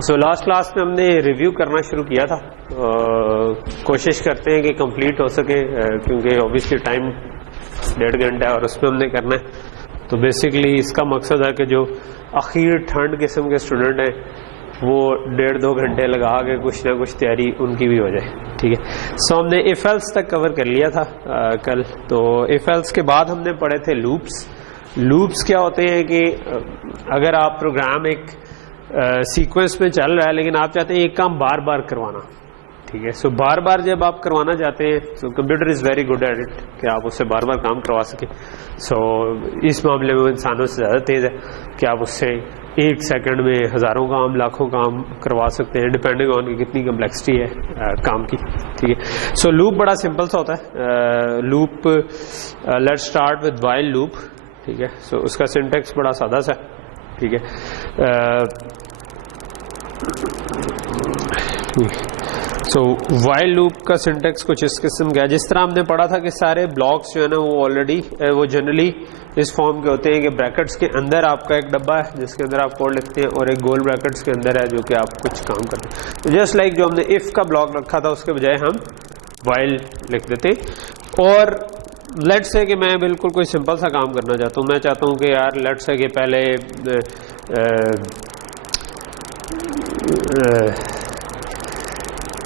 So last class में हमने review करना शुरू किया था। कोशिश करते हैं कि कंप्लीट हो सके, क्योंकि ऑब्वियसली टाइम 1.5 घंटा है और उसमें हमने करना है। तो बेसिकली इसका मकसद है कि जो आखिर ठंड किस्म के स्टूडेंट हैं वो 1.5-2 घंटे लगा के कुछ ना कुछ तैयारी उनकी भी हो जाए। ठीक है। सो हमने इफ एल्स तक कवर कर लिया था कल। तो इफ एल्स के बाद हमने पढ़े थे लूप्स। लूप्स क्या होते हैं कि अगर आप प्रोग्राम एक सीक्वेंस में चल रहा है लेकिन आप चाहते हैं एक काम बार बार करवाना। ठीक है। सो बार बार जब आप करवाना चाहते हैं तो computer is very good at it कि आप उससे बार बार काम करवा सके। सो इस मामले में वो इंसानों से ज़्यादा तेज़ है कि आप उससे 1 सेकंड में हज़ारों काम लाखों काम करवा सकते हैं, डिपेंडिंग ऑन की कितनी कम्प्लेक्सिटी है काम की। ठीक है। सो लूप बड़ा सिंपल सा होता है। Loop let's start with while loop. ठीक है। सो उसका सिंटेक्स बड़ा सादा सा। ठीक है। सो व्हाइल लूप का सिंटेक्स कुछ इस किस्म का है। जिस तरह हमने पढ़ा था कि सारे ब्लॉक्स जो है ना वो ऑलरेडी वो जनरली इस फॉर्म के होते हैं कि ब्रैकेट्स के अंदर आपका एक डब्बा है जिसके अंदर आप कोड लिखते हैं और एक गोल ब्रैकेट्स के अंदर है जो कि आप कुछ काम करते हैं। तो जस्ट लाइक जो हमने इफ का ब्लॉक रखा था उसके बजाय हम व्हाइल लिख देते। और लेट्स से कि मैं बिल्कुल कोई सिंपल सा काम करना चाहता हूँ। मैं चाहता हूँ कि यार लेट्स से कि पहले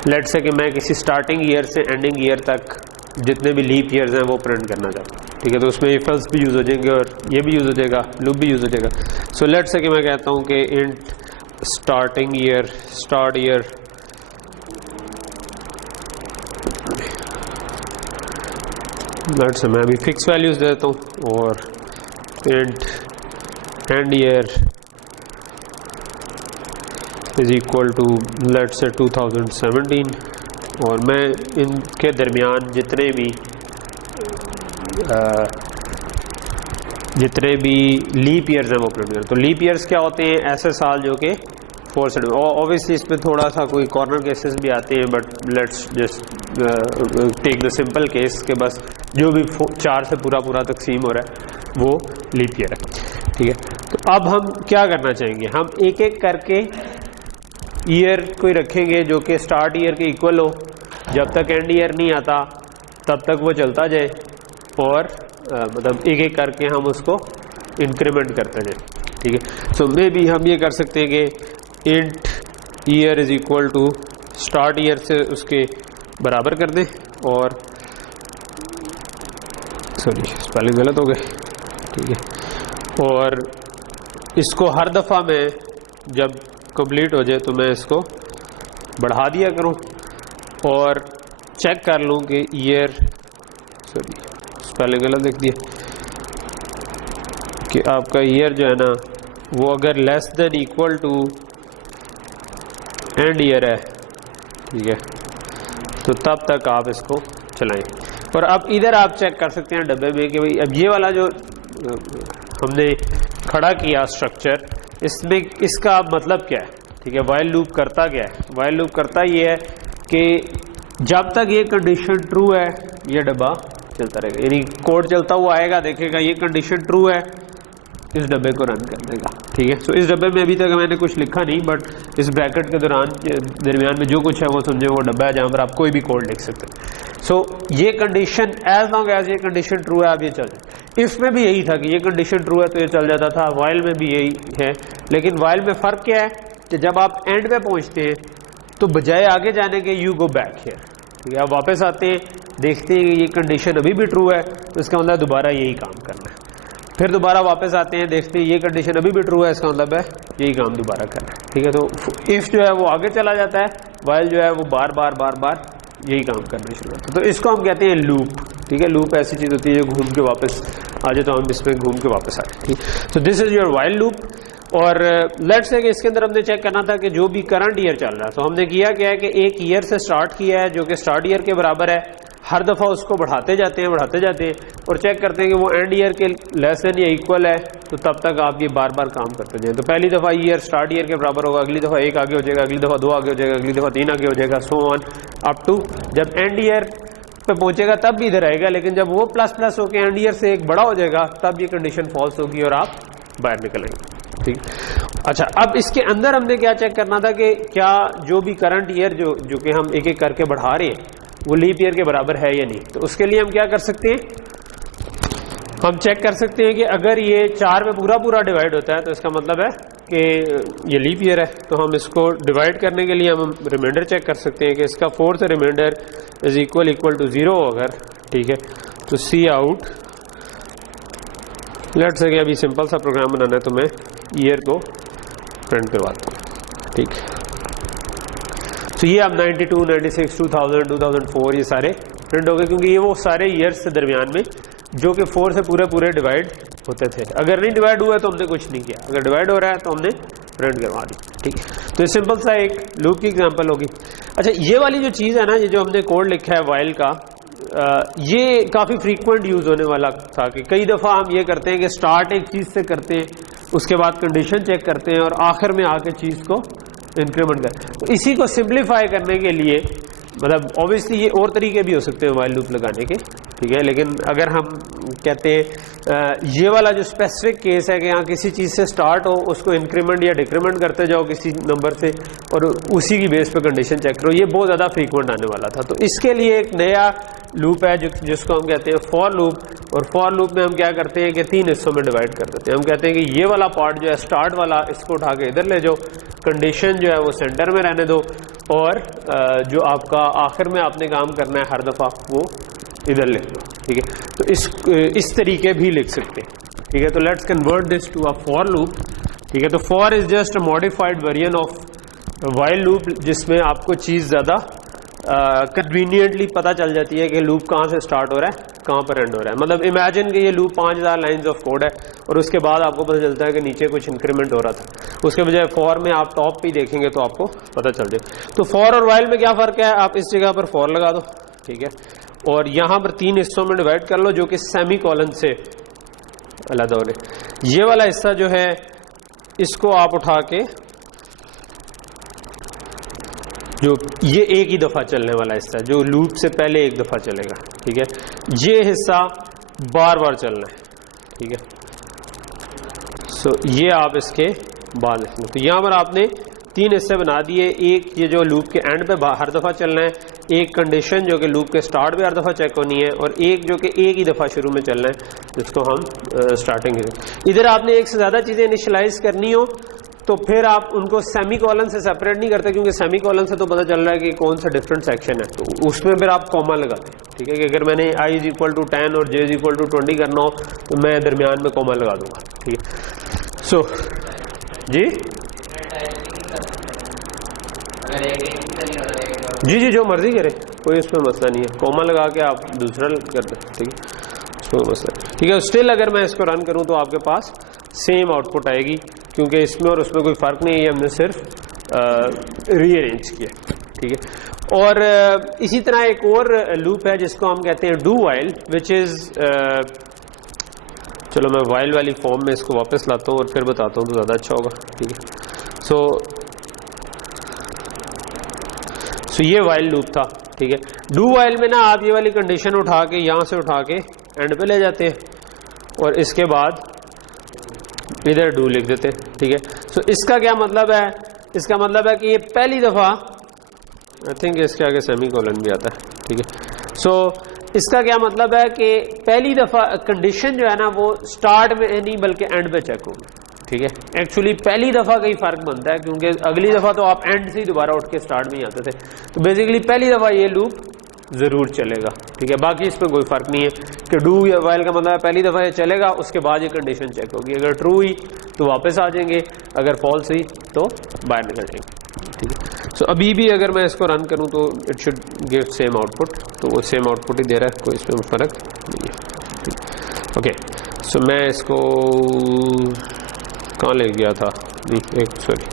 लेट्स से कि मैं किसी स्टार्टिंग ईयर से एंडिंग ईयर तक जितने भी लीप ईयर्स हैं वो प्रिंट करना चाहता हूँ। ठीक है। तो उसमें इफ एल्स भी यूज़ हो जाएंगे और ये भी यूज़ हो जाएगा, लूप भी यूज़ हो जाएगा। सो लेट्स से कि मैं कहता हूँ कि int starting year start year let's say मैं अभी फिक्स वैल्यूज देता हूँ और int end year is equal to let's say 2017 और मैं इनके दरमियान जितने भी लीप ईयर्स हैं वो प्रिंट करें। तो लीप ईयर्स क्या होते हैं? ऐसे साल जो कि 4 से ऑब्वियसली इसमें थोड़ा सा कोई कॉर्नर केसेस भी आते हैं, but let's just take the simple case के बस जो भी 4 से पूरा तकसीम हो रहा है वो लीप ईयर है। ठीक है। तो अब हम क्या करना चाहेंगे? हम एक एक करके ईयर कोई रखेंगे जो कि स्टार्ट ईयर के इक्वल हो। जब तक एंड ईयर नहीं आता तब तक वो चलता जाए और मतलब एक एक करके हम उसको इंक्रीमेंट करते जाए। ठीक है। सो मे भी हम ये कर सकते हैं कि int year is equal to start year से उसके बराबर कर दें और सॉरी स्पेलिंग गलत हो गए। ठीक है। और इसको हर दफ़ा में जब कंप्लीट हो जाए तो मैं इसको बढ़ा दिया करूं और चेक कर लूं कि ईयर सॉरी स्पेलिंग गलत लिख दिया कि आपका ईयर जो है ना वो अगर less than equal to end year है। ठीक है। तो तब तक आप इसको चलाएं। और अब इधर आप चेक कर सकते हैं डब्बे में कि भाई अब ये वाला जो हमने खड़ा किया स्ट्रक्चर इसमें इसका मतलब क्या है? ठीक है। व्हाइल लूप करता क्या है? व्हाइल लूप करता ये है कि जब तक ये कंडीशन ट्रू है ये डब्बा चलता रहेगा, यानी कोड चलता हुआ आएगा, देखेगा ये कंडीशन ट्रू है, इस डब्बे को रन कर देगा। ठीक है। सो इस डब्बे में अभी तक मैंने कुछ लिखा नहीं, बट इस ब्रैकेट के दरमियान में जो कुछ है वो समझे वो डब्बा है जहां पर आप कोई भी कोड लिख सकते हैं। सो ये कंडीशन एज लॉन्ग एज ये कंडीशन ट्रू है आप ये चल जाए। इफ में भी यही था कि ये कंडीशन ट्रू है तो ये चल जाता था, व्हाइल में भी यही है। लेकिन व्हाइल में फ़र्क क्या है कि जब आप एंड पे पहुंचते हैं तो बजाय आगे जाने के यू गो बैक हियर। ठीक है। आप वापस आते हैं, देखते हैं कि ये कंडीशन अभी भी ट्रू है तो इसका मतलब दोबारा यही काम करना है। फिर दोबारा वापस आते हैं, देखते हैं ये कंडीशन अभी भी ट्रू है, इसका मतलब है यही काम दोबारा करना है। ठीक है। तो इफ जो है वो आगे चला जाता है, व्हाइल जो है वो बार बार यही काम करना शुरू करता है। तो इसको हम कहते हैं लूप। ठीक है। लूप ऐसी चीज होती है जो घूम के वापस आ जाए, तो हम इसमें घूम के वापस आए। ठीक। तो this is your while loop. और लेट्स से कि इसके अंदर हमने चेक करना था कि जो भी करंट ईयर चल रहा है, तो हमने किया क्या है कि एक ईयर से स्टार्ट किया है जो कि स्टार्ट ईयर के बराबर है। हर दफ़ा उसको बढ़ाते जाते हैं और चेक करते हैं कि वो एंड ईयर के लेस देन या इक्वल है, तो तब तक आप ये बार बार काम करते जाएं। तो पहली दफ़ा ईयर स्टार्ट ईयर के बराबर होगा, अगली दफ़ा 1 आगे हो जाएगा, अगली दफ़ा 2 आगे हो जाएगा, अगली दफ़ा 3 आगे हो जाएगा, सो ऑन अप टू जब एंड ईयर पे पहुंचेगा तब भी इधर आएगा। लेकिन जब वो प्लस होकर एंड ईयर से एक बड़ा हो जाएगा तब ये कंडीशन फॉल्स होगी और आप बाहर निकलेंगे। ठीक। अच्छा, अब इसके अंदर हमने क्या चेक करना था कि क्या जो भी करंट ईयर जो कि हम एक एक करके बढ़ा रहे हैं वो लीप ईयर के बराबर है या नहीं। तो उसके लिए हम क्या कर सकते हैं, हम चेक कर सकते हैं कि अगर ये 4 में पूरा पूरा डिवाइड होता है तो इसका मतलब है कि ये लीप ईयर है। तो हम इसको डिवाइड करने के लिए हम रिमाइंडर चेक कर सकते हैं कि इसका 4th reminder is equal to 0 अगर, ठीक है। तो सी आउट, लेट्स से अभी सिंपल सा प्रोग्राम बनाना है तो मैं ईयर को प्रिंट करवाता हूँ, ठीक है। तो ये अब 92, 96, 2000, 2004 ये सारे प्रिंट हो गए, क्योंकि ये वो सारे ईयर्स से दरमियान में जो कि 4 से पूरे पूरे डिवाइड होते थे। अगर नहीं डिवाइड हुआ तो हमने कुछ नहीं किया, अगर डिवाइड हो रहा है तो हमने प्रिंट करवा दी, ठीक है। तो ये सिंपल सा एक लूप की एग्जांपल होगी। अच्छा, ये वाली जो चीज़ है ना, ये जो हमने कोड लिखा है वाइल का, ये काफ़ी फ्रीक्वेंट यूज़ होने वाला था कि कई दफ़ा हम ये करते हैं कि स्टार्ट एक चीज़ से करते हैं, उसके बाद कंडीशन चेक करते हैं और आखिर में आके चीज़ को इंक्रीमेंट करते हैं। तो इसी को सिंप्लीफाई करने के लिए, मतलब ऑब्वियसली ये और तरीके भी हो सकते हैं वाइल लूप लगाने के, ठीक है, लेकिन अगर हम कहते हैं ये वाला जो स्पेसिफिक केस है कि यहाँ किसी चीज़ से स्टार्ट हो, उसको इंक्रीमेंट या डिक्रीमेंट करते जाओ किसी नंबर से और उसी की बेस पे कंडीशन चेक करो, ये बहुत ज़्यादा फ्रीक्वेंट आने वाला था। तो इसके लिए एक नया लूप है जिसको हम कहते हैं फॉर लूप, और फॉर लूप में हम क्या करते हैं कि 3 हिस्सों में डिवाइड कर देते हैं। हम कहते हैं कि ये वाला पार्ट जो है स्टार्ट वाला, इसको उठा के इधर ले जाओ, कंडीशन जो है वो सेंटर में रहने दो, और जो आपका आखिर में आपने काम करना है हर दफ़ा वो इधर ले लो, ठीक है। तो इस तरीके भी लिख सकते हैं, ठीक है। तो let's convert this to a for loop, ठीक है। तो for is just a modified variant of while loop, जिसमें आपको चीज़ ज़्यादा कन्वीनियंटली पता चल जाती है कि लूप कहाँ से स्टार्ट हो रहा है, कहाँ पर एंड हो रहा है। मतलब इमेजिन कि ये लूप 5000 लाइंस ऑफ कोड है और उसके बाद आपको पता चलता है कि नीचे कुछ इंक्रीमेंट हो रहा था, उसके बजाय फॉर में आप टॉप पे देखेंगे तो आपको पता चल जाए। तो फॉर और वाइल में क्या फ़र्क है, आप इस जगह पर फॉर लगा दो, ठीक है, और यहाँ पर 3 हिस्सों में डिवाइड कर लो जो कि सेमी कॉलन से अलग हो रहे। ये वाला हिस्सा जो है इसको आप उठा के, जो ये एक ही दफ़ा चलने वाला हिस्सा जो लूप से पहले एक दफ़ा चलेगा, ठीक है, ये हिस्सा बार बार चलना है, ठीक है। सो ये आप इसके बाद लिखेंगे। तो यहाँ पर आपने 3 हिस्से बना दिए, एक ये जो लूप के एंड पे हर दफ़ा चलना है, एक कंडीशन जो कि लूप के स्टार्ट पे हर दफ़ा चेक होनी है, और एक जो कि एक ही दफ़ा शुरू में चलना है जिसको हम स्टार्टिंग। इधर आपने एक से ज़्यादा चीज़ें इनिशियलाइज करनी हो तो फिर आप उनको सेमी कॉलन से सेपरेट नहीं करते, क्योंकि सेमी कॉलन से तो पता चल रहा है कि कौन सा डिफरेंट सेक्शन है, तो उसमें फिर आप कॉमा लगाते हैं, ठीक है। कि अगर मैंने i इज इक्वल टू 10 और j इज इक्वल टू 20 करना हो तो मैं दरमियान में कॉमा लगा दूंगा, ठीक है। सो जी, जो मर्जी करे, कोई इसमें मसला नहीं है, कॉमा लगा के आप दूसरा कर दे, ठीक है, इसमें मसला, ठीक है। स्टिल अगर मैं इसको रन करूं तो आपके पास सेम आउटपुट आएगी, क्योंकि इसमें और उसमें कोई फ़र्क नहीं है, हमने सिर्फ रीअरेंज किया, ठीक है। और इसी तरह एक और लूप है जिसको हम कहते हैं डू वाइल, विच इज़, चलो मैं वाइल वाली फॉर्म में इसको वापस लाता हूँ और फिर बताता हूँ तो ज़्यादा अच्छा होगा, ठीक है। सो ये वाइल लूप था, ठीक है। डू वाइल में ना आप ये वाली कंडीशन उठा के यहाँ से उठा के एंड पे ले जाते हैं और इसके बाद इधर डू लिख देते हैं, ठीक है। सो इसका क्या मतलब है, इसका मतलब है कि ये पहली दफ़ा, आई थिंक इसके आगे सेमी कॉलन भी आता है, ठीक है। सो इसका क्या मतलब है कि पहली दफ़ा कंडीशन जो है ना वो स्टार्ट में नहीं बल्कि एंड पे चेक होगी, ठीक है। एक्चुअली पहली दफ़ा का ही फ़र्क बनता है, क्योंकि अगली दफ़ा तो आप एंड से ही दोबारा उठ के स्टार्ट में ही आते थे। तो बेसिकली पहली दफ़ा ये लूप ज़रूर चलेगा, ठीक है। बाकी इसमें कोई फ़र्क नहीं है कि डू या वाइल का मतलब है पहली दफ़ा ये चलेगा, उसके बाद ये कंडीशन चेक होगी, अगर ट्रू हुई तो वापस आ जाएंगे, अगर फॉल्स हुई तो बाहर निकल जाएंगे, ठीक है। सो अभी भी अगर मैं इसको रन करूं तो it should give same output, तो वो सेम आउटपुट ही दे रहा है, कोई इसमें फ़र्क नहीं है, ठीक। ओके, सो मैं इसको कहाँ ले गया था, सॉरी,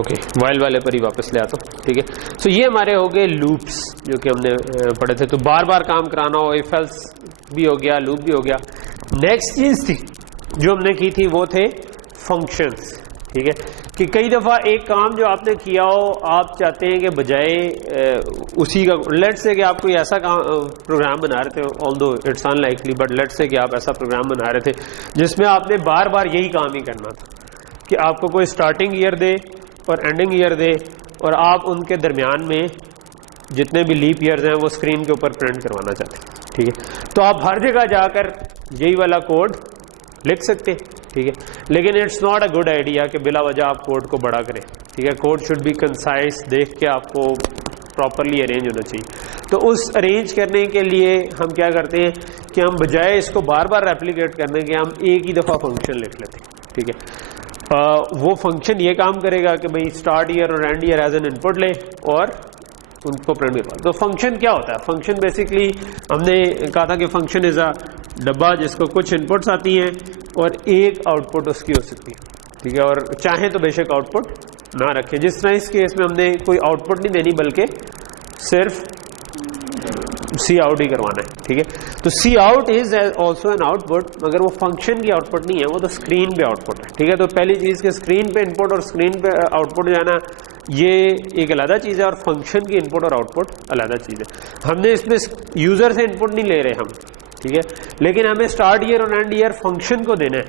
ओके, वाइल वाले पर ही वापस ले आता हूँ, ठीक है। सो ये हमारे हो गए लूप्स जो कि हमने पढ़े थे। तो बार बार काम कराना हो, इफ एल्स भी हो गया, लूप भी हो गया। नेक्स्ट चीज़ थी जो हमने की थी वो थे फंक्शंस, ठीक है, कि कई दफ़ा एक काम जो आपने किया हो आप चाहते हैं कि बजाय उसी का, लेट्स से कि आप कोई ऐसा प्रोग्राम बना रहे थे, although it's unlikely, but let's say कि आप ऐसा प्रोग्राम बना रहे थे जिसमें आपने बार बार यही काम ही करना था कि आपको कोई स्टार्टिंग ईयर दे और एंडिंग ईयर दे और आप उनके दरमियान में जितने भी लीप ईयर्स हैं वो स्क्रीन के ऊपर प्रिंट करवाना चाहते हैं। ठीक है, तो आप हर जगह जाकर यही वाला कोड लिख सकते हैं। ठीक है, लेकिन it's not a good idea कि बिला वजह आप कोड को बड़ा करें। ठीक है, कोड शुड बी कंसाइज, देख के आपको प्रॉपरली अरेंज होना चाहिए। तो उस अरेंज करने के लिए हम क्या करते हैं कि हम बजाय इसको बार बार रेप्लिकेट करने के हम एक ही दफ़ा फंक्शन लिख लेते हैं। ठीक है, वो फंक्शन ये काम करेगा कि भाई स्टार्ट ईयर और end year as an input ले और उनको प्रिंट करवा। तो फंक्शन क्या होता है? फंक्शन बेसिकली हमने कहा था कि फंक्शन इज अ डब्बा जिसको कुछ इनपुट्स आती हैं और एक आउटपुट उसकी हो सकती है। ठीक है, और चाहे तो बेशक आउटपुट ना रखें, जिस तरह इस केस में हमने कोई आउटपुट नहीं देनी बल्कि सिर्फ सी आउट ही करवाना है। ठीक है, तो cout is also an output, मगर वो फंक्शन की आउटपुट नहीं है, वो तो स्क्रीन पे आउटपुट है। ठीक है, तो पहली चीज के स्क्रीन पे इनपुट और स्क्रीन पे आउटपुट जाना ये एक अलग चीज है और फंक्शन की इनपुट और आउटपुट अलग चीज है। हमने इसमें यूजर से इनपुट नहीं ले रहे हम। ठीक है, लेकिन हमें स्टार्ट ईयर और एंड ईयर फंक्शन को देना है,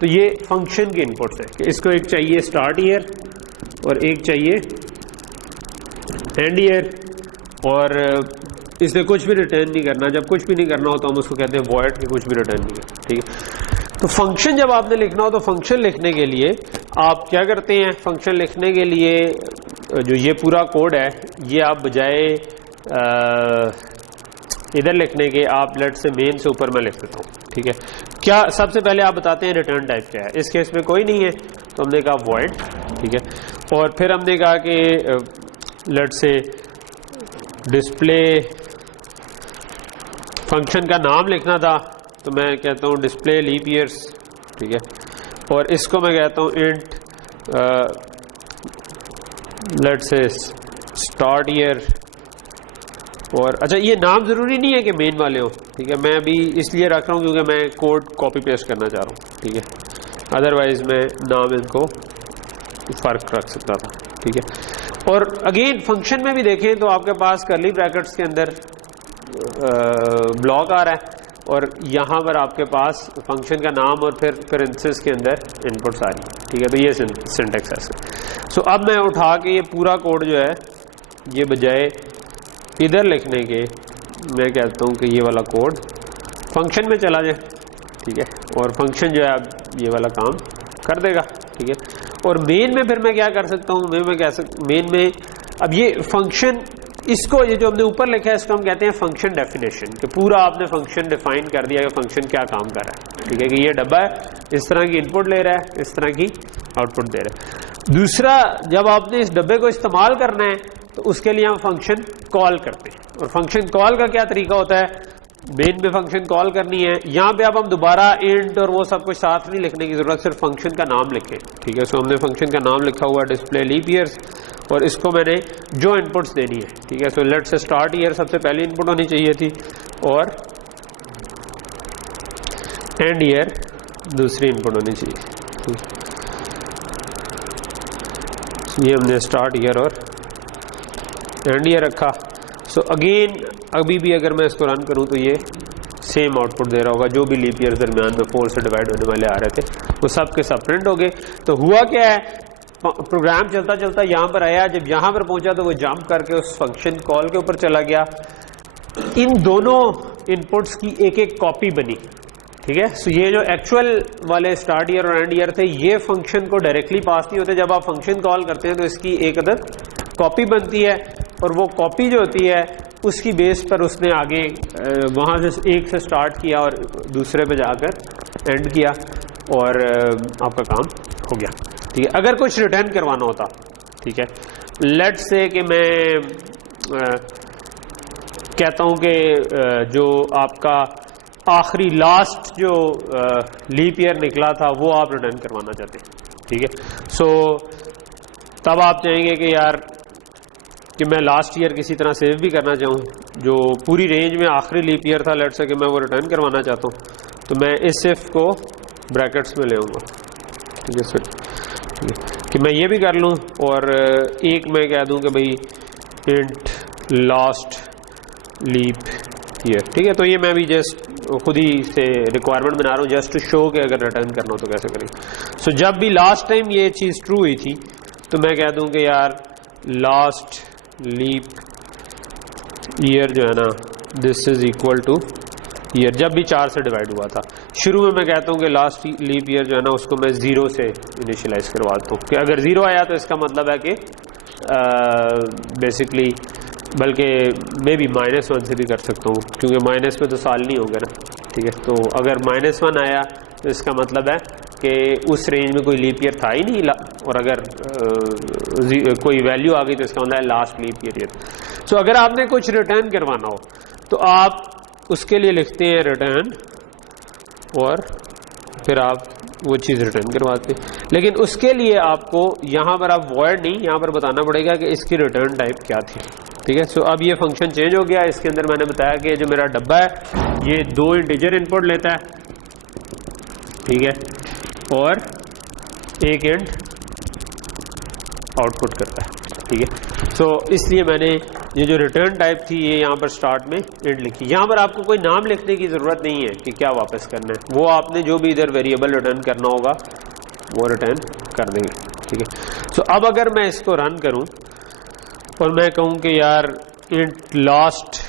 तो ये फंक्शन की इनपुट्स है कि इसको एक चाहिए स्टार्ट ईयर और एक चाहिए एंड ईयर, और इसने कुछ भी रिटर्न नहीं करना। जब कुछ भी नहीं करना हो तो हम उसको कहते हैं वॉइड, कि कुछ भी रिटर्न नहीं करना। ठीक है, तो फंक्शन जब आपने लिखना हो तो फंक्शन लिखने के लिए आप क्या करते हैं? फंक्शन लिखने के लिए जो ये पूरा कोड है ये आप बजाय इधर लिखने के आप लेट से मेन से ऊपर मैं लिख देता हूँ। ठीक है, क्या सबसे पहले आप बताते हैं रिटर्न टाइप क्या है। इस केस में कोई नहीं है तो हमने कहा वॉइड। ठीक है, और फिर हमने कहा कि लेट से डिस्प्ले फंक्शन का नाम लिखना था, तो मैं कहता हूँ डिस्प्ले लीप ईयर्स। ठीक है, और इसको मैं कहता हूँ इंट लेट से स्टार्ट ईयर। और अच्छा, ये नाम जरूरी नहीं है कि मेन वाले हो। ठीक है, मैं अभी इसलिए रख रहा हूँ क्योंकि मैं कोड कॉपी पेस्ट करना चाह रहा हूँ। ठीक है, अदरवाइज मैं नाम इनको फर्क रख सकता था। ठीक है, और अगेन फंक्शन में भी देखें तो आपके पास कर्ली ब्रैकेट्स के अंदर ब्लॉक आ रहा है और यहाँ पर आपके पास फंक्शन का नाम और फिर पैरेंथेसिस के अंदर इनपुट्स आ रही है। ठीक है, तो ये सिंटैक्स है। सो अब मैं उठा के ये पूरा कोड जो है ये बजाय इधर लिखने के मैं कहता हूँ कि ये वाला कोड फंक्शन में चला जाए। ठीक है, और फंक्शन जो है अब ये वाला काम कर देगा। ठीक है, और मेन में फिर मैं क्या कर सकता हूँ? मेन में अब ये फंक्शन, इसको ये जो हमने ऊपर लिखा है इसको हम कहते हैं फंक्शन डेफिनेशन, कि पूरा आपने फंक्शन डिफाइन कर दिया कि फंक्शन क्या काम कर रहा है। ठीक है, कि ये डब्बा है, इस तरह की इनपुट ले रहा है, इस तरह की आउटपुट दे रहा है। दूसरा, जब आपने इस डब्बे को इस्तेमाल करना है तो उसके लिए हम फंक्शन कॉल करते हैं, और फंक्शन कॉल का क्या तरीका होता है? मेन में फंक्शन कॉल करनी है, यहाँ पे अब हम दोबारा इंट और वो सब कुछ साथ नहीं लिखने की जरूरत, सिर्फ फंक्शन का नाम लिखें। ठीक है, सो हमने फंक्शन का नाम लिखा हुआ डिस्प्ले लीप ईयर्स और इसको मैंने जो इनपुट्स देनी है। ठीक है, सो लेट से स्टार्ट ईयर सबसे पहली इनपुट होनी चाहिए थी और एंड ईयर दूसरी इनपुट होनी चाहिए। ये हमने स्टार्ट ईयर और एंड ईयर रखा। सो अगेन अभी भी अगर मैं इसको रन करूं तो ये सेम आउटपुट दे रहा होगा। जो भी लीप ईयर दरमियान में 4 से डिवाइड होने वाले आ रहे थे वो सब के सब प्रिंट हो गए। तो हुआ क्या है, प्रोग्राम चलता चलता यहाँ पर आया, जब यहाँ पर पहुंचा तो वो जंप करके उस फंक्शन कॉल के ऊपर चला गया। इन दोनों इनपुट्स की एक एक कॉपी बनी। ठीक है, सो ये जो एक्चुअल वाले स्टार्ट ईयर और एंड ईयर थे ये फंक्शन को डायरेक्टली पास नहीं होते। जब आप फंक्शन कॉल करते हैं तो इसकी एक अदद कॉपी बनती है और वो कॉपी जो होती है उसकी बेस पर उसने आगे वहाँ से एक से स्टार्ट किया और दूसरे पे जाकर एंड किया और आपका काम हो गया। ठीक है, अगर कुछ रिटर्न करवाना होता, ठीक है, लेट्स से कि मैं कहता हूँ कि जो आपका आखिरी लास्ट जो लीप ईयर निकला था वो आप रिटर्न करवाना चाहते हैं। ठीक है, सो तब आप चाहेंगे कि यार कि मैं लास्ट ईयर किसी तरह सेव भी करना चाहूँ, जो पूरी रेंज में आखिरी लीप ईयर था, लेट्स से कि मैं वो रिटर्न करवाना चाहता हूँ, तो मैं इस सिर्फ को ब्रैकेट्स में ले आऊँगा। ठीक है सर, ठीक है, कि मैं ये भी कर लूँ और एक मैं कह दूँ कि भाई इंट लास्ट लीप ईयर। ठीक है, तो ये मैं भी जस्ट खुद ही से रिक्वायरमेंट बना रहा हूँ जस्ट टू शो कि अगर रिटर्न करना हो तो कैसे करेंगे। सो जब भी लास्ट टाइम ये चीज़ ट्रू हुई थी तो मैं कह दूँ कि यार लास्ट लीप ईयर जो है ना this is equal two year, जब भी 4 से डिवाइड हुआ था। शुरू में मैं कहता हूँ कि लास्ट लीप ईयर जो है ना उसको मैं 0 से इनिशियलाइज करवाता हूँ कि अगर 0 आया तो इसका मतलब है कि बेसिकली, बल्कि मैं भी -1 से भी कर सकता हूँ क्योंकि माइनस में तो साल नहीं होगा ना। ठीक है, तो अगर -1 आया तो इसका मतलब है कि उस रेंज में कोई लीप ईयर था ही नहीं, और अगर कोई वैल्यू आ गई तो इसका मतलब है लास्ट लीप ईयर। सो अगर आपने कुछ रिटर्न करवाना हो तो आप उसके लिए लिखते हैं रिटर्न और फिर आप वो चीज़ रिटर्न करवाते हैं, लेकिन उसके लिए आपको यहाँ पर आप वॉइड नहीं, यहाँ पर बताना पड़ेगा कि इसकी रिटर्न टाइप क्या थी। ठीक है, सो अब ये फंक्शन चेंज हो गया। इसके अंदर मैंने बताया कि जो मेरा डब्बा है ये 2 इंटीजर इनपुट लेता है, ठीक है, और 1 इंट आउटपुट करता है। ठीक है, सो इसलिए मैंने ये जो रिटर्न टाइप थी ये यहाँ पर स्टार्ट में इंट लिखी। यहाँ पर आपको कोई नाम लिखने की ज़रूरत नहीं है कि क्या वापस करना है, वो आपने जो भी इधर वेरिएबल रिटर्न करना होगा वो रिटर्न कर देंगे। ठीक है, सो अब अगर मैं इसको रन करूँ और मैं कहूँ कि यार इंट लास्ट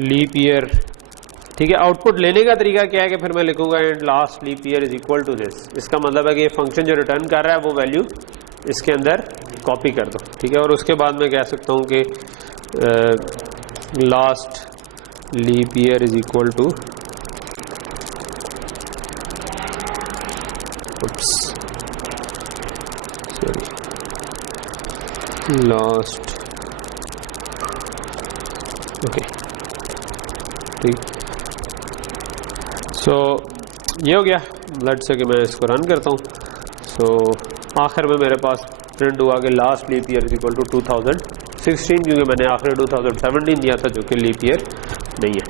लीप ईयर, ठीक है, आउटपुट लेने का तरीका क्या है कि फिर मैं लिखूंगा int last leap year is equal to this. इसका मतलब है कि ये फंक्शन जो रिटर्न कर रहा है वो वैल्यू इसके अंदर कॉपी कर दो। ठीक है, और उसके बाद मैं कह सकता हूँ कि last leap year is equal to last, okay, ठीक। सो ये हो गया। लेट्स से कि मैं इसको रन करता हूँ। सो आखिर में मेरे पास प्रिंट हुआ कि last leap year is equal to 2016, क्योंकि मैंने आखिर 2017 दिया था जो कि लीप ईयर नहीं है।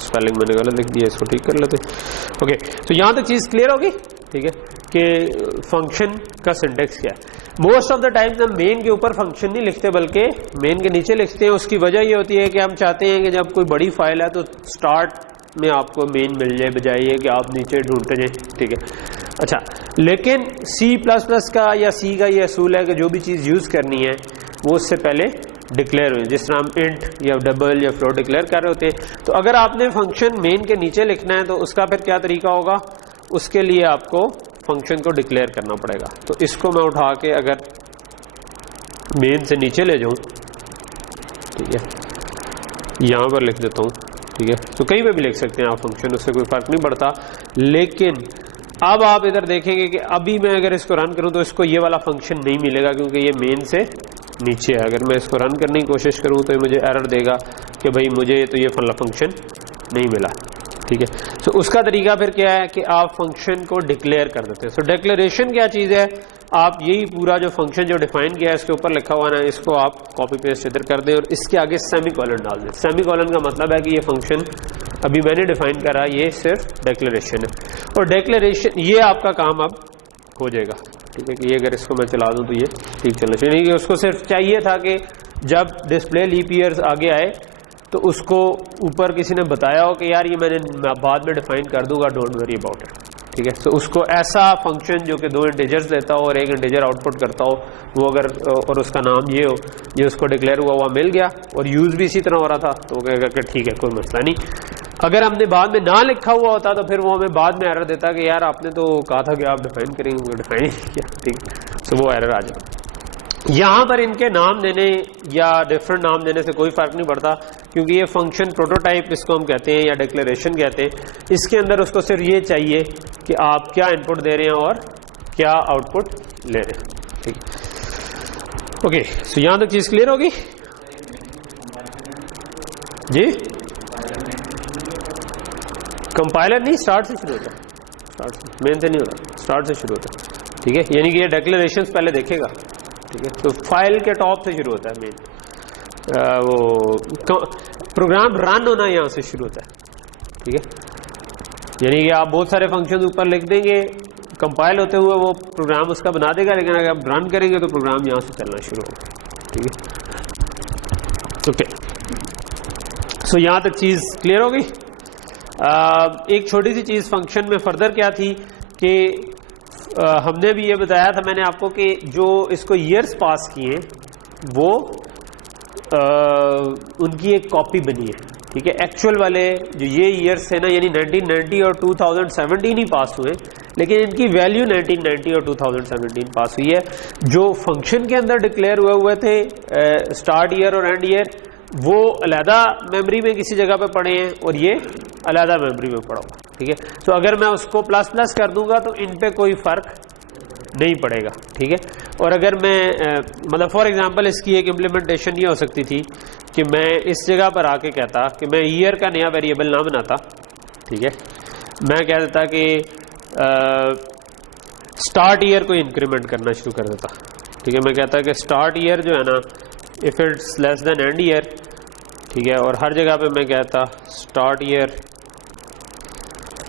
स्पेलिंग मैंने गलत लिख दिया, इसको ठीक कर लेते। ओके, तो यहाँ तक चीज़ क्लियर होगी। ठीक है, कि फंक्शन का सिंटेक्स क्या है। मोस्ट ऑफ द टाइम्स हम मेन के ऊपर फंक्शन नहीं लिखते बल्कि मेन के नीचे लिखते हैं। उसकी वजह ये होती है कि हम चाहते हैं कि जब कोई बड़ी फाइल है तो स्टार्ट में आपको मेन मिल जाए, बजाय ये कि आप नीचे ढूंढते जाए। ठीक है, अच्छा, लेकिन C++ का या C का ये असूल है कि जो भी चीज़ यूज़ करनी है वो उससे पहले डिक्लेयर हुई, जिस तरह हम इंट या डबल या फ्लोट डिक्लेयर कर रहे होते हैं। तो अगर आपने फंक्शन मेन के नीचे लिखना है तो उसका फिर क्या तरीका होगा, उसके लिए आपको फंक्शन को डिक्लेयर करना पड़ेगा। तो इसको मैं उठा के अगर मेन से नीचे ले जाऊं, ठीक है, यहां पर लिख देता हूं। ठीक है, तो कहीं पे भी लिख सकते हैं आप फंक्शन, उससे कोई फर्क नहीं पड़ता। लेकिन अब आप इधर देखेंगे कि अभी मैं अगर इसको रन करूं तो इसको ये वाला फंक्शन नहीं मिलेगा क्योंकि ये मेन से नीचे है। अगर मैं इसको रन करने की कोशिश करूं तो ये मुझे एरर देगा कि भाई मुझे तो ये वाला फंक्शन नहीं मिला। ठीक है, तो उसका तरीका फिर क्या है कि आप फंक्शन को डिक्लेयर कर देते हैं। सो डिक्लेरेशन क्या चीज़ है, आप यही पूरा जो फंक्शन जो डिफाइन किया है इसके ऊपर लिखा हुआ ना, इसको आप कॉपी पेस्ट इधर कर दें और इसके आगे सेमीकोलन डाल दें। सेमीकोलन का मतलब है कि ये फंक्शन अभी मैंने डिफाइन करा, ये सिर्फ डिक्लेरेशन है और डिक्लेरेशन ये आपका काम अब हो जाएगा। ठीक है, कि ये अगर इसको मैं चला दूं तो ये ठीक चलना चाहिए। नहीं कि उसको सिर्फ चाहिए था कि जब डिस्प्ले लीप ईयर्स आगे आए तो उसको ऊपर किसी ने बताया हो कि यार ये मैं बाद में डिफाइन कर दूंगा, डोंट वरी अबाउट इट। ठीक है, तो उसको ऐसा फंक्शन जो कि 2 इंटीजर्स लेता हो और 1 इंटीजर आउटपुट करता हो, वो अगर और उसका नाम ये हो, ये उसको डिक्लेयर हुआ मिल गया और यूज़ भी इसी तरह हो रहा था, तो वो कहेगा कि ठीक है कोई मसला नहीं। अगर हमने बाद में ना लिखा हुआ होता तो फिर वो हमें बाद में एरर देता कि यार आपने तो कहा था कि आप डिफाइन करेंगे, डिफाइन किया। ठीक, तो वो एरर आ जाए। यहाँ पर इनके नाम देने या डिफरेंट नाम देने से कोई फर्क नहीं पड़ता क्योंकि ये फंक्शन प्रोटोटाइप इसको हम कहते हैं या डिक्लेरेशन कहते हैं। इसके अंदर उसको सिर्फ ये चाहिए कि आप क्या इनपुट दे रहे हैं और क्या आउटपुट ले रहे हैं। ठीक, ओके, सो यहाँ तक चीज़ क्लियर होगी जी। कंपाइलर नहीं, स्टार्ट से शुरू होता है, स्टार्ट से, मेन से नहीं होता, स्टार्ट से शुरू होता है। ठीक है, यानी कि ये डिक्लेरेशन पहले देखेगा। ठीक है, तो फाइल के टॉप से शुरू होता है मेन, वो प्रोग्राम रन होना यहाँ से शुरू होता है। ठीक है, यानी कि आप बहुत सारे फंक्शन ऊपर लिख देंगे, कंपाइल होते हुए वो प्रोग्राम उसका बना देगा, लेकिन अगर आप रन करेंगे तो प्रोग्राम यहाँ से चलना शुरू होगा। ठीक है, ओके। सो यहाँ तक चीज़ क्लियर हो गई। एक छोटी सी चीज़ फंक्शन में फर्दर क्या थी कि हमने भी ये बताया था मैंने आपको कि जो इसको ईयर्स पास किए वो उनकी एक कॉपी बनी है। ठीक है, एक्चुअल वाले जो ये ईयर्स थे ना, यानी 1990 और 2017 ही पास हुए, लेकिन इनकी वैल्यू 1990 और 2017 पास हुई है। जो फंक्शन के अंदर डिक्लेयर हुए थे स्टार्ट ईयर और एंड ईयर, वो अलहदा मेमोरी में किसी जगह पे पड़े हैं और ये अलहदा मेमोरी में पड़ा हुआ। ठीक है, तो अगर मैं उसको प्लस प्लस कर दूंगा तो इन पे कोई फर्क नहीं पड़ेगा। ठीक है, और अगर मैं मतलब फॉर एग्जांपल इसकी एक इम्प्लीमेंटेशन ये हो सकती थी कि मैं इस जगह पर आके कहता कि मैं ईयर का नया वेरिएबल ना बनाता। ठीक है, मैं कह देता कि स्टार्ट ईयर को इंक्रीमेंट करना शुरू कर देता। ठीक है, मैं कहता कि स्टार्ट ईयर जो है ना, if it's less than and year. ठीक है, और हर जगह पे मैं कहता स्टार्ट ईयर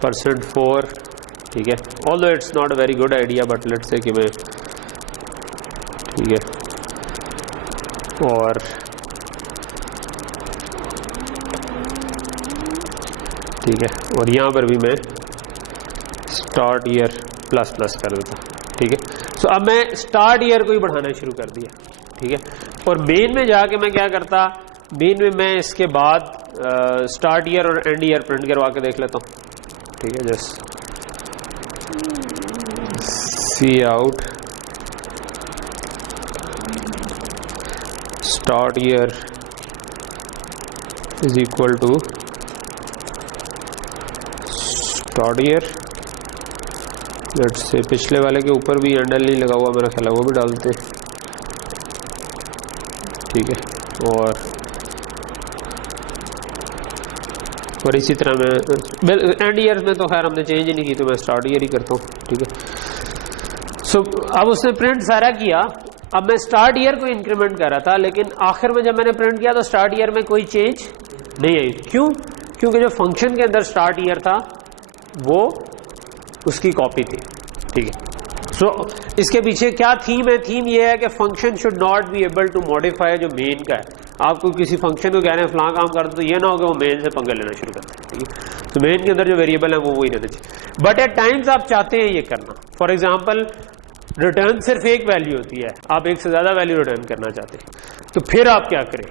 %4। ठीक है, although it's not a very good idea, but let's say कि मैं, ठीक है, और ठीक है, और यहाँ पर भी मैं स्टार्ट ईयर प्लस प्लस कर देता। ठीक है, सो अब मैं स्टार्ट ईयर को ही बढ़ाना शुरू कर दिया। ठीक है, और मेन में जाके मैं क्या करता, मेन में मैं इसके बाद स्टार्ट ईयर और एंड ईयर प्रिंट करवा के देख लेता हूँ। ठीक है, just cout start year is equal to start year. Let's say पिछले वाले के ऊपर भी हैंडल नहीं लगा हुआ मेरा ख्याल है, वो भी डालते। ठीक है, और इसी तरह मैं एंड ईयर में तो खैर हमने चेंज ही नहीं की, तो मैं स्टार्ट ईयर ही करता हूँ। ठीक है, सो अब उसने प्रिंट सारा किया। अब मैं स्टार्ट ईयर को इंक्रीमेंट कर रहा था, लेकिन आखिर में जब मैंने प्रिंट किया तो स्टार्ट ईयर में कोई चेंज नहीं आई। क्यों? क्योंकि जो फंक्शन के अंदर स्टार्ट ईयर था वो उसकी कॉपी थी। ठीक है, सो इसके पीछे क्या थीम है? थीम ये है कि function should not be able to modify जो मेन का है। आपको किसी फंक्शन को कह रहे हैं फलां काम कर दो, तो ये ना हो कि वो मेन से पंगे लेना शुरू करते हैं। ठीक है, तो मेन के अंदर जो वेरिएबल है वो वही रहना चाहिए। बट एट टाइम्स आप चाहते हैं ये करना, फॉर एग्जाम्पल रिटर्न सिर्फ एक वैल्यू होती है, आप एक से ज्यादा वैल्यू रिटर्न करना चाहते हैं, तो फिर आप क्या करें?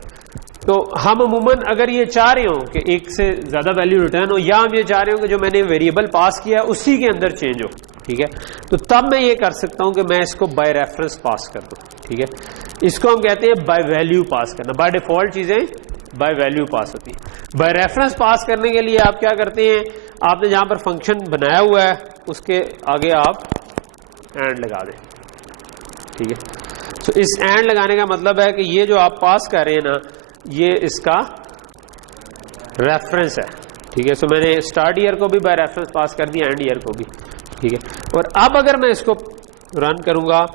तो हम अमूमन अगर ये चाह रहे हो कि एक से ज्यादा वैल्यू रिटर्न हो, या हम ये चाह रहे हो कि जो मैंने वेरिएबल पास किया है उसी के अंदर चेंज हो, ठीक है, तो तब मैं ये कर सकता हूं कि मैं इसको बाय रेफरेंस पास कर दूं। ठीक है, इसको हम कहते हैं बाय वैल्यू पास करना। बाय डिफॉल्ट चीजें बाय वैल्यू पास होती है। बाय रेफरेंस पास करने के लिए आप क्या करते हैं, आपने जहां पर फंक्शन बनाया हुआ है उसके आगे आप एंड लगा दें। ठीक है, तो इस एंड लगाने का मतलब है कि ये जो आप पास कर रहे हैं ना, ये इसका रेफरेंस है। ठीक है, सो मैंने स्टार्ट ईयर को भी बाय रेफरेंस पास कर दिया, एंड ईयर को भी। ठीक है, और अब अगर मैं इसको रन करूंगा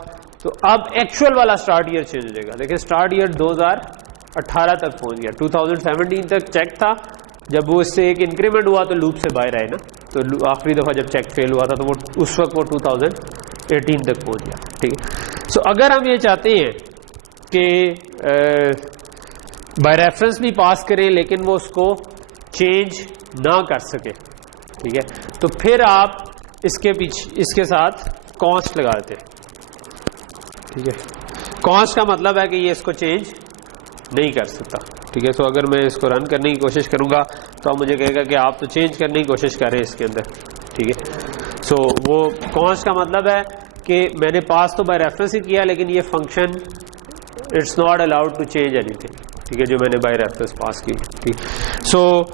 तो अब एक्चुअल वाला स्टार्ट ईयर चेंज हो जाएगा। देखिए स्टार्ट ईयर 2018 तक पहुंच गया, 2017 तक चेक था। जब वो इससे एक इंक्रीमेंट हुआ तो लूप से बाहर आए ना, तो आखिरी दफा जब चेक फेल हुआ था तो वो उस वक्त वो 2018 तक पहुंच गया। ठीक है, सो अगर हम ये चाहते हैं कि बाय रेफरेंस भी पास करें लेकिन वो उसको चेंज ना कर सके, ठीक है, तो फिर आप इसके पीछे इसके साथ कॉन्स्ट लगा देते हैं। ठीक है, कॉन्स्ट का मतलब है कि ये इसको चेंज नहीं कर सकता। ठीक है, तो अगर मैं इसको रन करने की कोशिश करूंगा तो मुझे कहेगा कि आप तो चेंज करने की कोशिश कर रहे हैं इसके अंदर। ठीक है, सो वो कॉन्स्ट का मतलब है कि मैंने पास तो बाय रेफरेंस ही किया, लेकिन ये function it's not allowed to change anything. ठीक है, जो मैंने बाय रेफरेंस पास की। ठीक, सो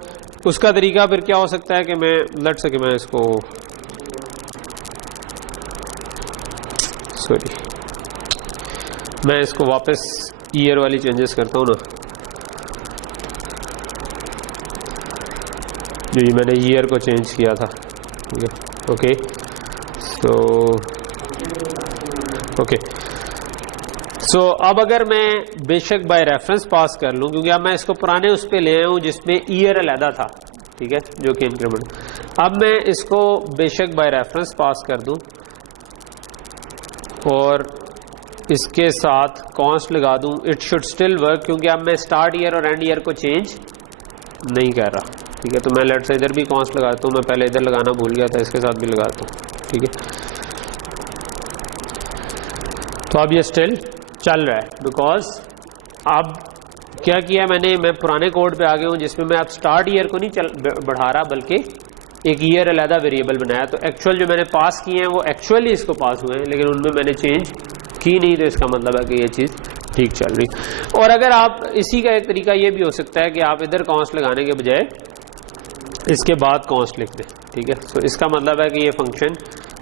उसका तरीका फिर क्या हो सकता है कि मैं लेट्स से कि मैं इसको मैं इसको वापस ईयर वाली चेंजेस करता हूं ना, जो मैंने ईयर को चेंज किया था। ठीक है, ओके, सो अब अगर मैं बेशक बाय रेफरेंस पास कर लूं, क्योंकि अब मैं इसको पुराने उस पर ले आया हूं जिसमें ईयर अलहदा था। ठीक है, जो कि इंक्रीमेंट, अब मैं इसको बेशक बाय रेफरेंस पास कर दूं, और इसके साथ कॉन्स्ट लगा दूं, इट शुड स्टिल वर्क, क्योंकि अब मैं स्टार्ट ईयर और एंड ईयर को चेंज नहीं कर रहा, ठीक है। तो मैं लेट से इधर भी कॉन्स्ट लगाता हूँ, मैं पहले इधर लगाना भूल गया था, इसके साथ भी लगाता हूँ, ठीक है। तो अब ये स्टिल चल रहा है, बिकॉज अब क्या किया मैंने, मैं पुराने कोड पे आ गया हूँ जिसमें मैं अब स्टार्ट ईयर को नहीं बढ़ा रहा, बल्कि एक ईयर अलहदा वेरिएबल बनाया। तो एक्चुअल जो मैंने पास किए हैं वो एक्चुअली इसको पास हुए हैं, लेकिन उनमें मैंने चेंज की नहीं, तो इसका मतलब है कि ये चीज़ ठीक चल रही। और अगर आप इसी का एक तरीका ये भी हो सकता है कि आप इधर कॉन्स्ट लगाने के बजाय इसके बाद कॉन्स्ट लिख दें, ठीक है। सो इसका मतलब है कि ये फंक्शन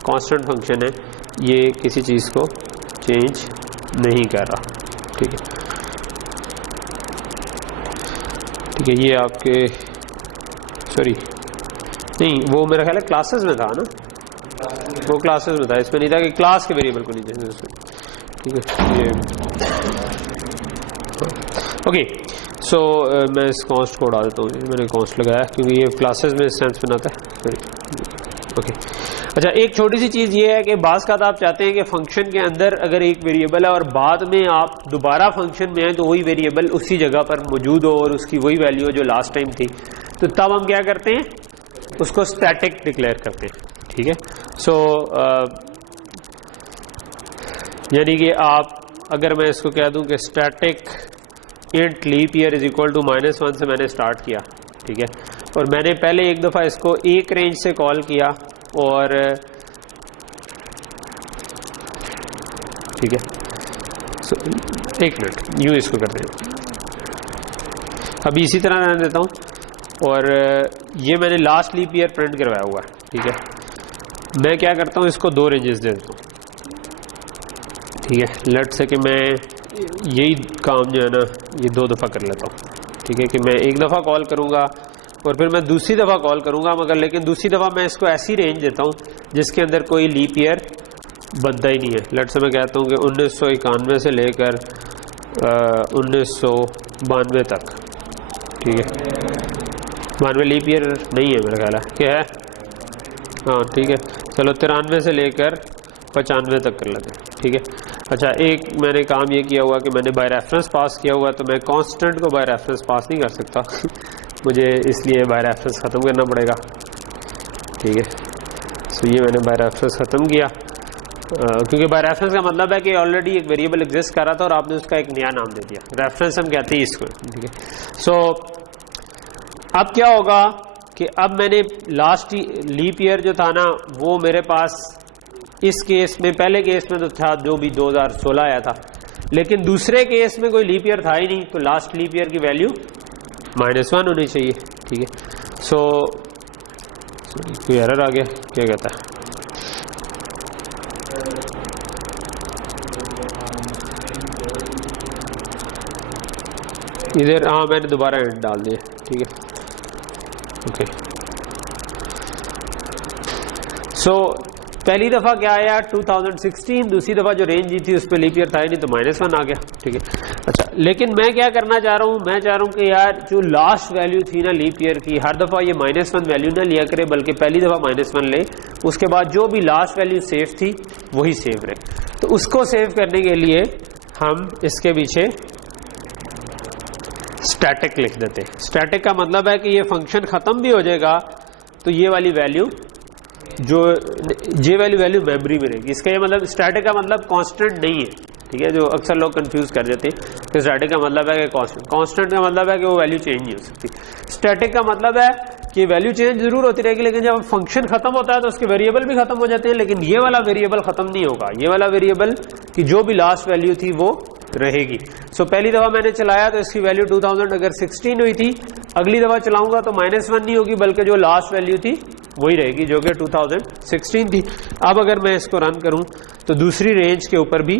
कांस्टेंट फंक्शन है, ये किसी चीज़ को चेंज नहीं कर रहा, ठीक है। ठीक है, ये आपके सॉरी नहीं, वो मेरा ख्याल है क्लासेस में था ना, वो क्लासेस में था, इसमें नहीं था कि क्लास के वेरिएबल को नहीं जैसे, ठीक है। ये ओके, सो मैं इस कॉन्स्ट को डाल देता हूँ, मैंने कॉन्स्ट लगाया क्योंकि ये क्लासेस में सेंस बनाता है, ओके। अच्छा, एक छोटी सी चीज़ ये है कि बाज़ का आप चाहते हैं कि फंक्शन के अंदर अगर एक वेरिएबल है और बाद में आप दोबारा फंक्शन में आए तो वही वेरिएबल उसी जगह पर मौजूद हो और उसकी वही वैल्यू जो लास्ट टाइम थी, तो तब हम क्या करते हैं, उसको स्टैटिक डिक्लेयर करते हैं, ठीक है। सो यानी कि आप अगर मैं इसको कह दूं कि static int leap year is equal to -1 से मैंने स्टार्ट किया, ठीक है, और मैंने पहले एक दफ़ा इसको एक रेंज से कॉल किया और ठीक है, सो एक मिनट यूँ इसको कर दें, अभी इसी तरह रहने देता हूँ। और ये मैंने लास्ट लीप ईयर प्रिंट करवाया हुआ है, ठीक है। मैं क्या करता हूँ, इसको 2 रेंजेस दे देता हूँ, ठीक है। लेट से कि मैं यही काम जो है ना ये 2 दफ़ा कर लेता हूँ, ठीक है, कि मैं एक दफ़ा कॉल करूँगा और फिर मैं दूसरी दफ़ा कॉल करूँगा, मगर लेकिन दूसरी दफ़ा मैं इसको ऐसी रेंज देता हूँ जिसके अंदर कोई लीप ईयर बनता ही नहीं है। लेट से मैं कहता हूँ कि 1991 से लेकर 1992 तक, ठीक है। 92 लीप ईयर नहीं है मेरा ख्याल है, क्या है, हाँ ठीक है, चलो 93 से लेकर 95 तक कर लेते हैं, ठीक है। अच्छा, एक मैंने काम ये किया हुआ कि मैंने बाय रेफरेंस पास किया हुआ, तो मैं कांस्टेंट को बाय रेफरेंस पास नहीं कर सकता मुझे इसलिए बाय रेफरेंस ख़त्म करना पड़ेगा, ठीक है। सो ये मैंने बाय रेफरेंस ख़त्म किया, क्योंकि बाय रेफरेंस का मतलब है कि ऑलरेडी एक वेरिएबल एग्जिस्ट कर रहा था और आपने उसका एक नया नाम दे दिया, रेफरेंस हम कहते हैं इसको, ठीक है। सो अब क्या होगा कि अब मैंने लास्ट लीप ईयर जो था ना वो मेरे पास इस केस में, पहले केस में तो था जो भी 2016 आया था, लेकिन दूसरे केस में कोई लीप ईयर था ही नहीं, तो लास्ट लीप ईयर की वैल्यू -1 होनी चाहिए, ठीक है। सो कोई एरर आ गया, क्या कहता है, इधर, हाँ मैंने दोबारा एंड डाल दिया, ठीक है, ओके। सो पहली दफ़ा क्या आया 2016, दूसरी दफ़ा जो रेंज दी थी उस पर लीप ईयर था ही नहीं, तो -1 आ गया, ठीक है। अच्छा, लेकिन मैं क्या करना चाह रहा हूँ, मैं चाह रहा हूँ कि यार जो लास्ट वैल्यू थी ना लीप ईयर की, हर दफ़ा ये -1 वैल्यू ना लिया करे, बल्कि पहली दफ़ा -1 ले, उसके बाद जो भी लास्ट वैल्यू सेव थी वही सेव रहे। तो उसको सेव करने के लिए हम इसके पीछे स्टैटिक लिख देते हैं। स्टैटिक का मतलब है कि ये फंक्शन ख़त्म भी हो जाएगा तो ये वाली वैल्यू जो जे वैल्यू मेमोरी में रहेगी। इसका ये मतलब स्टैटिक का मतलब कांस्टेंट नहीं है, ठीक है, जो अक्सर लोग कंफ्यूज कर देते हैं कि स्टैटिक का मतलब है कि कांस्टेंट, कांस्टेंट का मतलब है कि वो वैल्यू चेंज नहीं हो सकती। स्टैटिक का मतलब है कि वैल्यू चेंज जरूर होती रहेगी, लेकिन जब फंक्शन खत्म होता है तो उसके वेरिएबल भी खत्म हो जाते हैं, लेकिन ये वाला वेरिएबल खत्म नहीं होगा, ये वाला वेरिएबल की जो भी लास्ट वैल्यू थी वो रहेगी। सो पहली दफा मैंने चलाया तो इसकी वैल्यू 2016 हुई थी, अगली दफा चलाऊंगा तो -1 नहीं होगी, बल्कि जो लास्ट वैल्यू थी वही रहेगी जो कि 2016 थी। अब अगर मैं इसको रन करूं तो दूसरी रेंज के ऊपर भी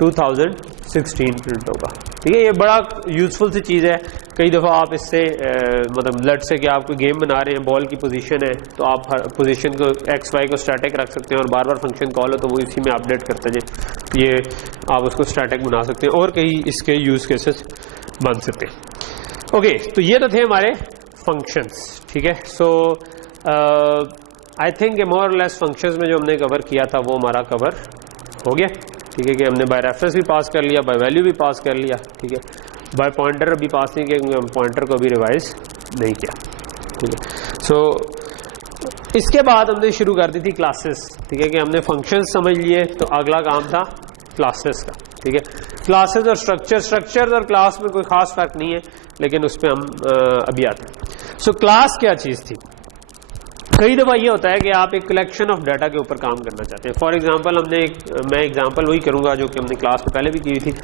2016 प्रिंट होगा, ठीक है। ये बड़ा यूजफुल सी चीज़ है। कई दफ़ा आप इससे मतलब लेट से कि आप कोई गेम बना रहे हैं, बॉल की पोजीशन है तो आप हर पोजीशन को एक्स वाई को स्टैटिक रख सकते हैं और बार बार फंक्शन कॉल हो तो वो इसी में अपडेट करते जाए, ये आप उसको स्टैटिक बना सकते हैं और कई इसके यूज केसेस बन सकते हैं। ओके, तो ये तो थे हमारे फंक्शंस, ठीक है। सो आई थिंक मोर और लेस फंक्शंस में जो हमने कवर किया था वो हमारा कवर हो गया। ठीक है, कि हमने बाय रेफरेंस भी पास कर लिया, बाय वैल्यू भी पास कर लिया, ठीक है, बाय पॉइंटर अभी पास नहीं किया क्योंकि हम पॉइंटर को भी रिवाइज नहीं किया, ठीक है। सो इसके बाद हमने शुरू कर दी थी क्लासेस, ठीक है, कि हमने फंक्शंस समझ लिए, तो अगला काम था क्लासेस का, ठीक है। क्लासेस और स्ट्रक्चर और क्लास में कोई खास फर्क नहीं है, लेकिन उस पर हम अभी आते हैं। सो क्लास क्या चीज़ थी? कई दफ़ा ये होता है कि आप एक कलेक्शन ऑफ डाटा के ऊपर काम करना चाहते हैं। फॉर एग्जांपल मैं एग्जांपल वही करूंगा जो कि हमने क्लास में पहले भी की हुई थी,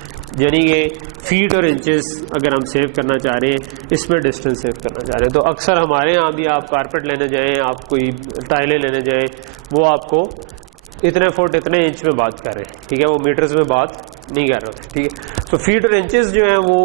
यानी कि फीट और इंचेस अगर हम सेव करना चाह रहे हैं, इसमें डिस्टेंस सेव करना चाह रहे हैं, तो अक्सर हमारे यहाँ भी आप कारपेट लेने जाएँ, आप कोई टाइलें लेने जाएँ, वो आपको इतने फुट इतने इंच में बात कर रहे हैं, ठीक है, वो मीटर्स में बात नहीं कर रहे होते, ठीक है। तो फीट और इंचेस जो है वो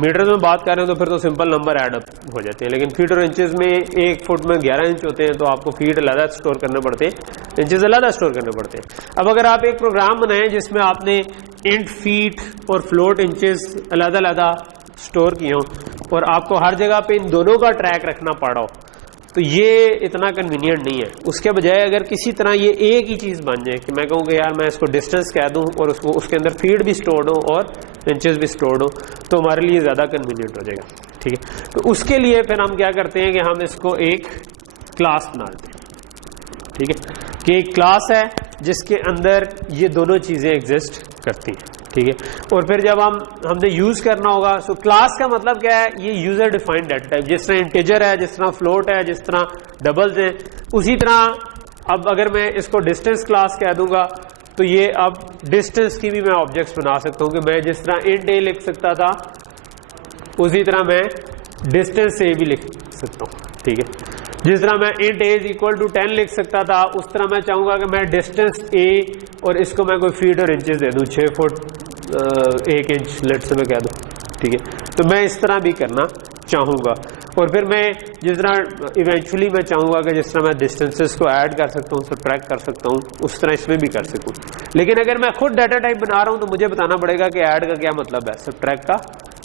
मीटर्स में बात कर रहे हैं तो फिर तो सिंपल नंबर ऐड अप हो जाते हैं, लेकिन फीट और इंचेस में 1 फुट में 11 इंच होते हैं, तो आपको फीट अलग स्टोर करने पड़ते हैं, इंचेस अलग स्टोर करने पड़ते हैं। अब अगर आप एक प्रोग्राम बनाएं जिसमें आपने इंट फीट और फ्लोट इंचेस अलग अलग स्टोर किए हों और आपको हर जगह पे इन दोनों का ट्रैक रखना पड़ा हो, तो ये इतना कन्वीनियंट नहीं है। उसके बजाय अगर किसी तरह ये एक ही चीज़ बन जाए कि मैं कहूँ कि यार मैं इसको डिस्टेंस कह दूँ और उसको उसके अंदर फीट भी स्टोर्ड हो और इंचेस भी स्टोर्ड हो, तो हमारे लिए ज़्यादा कन्वीनियंट हो जाएगा, ठीक है। तो उसके लिए फिर हम क्या करते हैं कि हम इसको एक क्लास बना देते हैं, ठीक है, कि एक क्लास है जिसके अंदर ये दोनों चीज़ें एग्जिस्ट करती हैं, ठीक है। और फिर जब हमने यूज करना होगा, सो क्लास का मतलब क्या है? ये यूजर डिफाइंड डाटा टाइप, जिस तरह इंटीजर है, जिस तरह फ्लोट है, जिस तरह डबल्स हैं, उसी तरह अब अगर मैं इसको डिस्टेंस क्लास कह दूंगा तो ये अब डिस्टेंस की भी मैं ऑब्जेक्ट्स बना सकता हूं कि मैं जिस तरह इंट ए लिख सकता था उसी तरह मैं डिस्टेंस ए भी लिख सकता हूं, ठीक है। जिस तरह मैं int a is equal to 10 लिख सकता था, उस तरह मैं चाहूंगा कि मैं डिस्टेंस ए और इसको मैं कोई फीट और इंचेस दे दूं, 6 फुट 1 इंच लेट से मैं कह दूं, ठीक है। तो मैं इस तरह भी करना चाहूंगा। और फिर मैं जिस तरह इवेंचुअली मैं चाहूंगा कि जिस तरह मैं डिस्टेंसेस को ऐड कर सकता हूँ, सब्ट्रैक्ट कर सकता हूँ, उस तरह इसमें भी कर सकूँ। लेकिन अगर मैं खुद डाटा टाइप बना रहा हूँ तो मुझे बताना पड़ेगा कि ऐड का क्या मतलब है, सब्ट्रैक्ट का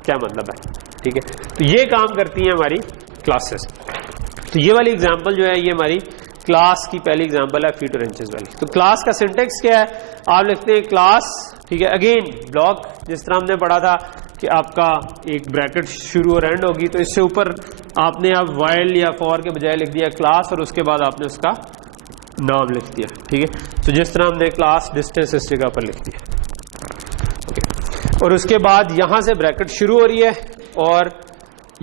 क्या मतलब है, ठीक है। तो ये काम करती हैं हमारी क्लासेस। तो ये वाली एग्जांपल जो है ये हमारी क्लास की पहली एग्जांपल है, फीट और इंचेस वाली। तो क्लास का सिंटेक्स क्या है? आप लिखते हैं क्लास, ठीक है, अगेन ब्लॉक, जिस तरह हमने पढ़ा था कि आपका एक ब्रैकेट शुरू और एंड होगी, तो इससे ऊपर आपने अब वाइल या फॉर के बजाय लिख दिया क्लास और उसके बाद आपने उसका नाम लिख दिया, ठीक है। तो जिस तरह हमने क्लास डिस्टेंस इस जगह पर लिख दिया, ओके। और उसके बाद यहां से ब्रैकेट शुरू हो रही है और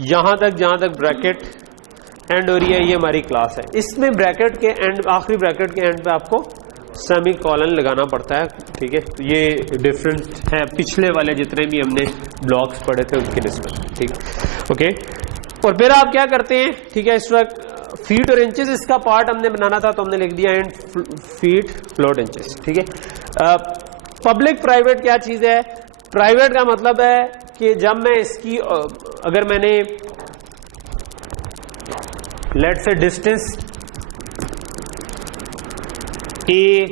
यहां तक जहां तक ब्रैकेट एंड हो रही है, ये हमारी क्लास है। इसमें ब्रैकेट के एंड, आखिरी ब्रैकेट के एंड पे आपको सेमी कॉलन लगाना पड़ता है, ठीक है। तो ये डिफरेंट है पिछले वाले जितने भी हमने ब्लॉक्स पढ़े थे उनके निस्बत, ठीक है, ओके। और फिर आप क्या करते हैं, ठीक है, इस वक्त फीट और इंचेस इसका पार्ट हमने बनाना था, तो हमने लिख दिया एंड फीट फ्लोट इंचेस, ठीक है। पब्लिक प्राइवेट क्या चीज है? प्राइवेट का मतलब है कि जब मैं इसकी अगर मैंने लेट से डिस्टेंस ए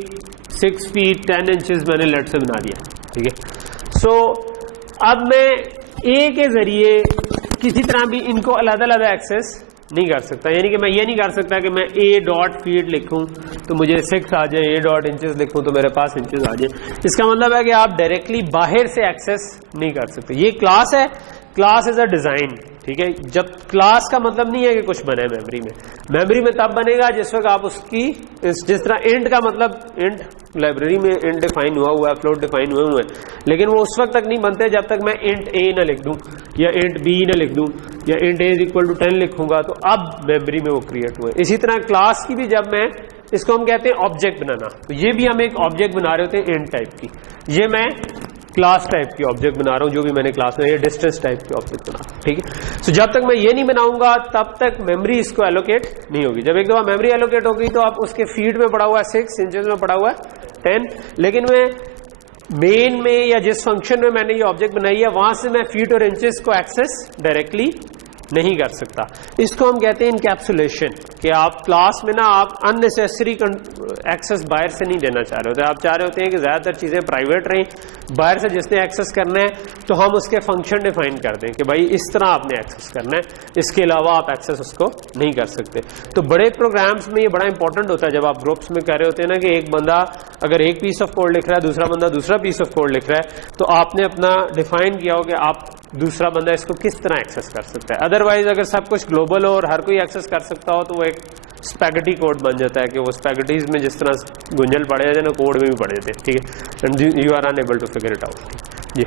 6 फीट 10 इंचेस मैंने लेट से बना दिया, ठीक है। सो अब मैं ए के जरिए किसी तरह भी इनको अलग अलग एक्सेस नहीं कर सकता, यानी कि मैं ये नहीं कर सकता कि मैं ए डॉट फीट लिखूं तो मुझे 6 आ जाए, ए डॉट इंचेस लिखूं तो मेरे पास इंचेस आ जाए। इसका मतलब है कि आप डायरेक्टली बाहर से एक्सेस नहीं कर सकते। ये क्लास है, क्लास इज अ डिजाइन, ठीक है। जब क्लास का मतलब नहीं है कि कुछ बने मेमोरी में, मेमोरी में तब बनेगा जिस वक्त आप उसकी जिस तरह इंट का मतलब इंट लाइब्रेरी में इंट डिफाइन हुआ है, फ्लोट डिफाइन हुए हैं, लेकिन वो उस वक्त तक नहीं बनते जब तक मैं इंट ए ना लिख दूं या इंट बी ना लिख दूं या int a is equal to 10 लिखूंगा तो अब मेमोरी में वो क्रिएट हुए। इसी तरह क्लास की भी जब मैं इसको हम कहते हैं ऑब्जेक्ट बनाना, तो ये भी हम एक ऑब्जेक्ट बना रहे होते हैं इंट टाइप की, ये मैं क्लास टाइप की ऑब्जेक्ट बना रहा हूं, जो भी मैंने क्लास में, ये डिस्टेंस टाइप की ऑब्जेक्ट बना रहा हूं, ठीक है। तो जब तक मैं ये नहीं बनाऊंगा तब तक मेमोरी इसको एलोकेट नहीं होगी। जब एक दफा मेमोरी एलोकेट होगी तो आप उसके फीट में पड़ा हुआ है 6, इंचेस में पड़ा हुआ है 10, लेकिन मैं मेन में या जिस फंक्शन में मैंने ये ऑब्जेक्ट बनाई है वहां से मैं फीट और इंचेस को एक्सेस डायरेक्टली नहीं कर सकता। इसको हम कहते हैं इनकैप्सुलेशन, कि आप क्लास में ना आप अननेसेसरी एक्सेस बाहर से नहीं देना चाह रहे होते। आप चाह रहे होते हैं कि ज्यादातर चीजें प्राइवेट रहें, बाहर से जिसने एक्सेस करना है तो हम उसके फंक्शन डिफाइन कर दें कि भाई इस तरह आपने एक्सेस करना है, इसके अलावा आप एक्सेस उसको नहीं कर सकते। तो बड़े प्रोग्राम्स में ये बड़ा इंपॉर्टेंट होता है जब आप ग्रुप्स में कर रहे होते हैं ना कि एक बंदा अगर एक पीस ऑफ कोड लिख रहा है, दूसरा बंदा दूसरा पीस ऑफ कोड लिख रहा है, तो आपने अपना डिफाइन किया हो कि आप दूसरा बंदा इसको किस तरह एक्सेस कर सकता है। अदरवाइज अगर सब कुछ ग्लोबल हो और हर कोई एक्सेस कर सकता हो तो वो एक स्पैगेटी कोड बन जाता है कि वो स्पैगेटीज में जिस तरह गुंजल पड़े जाते हैं ना, कोड में भी पड़े जाते हैं, ठीक है, and you are unable to figure it out. जी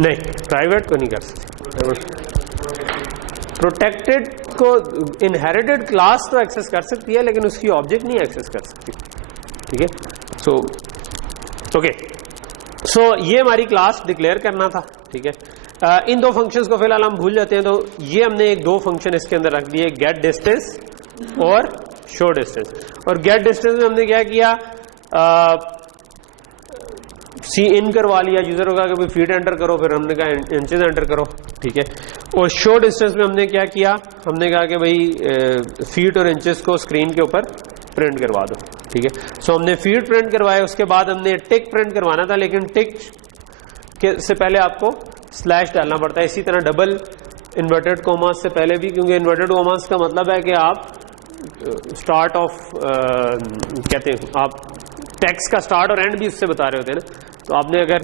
नहीं, प्राइवेट को नहीं कर सकते। प्रोटेक्टेड को इनहेरिटेड क्लास तो एक्सेस कर सकती है लेकिन उसकी ऑब्जेक्ट नहीं एक्सेस कर सकती, ठीक है। सो ओके, सो ये हमारी क्लास डिक्लेयर करना था, ठीक है। इन दो फंक्शंस को फिलहाल हम भूल जाते हैं, तो ये हमने एक दो फंक्शन इसके अंदर रख दिए, गेट डिस्टेंस और शो डिस्टेंस। और गेट डिस्टेंस में हमने क्या किया, सी इन करवा लिया, यूजर होगा कि फीट एंटर करो, फिर हमने कहा इंचेस एंटर करो, ठीक है। और शो डिस्टेंस में हमने क्या किया, हमने कहा कि भाई फीट और इंचेस को स्क्रीन के ऊपर प्रिंट करवा दो, ठीक है। सो हमने फीट प्रिंट करवाए, उसके बाद हमने टिक प्रिंट करवाना था, लेकिन टिक से पहले आपको स्लैश डालना पड़ता है, इसी तरह डबल इन्वर्टेड कोमास से पहले भी, क्योंकि इन्वर्टेड कोमास का मतलब है कि आप स्टार्ट ऑफ कहते हैं, आप टेक्स्ट का स्टार्ट और एंड भी उससे बता रहे होते हैं ना, तो आपने अगर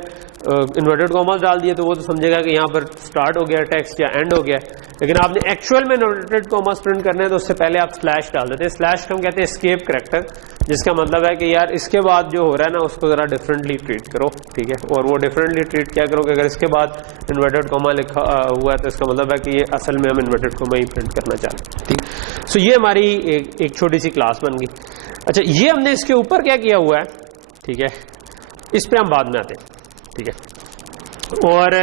इन्वर्टेड कॉमास डाल दिए तो वो तो समझेगा कि यहाँ पर स्टार्ट हो गया टेक्स्ट या एंड हो गया, लेकिन आपने एक्चुअल में इन्वर्टेड कॉमास प्रिंट करना है तो उससे पहले आप स्लैश डाल देते हैं। स्लैश को हम कहते हैं एस्केप करैक्टर, जिसका मतलब है कि यार इसके बाद जो हो रहा है ना उसको जरा डिफरेंटली ट्रीट करो, ठीक है। और वो डिफरेंटली ट्रीट क्या करो कि अगर इसके बाद इन्वर्टेड कॉमा लिखा हुआ है तो इसका मतलब है कि ये असल में हम इन्वर्टेड कॉमा ही प्रिंट करना चाहते हैं, ठीक। सो ये हमारी एक छोटी सी क्लास बन गई। अच्छा, ये हमने इसके ऊपर क्या किया हुआ है, ठीक है, इस पे हम बाद में आते हैं, ठीक है। और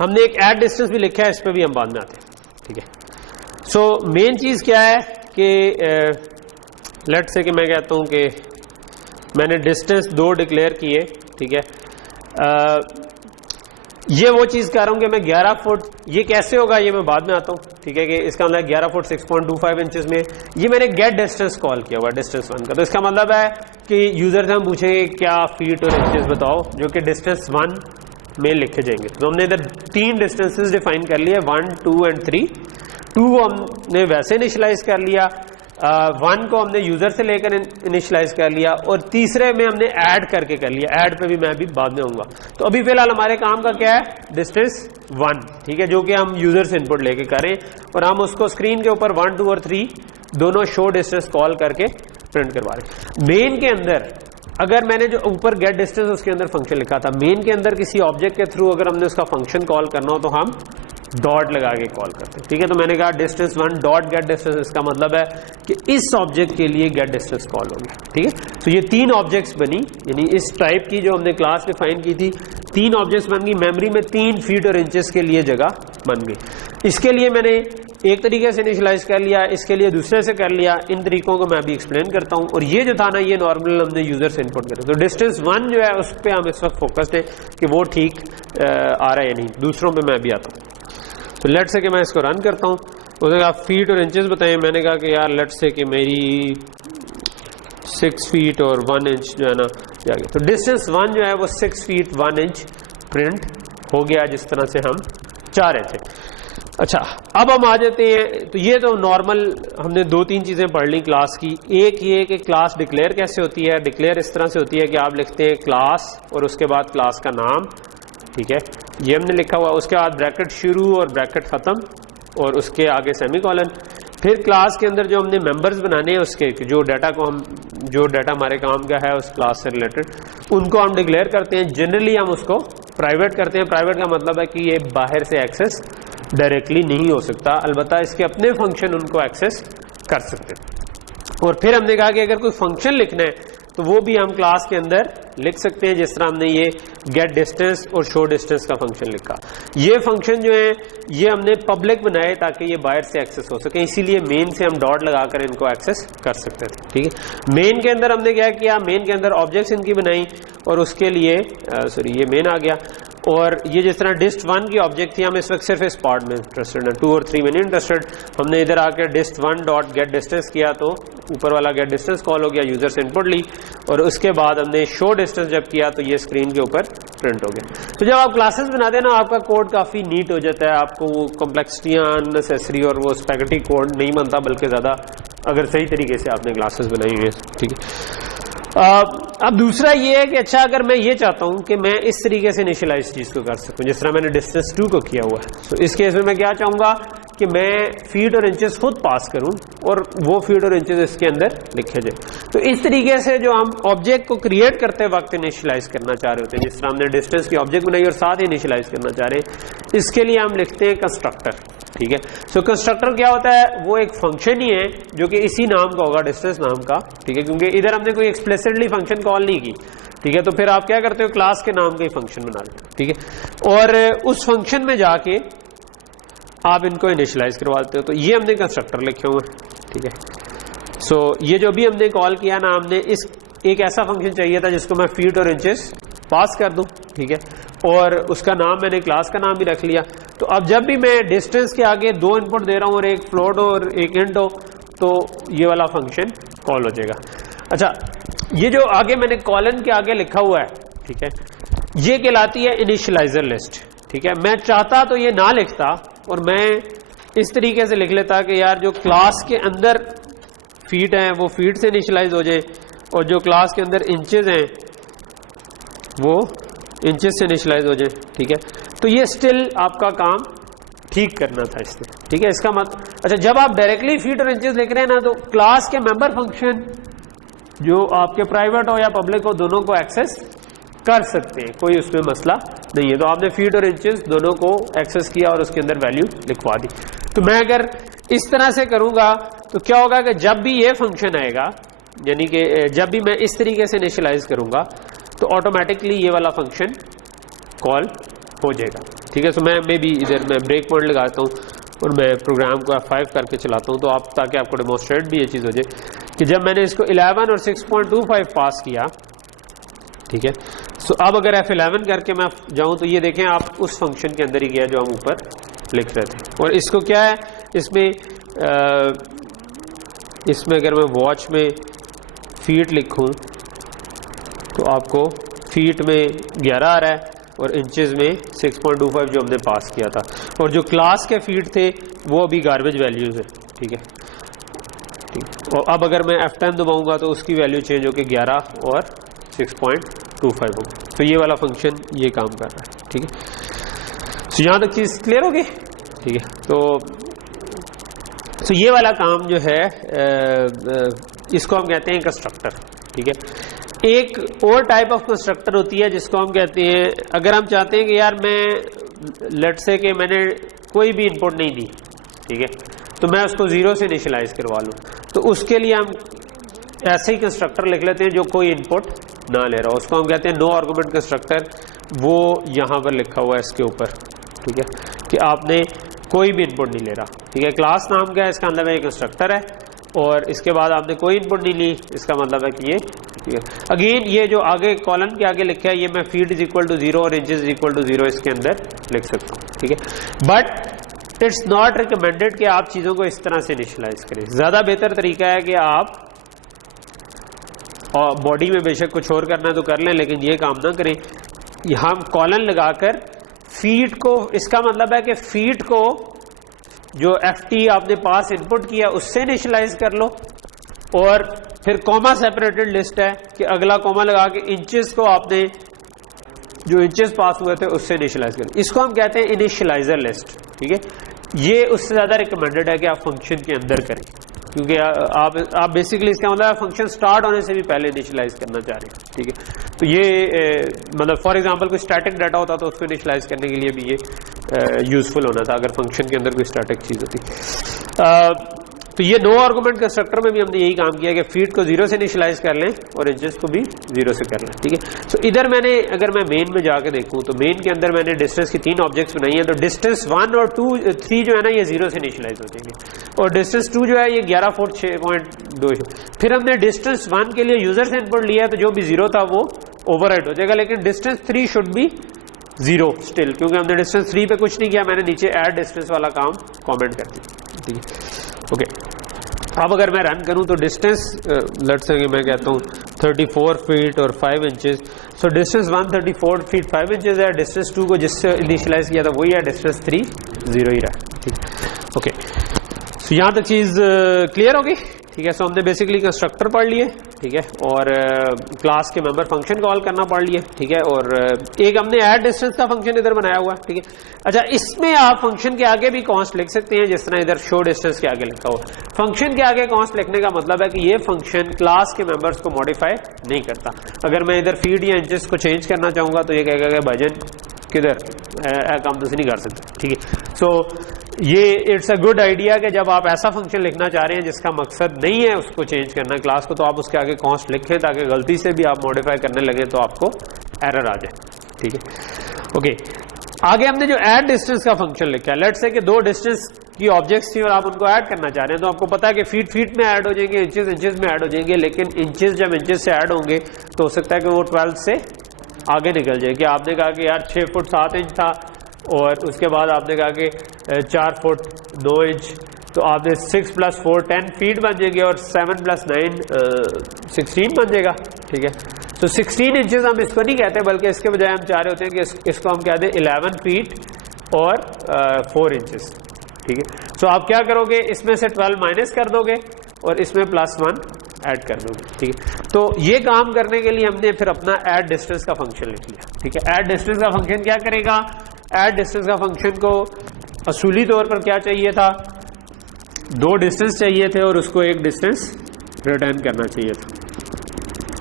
हमने एक ऐड डिस्टेंस भी लिखा है, इस पे भी हम बाद में आते हैं, ठीक है। सो मेन चीज क्या है कि लेट से कि मैं कहता हूं कि मैंने डिस्टेंस 2 डिक्लेयर किए, ठीक है। ये वो चीज कह रहा हूं कि मैं 11 फुट, ये कैसे होगा ये मैं बाद में आता हूं, ठीक है, कि इसका मतलब 11 फुट 6.25 इंचेस में ये मैंने गेट डिस्टेंस कॉल किया हुआ डिस्टेंस 1 का। तो इसका मतलब है कि यूजर से हम पूछेंगे क्या फीट और इंचेस बताओ, जो कि डिस्टेंस 1 में लिखे जाएंगे। तो हमने इधर 3 डिस्टेंसेस डिफाइन कर लिए, 1, 2 एंड 3। 2 को हमने वैसे इनिशियलाइज कर लिया, 1 को हमने यूजर से लेकर इनिशियलाइज कर लिया, और तीसरे में हमने ऐड करके कर लिया। ऐड पे भी मैं अभी बाद में आऊंगा। तो अभी फिलहाल हमारे काम का क्या है, डिस्टेंस 1, ठीक है, जो कि हम यूजर से इनपुट लेके करें और हम उसको स्क्रीन के ऊपर 1, 2 और 3 दोनों शो डिस्टेंस कॉल करके प्रिंट करवा रहे। मेन के अंदर अगर मैंने जो ऊपर गेट डिस्टेंस उसके अंदर फंक्शन लिखा था, मेन के अंदर किसी ऑब्जेक्ट के थ्रू अगर हमने उसका फंक्शन कॉल करना हो तो हम डॉट लगा के कॉल करते हैं, ठीक है। तो मैंने कहा डिस्टेंस 1 डॉट गेट डिस्टेंस, इसका मतलब है कि इस ऑब्जेक्ट के लिए गेट डिस्टेंस कॉल हो गया, ठीक है। तो ये 3 ऑब्जेक्ट्स बनी, यानी इस टाइप की जो हमने क्लास डिफाइन की थी 3 ऑब्जेक्ट्स बन गई। मेमोरी में 3 फीट और इंचेस के लिए जगह बन गई। इसके लिए मैंने एक तरीके से इनिशियलाइज कर लिया, इसके लिए दूसरे से कर लिया। इन तरीकों को मैं अभी एक्सप्लेन करता हूं। और ये जो था ना, ये नॉर्मल हमने यूजर से इनपुट करा। तो डिस्टेंस 1 जो है उस पर हम इस वक्त फोकस्ड है कि वो ठीक आ रहा है या नहीं। दूसरों पे मैं भी आता हूँ। तो लेट से कि मैं इसको रन करता हूँ। उसने कहा फीट और इंचेस बताएं। मैंने कहा कि यार लेट से कि मेरी 6 फीट और 1 इंच जो है ना जाएगी। तो डिस्टेंस 1 जो है वो 6 फीट 1 इंच प्रिंट हो गया जिस तरह से हम चाह रहे थे। अच्छा, अब हम आ जाते हैं। तो ये तो नॉर्मल हमने 2-3 चीजें पढ़ ली क्लास की। एक ये कि क्लास डिक्लेयर कैसे होती है। डिक्लेयर इस तरह से होती है कि आप लिखते हैं क्लास और उसके बाद क्लास का नाम, ठीक है, ये हमने लिखा हुआ। उसके बाद ब्रैकेट शुरू और ब्रैकेट खत्म और उसके आगे सेमीकोलन। फिर क्लास के अंदर जो हमने मेंबर्स बनाने हैं उसके जो डाटा हमारे काम का है उस क्लास से रिलेटेड, उनको हम डिक्लेयर करते हैं। जनरली हम उसको प्राइवेट करते हैं। प्राइवेट का मतलब है कि ये बाहर से एक्सेस डायरेक्टली नहीं हो सकता, अलबत्ता इसके अपने फंक्शन उनको एक्सेस कर सकते हैं। और फिर हमने कहा कि अगर कोई फंक्शन लिखना है तो वो भी हम क्लास के अंदर लिख सकते हैं, जिस तरह हमने ये गेट डिस्टेंस और शो डिस्टेंस का फंक्शन लिखा। ये फंक्शन जो है ये हमने पब्लिक बनाए ताकि ये बाहर से एक्सेस हो सके, इसीलिए मेन से हम डॉट लगाकर इनको एक्सेस कर सकते थे, ठीक है। मेन के अंदर हमने क्या किया, मेन के अंदर ऑब्जेक्ट्स इनकी बनाई और उसके लिए सॉरी ये मेन आ गया। और ये जिस तरह dist1 की ऑब्जेक्ट थी, हम इस वक्त सिर्फ इस पार्ट में इंटरेस्टेड है, 2 और 3 में नहीं इंटरेस्टेड। हमने इधर आकर dist1 डॉट गेट डिस्टेंस किया तो ऊपर वाला गेट डिस्टेंस कॉल हो गया, यूजर से इनपुट ली, और उसके बाद हमने शो डिस्टेंस जब किया तो ये स्क्रीन के ऊपर प्रिंट हो गया। तो जब आप क्लासेस बनाते हैं ना, आपका कोड काफी नीट हो जाता है, आपको वो कॉम्प्लेक्सिटियां अननेसेसरी और वो स्पैगेटी कोड नहीं बनता, बल्कि ज्यादा अगर सही तरीके से आपने क्लासेस बनाई हुई है। ठीक है, अब दूसरा ये है कि अच्छा अगर मैं ये चाहता हूं कि मैं इस तरीके से इनिशियलाइज चीज को कर सकूं जिस तरह मैंने डिस्टेंस 2 को किया हुआ है, तो इस केस में मैं क्या चाहूंगा कि मैं फीट और इंचेस खुद पास करूं और वो फीट और इंचेस इसके अंदर लिखे जाए। तो इस तरीके से जो हम ऑब्जेक्ट को क्रिएट करते वक्त इनिशियलाइज करना चाह रहे होते हैं, जिस तरह हमने डिस्टेंस की ऑब्जेक्ट बनाई और साथ ही इनिशियलाइज करना चाह रहे हैं, इसके लिए हम लिखते हैं कंस्ट्रक्टर। ठीक है, सो कंस्ट्रक्टर क्या होता है, वो एक फंक्शन ही है जो कि इसी नाम का होगा, डिस्टेंस नाम का। ठीक है, क्योंकि इधर हमने कोई एक्सप्लिसिटली फंक्शन कॉल नहीं की। ठीक है, तो फिर आप क्या करते हो, क्लास के नाम का ही फंक्शन बना लेते हो। ठीक है, और उस फंक्शन में जाके आप इनको इनिशियलाइज करवाते हो, तो ये हमने कंस्ट्रक्टर लिखे हुए हैं। ठीक है, सो ये जो भी हमने कॉल किया ना, हमने इस एक ऐसा फंक्शन चाहिए था जिसको मैं फीट और इंचेस पास कर दूं। ठीक है, और उसका नाम मैंने क्लास का नाम भी रख लिया। तो अब जब भी मैं डिस्टेंस के आगे 2 इनपुट दे रहा हूं और एक फ्लोट और एक इंट हो, तो ये वाला फंक्शन कॉल हो जाएगा। अच्छा, ये जो आगे मैंने कॉलन के आगे लिखा हुआ है, ठीक है, ये कहलाती है इनिशियलाइजर लिस्ट। ठीक है, मैं चाहता तो ये ना लिखता और मैं इस तरीके से लिख लेता कि यार जो क्लास के अंदर फीट हैं वो फीट से इनिशियलाइज हो जाए और जो क्लास के अंदर इंचेस हैं वो इंचेस से इनिशियलाइज हो जाए। ठीक है, तो ये स्टिल आपका काम ठीक करना था इसमें। ठीक है, इसका मतलब अच्छा, जब आप डायरेक्टली फीट और इंचेस लिख रहे हैं ना, तो क्लास के मेंबर फंक्शन जो आपके प्राइवेट हो या पब्लिक हो, दोनों को एक्सेस कर सकते हैं, कोई उसमें मसला नहीं है। तो आपने फीट और इंचेस दोनों को एक्सेस किया और उसके अंदर वैल्यू लिखवा दी। तो मैं अगर इस तरह से करूंगा तो क्या होगा कि जब भी ये फंक्शन आएगा, यानी कि जब भी मैं इस तरीके से इनिशियलाइज करूंगा, तो ऑटोमेटिकली ये वाला फंक्शन कॉल हो जाएगा। ठीक है, तो मैं भी इधर मैं ब्रेक पॉइंट लगाता हूँ और मैं प्रोग्राम को F5 करके चलाता हूँ, तो आप ताकि आपको डेमोन्स्ट्रेट भी ये चीज़ हो जाए कि जब मैंने इसको 11 और 6.25 पास किया, ठीक है, सो अब अगर F11 करके मैं जाऊँ तो ये देखें आप उस फंक्शन के अंदर ही गया जो हम ऊपर लिख रहे थे। और इसको क्या है, इसमें अगर मैं वॉच में फीट लिखूं तो आपको फीट में 11 आ रहा है और इंचेस में 6.25 जो हमने पास किया था, और जो क्लास के फीट थे वो अभी गार्बेज वैल्यूज है। ठीक है, ठीक, और अब अगर मैं F10 दबाऊंगा तो उसकी वैल्यू चेंज होकर 11 और 6.25 होगी। तो ये वाला फंक्शन ये काम कर रहा है। ठीक है, तो यहां तक चीज क्लियर होगी। ठीक है, तो ये वाला काम जो है इसको हम कहते हैं कंस्ट्रक्टर। ठीक है, एक और टाइप ऑफ कंस्ट्रक्टर होती है जिसको हम कहते हैं, अगर हम चाहते हैं कि यार मैं लेट्स से कि मैंने कोई भी इनपुट नहीं दी, ठीक है, तो मैं उसको 0 से इनिशियलाइज करवा लूं, तो उसके लिए हम ऐसे ही कंस्ट्रक्टर लिख लेते हैं जो कोई इनपुट ना ले रहा हो, उसको हम कहते हैं नो आर्गुमेंट कंस्ट्रक्टर। वो यहां पर लिखा हुआ है इसके ऊपर। ठीक है, कि आपने कोई भी इनपुट नहीं ले रहा। ठीक है, क्लास नाम का है, इसका मतलब है कंस्ट्रक्टर है, और इसके बाद आपने कोई इनपुट नहीं ली, इसका मतलब है कि ये। ठीक है, अगेन ये जो आगे कॉलम के आगे लिखा है, ये मैं फीट इज इक्वल टू 0 और इंचेस इज इक्वल टू 0 इसके अंदर लिख सकता हूँ। ठीक है, बट इट्स नॉट रिकमेंडेड कि आप चीजों को इस तरह से इनिशियलाइज करें। ज्यादा बेहतर तरीका है कि आप और बॉडी में बेशक कुछ और करना है तो कर लें, लेकिन ये काम ना करें। हम कॉलन लगाकर फीट को, इसका मतलब है कि फीट को जो FT आपने पास इनपुट किया उससे इनिशियलाइज कर लो, और फिर कॉमा सेपरेटेड लिस्ट है कि अगला कॉमा लगा के इंचेस को आपने जो इंचेस पास हुए थे उससे इनिशियलाइज कर। इसको हम कहते हैं इनिशियलाइजर लिस्ट। ठीक है, ये उससे ज्यादा रिकमेंडेड है कि आप फंक्शन के अंदर करें, क्योंकि आप बेसिकली इसका मतलब फंक्शन स्टार्ट होने से भी पहले इनिशियलाइज करना चाह रहे हैं। ठीक है, तो ये मतलब फॉर एग्जांपल कोई स्टैटिक डाटा होता तो उसको इनिशियलाइज करने के लिए भी ये यूजफुल होना था अगर फंक्शन के अंदर कोई स्टैटिक चीज होती। तो ये नो आर्गुमेंट कंस्ट्रक्टर में भी हमने यही काम किया कि फीट को 0 से इनिशियलाइज कर लें और इंचेस को भी 0 से कर लें। ठीक है, तो इधर मैंने अगर मैं मेन में जाके देखूं तो मेन के अंदर मैंने डिस्टेंस की 3 ऑब्जेक्ट्स बनाई हैं। तो डिस्टेंस 1 और 3 जो है ना, ये 0 से इनिशियलाइज हो जाएंगे, और डिस्टेंस 2 जो है ये 11.6.2। फिर हमने डिस्टेंस 1 के लिए यूजर से इनपुट लिया है, तो जो भी 0 था वो ओवरराइट हो जाएगा, लेकिन डिस्टेंस 3 शुड बी 0 स्टिल, क्योंकि हमने डिस्टेंस 3 पे कुछ नहीं किया, मैंने नीचे ऐड डिस्टेंस वाला काम कमेंट कर दिया, ठीक है। ओके, अब अगर मैं रन करूं तो डिस्टेंस लेट्स से मैं कहता हूं 34 फीट और 5 inches, so distance 1 34 feet 5 inches है, डिस्टेंस 2 को जिससे इनिशियलाइज किया था वही है, डिस्टेंस 3 0 ही रहा, ठीक। ओके, सो यहां तक चीज क्लियर होगी, ठीक है। सो हमने बेसिकली कंस्ट्रक्टर पढ़ लिए, ठीक है, और क्लास के मेंबर फंक्शन कॉल करना पढ़ लिए, ठीक है, और एक हमने ऐड डिस्टेंस का फंक्शन इधर बनाया हुआ है, ठीक है। अच्छा, इसमें आप फंक्शन के आगे भी कॉन्स्ट लिख सकते हैं, जिस तरह इधर शो डिस्टेंस के आगे लिखा हुआ। फंक्शन के आगे कॉन्स्ट लिखने का मतलब है कि ये फंक्शन क्लास के मेंबर्स को मॉडिफाई नहीं करता। अगर मैं इधर फीट या इंचेस को चेंज करना चाहूंगा तो ये कहेगा कि भाईजान किधर काम तो नहीं कर सकते, ठीक है। सो ये इट्स अ गुड आइडिया कि जब आप ऐसा फंक्शन लिखना चाह रहे हैं जिसका मकसद नहीं है उसको चेंज करना क्लास को, तो आप उसके आगे कॉन्स्ट लिखें ताकि गलती से भी आप मॉडिफाई करने लगे तो आपको एरर आ जाए, ठीक है। ओके, आगे हमने जो ऐड डिस्टेंस का फंक्शन लिखा है, लेट्स से कि 2 डिस्टेंस की ऑब्जेक्ट्स थी और आप उनको ऐड करना चाह रहे हैं, तो आपको पता है कि फीट फीट में ऐड हो जाएंगे, इंचेस इंचेस में ऐड हो जाएंगे, लेकिन इंचेस जब इंचेस से ऐड होंगे तो हो सकता है कि वो 12 से आगे निकल जाए। कि आपने कहा कि यार 6 फुट 7 इंच था और उसके बाद आपने कहा कि 4 फुट 2 इंच, तो आपने 6 + 4 10 फीट बन जाएंगे और 7 + 9 16 बन जाएगा, ठीक है। तो 16 इंचेस हम इसको नहीं कहते, बल्कि इसके बजाय हम चाह रहे होते हैं कि इसको हम कहते हैं 11 फीट और 4 इंचेस, ठीक है। तो आप क्या करोगे, इसमें से 12 माइनस कर दोगे और इसमें +1 ऐड कर दोगे, ठीक है। तो ये काम करने के लिए हमने फिर अपना ऐड डिस्टेंस का फंक्शन लिख लिया, ठीक है। ऐड डिस्टेंस का फंक्शन क्या करेगा, ऐड डिस्टेंस का फंक्शन को असूली तौर पर क्या चाहिए था, 2 डिस्टेंस चाहिए थे और उसको 1 डिस्टेंस रिटर्न करना चाहिए था,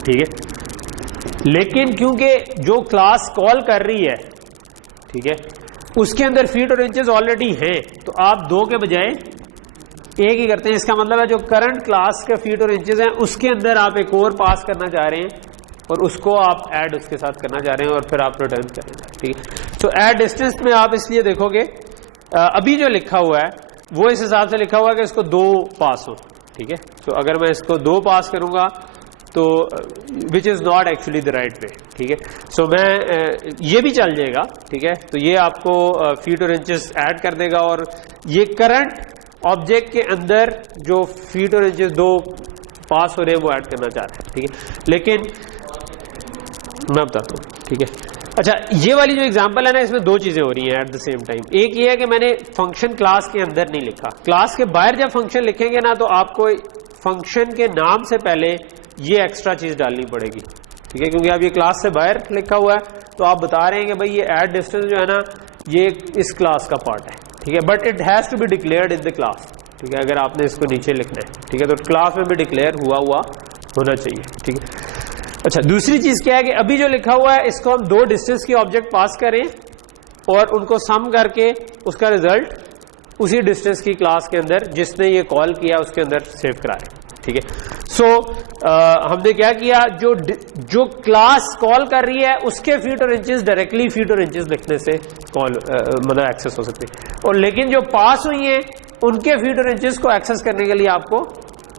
ठीक है। लेकिन क्योंकि जो क्लास कॉल कर रही है, ठीक है, उसके अंदर फीट और इंचेस ऑलरेडी हैं, तो आप 2 के बजाय 1 ही करते हैं। इसका मतलब है जो करंट क्लास के फीट और इंचेस हैं उसके अंदर आप एक और पास करना चाह रहे हैं और उसको आप ऐड उसके साथ करना चाह रहे हैं और फिर आप रिटर्न करेंगे, ठीक है। तो ऐड डिस्टेंस में आप इसलिए देखोगे अभी जो लिखा हुआ है वो इस हिसाब से लिखा हुआ है कि इसको 2 पास हो, ठीक है। तो अगर मैं इसको 2 पास करूंगा तो which is not actually the right way, ठीक है। सो मैं ये भी चल जाएगा, ठीक है। तो ये आपको फीट और इंचेस ऐड कर देगा और ये करंट ऑब्जेक्ट के अंदर जो फीट और इंचेस 2 पास हो रहे हैं वो ऐड करना चाह रहे हैं, ठीक है। लेकिन मैं बताता हूँ, ठीक है। अच्छा, ये वाली जो एग्जांपल है ना, इसमें 2 चीजें हो रही हैं एट द सेम टाइम। एक ये है कि मैंने फंक्शन क्लास के अंदर नहीं लिखा, क्लास के बाहर जब फंक्शन लिखेंगे ना तो आपको फंक्शन के नाम से पहले ये एक्स्ट्रा चीज डालनी पड़ेगी, ठीक है। क्योंकि अब ये क्लास से बाहर लिखा हुआ है तो आप बता रहे हैं कि भाई ये ऐड डिस्टेंस जो है ना ये इस क्लास का पार्ट है, ठीक है, but it has to be declared in the class, ठीक है। अगर आपने इसको नीचे लिखना है, ठीक है, तो क्लास में भी डिक्लेयर हुआ होना चाहिए, ठीक है। अच्छा, दूसरी चीज क्या है कि अभी जो लिखा हुआ है इसको हम 2 डिस्टेंस की ऑब्जेक्ट पास करें और उनको सम करके उसका रिजल्ट उसी डिस्टेंस की क्लास के अंदर जिसने ये कॉल किया उसके अंदर सेव कराए, ठीक है। सो हमने क्या किया, जो क्लास कॉल कर रही है उसके फीट और इंचेस डायरेक्टली फीट और इंचेस लिखने से कॉल मतलब एक्सेस हो सकती है, और लेकिन जो पास हुई है उनके फीट और इंचेस को एक्सेस करने के लिए आपको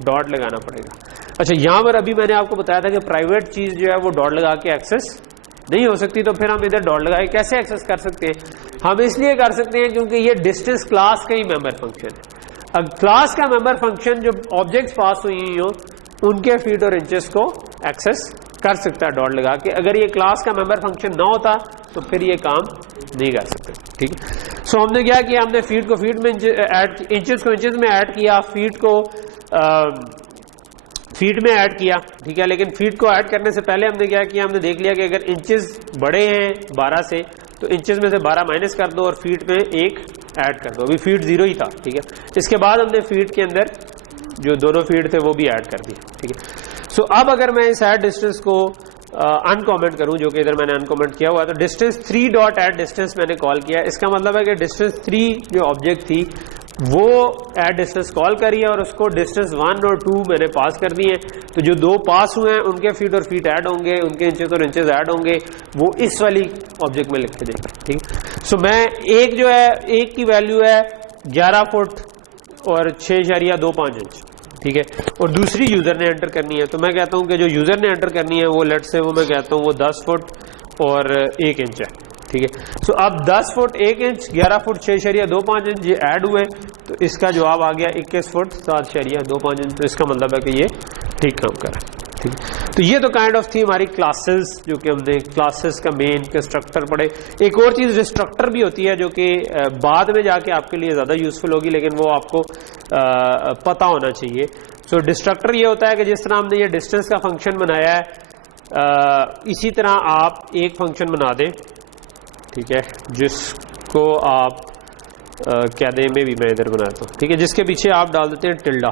डॉट लगाना पड़ेगा। अच्छा, यहां पर अभी मैंने आपको बताया था कि प्राइवेट चीज जो है वो डॉट लगा के एक्सेस नहीं हो सकती, तो फिर हम इधर डॉट लगा के कैसे एक्सेस कर सकते हैं, हम इसलिए कर सकते हैं क्योंकि ये डिस्टेंस क्लास का ही मेंबर फंक्शन है। अब क्लास का मेंबर फंक्शन जो ऑब्जेक्ट्स पास हुई हो उनके फीट और इंचेस को एक्सेस कर सकता है डॉट लगा के। अगर ये क्लास का मेंबर फंक्शन ना होता तो फिर ये काम नहीं कर सकते, ठीक है। सो हमने क्या किया, हमने फीट को फीट में ऐड, इंचेस को इंचेस में ऐड किया, फीट को फीट में ऐड किया, ठीक है। लेकिन फीट को ऐड करने से पहले हमने क्या किया, हमने देख लिया कि अगर इंचेस बड़े हैं 12 से तो इंचेस में से 12 माइनस कर दो और फीट में 1 ऐड कर दो। अभी फीट 0 ही था, ठीक है। इसके बाद हमने फीट के अंदर जो दोनों फीट थे वो भी ऐड कर दिए, ठीक है। सो अब अगर मैं इस ऐड डिस्टेंस को अनकॉमेंट करूं, जो कि इधर मैंने अनकॉमेंट किया हुआ है, तो डिस्टेंस 3 डॉट ऐड डिस्टेंस मैंने कॉल किया। इसका मतलब है कि डिस्टेंस 3 जो ऑब्जेक्ट थी वो ऐड डिस्टेंस कॉल करी है और उसको डिस्टेंस 1 और 2 मैंने पास कर दिए। तो जो 2 पास हुए हैं उनके फीट और फीट ऐड होंगे, उनके इंचेस और इंचेस ऐड होंगे, वो इस वाली ऑब्जेक्ट में लिखे जाएंगे, ठीक। सो मैं एक जो है, एक की वैल्यू है 11 फुट और 6.25 इंच, ठीक है, और दूसरी यूजर ने एंटर करनी है। तो मैं कहता हूं कि जो यूजर ने एंटर करनी है वो लेट से वो मैं कहता हूं वो 10 फुट और 1 इंच है, ठीक है। सो अब 10 फुट 1 इंच 11 फुट 6.25 इंच ये ऐड हुए तो इसका जवाब आ गया 21 फुट 7.25 इंच। तो इसका मतलब है कि ये ठीक काम कर रहा है, ठीक है। तो ये तो काइंड ऑफ थी हमारी क्लासेस, जो कि हमने क्लासेस का मेन कंस्ट्रक्टर पढ़े। एक और चीज डिस्ट्रक्टर भी होती है जो कि बाद में जाके आपके लिए ज्यादा यूजफुल होगी, लेकिन वो आपको पता होना चाहिए। सो डिस्ट्रक्टर ये होता है कि जिस तरह हमने ये डिस्टेंस का फंक्शन बनाया है इसी तरह आप एक फंक्शन बना दें, ठीक है, जिसको आप क्या दें में भी मैं इधर बनाता हूँ, ठीक है, जिसके पीछे आप डाल देते हैं टिल्डा,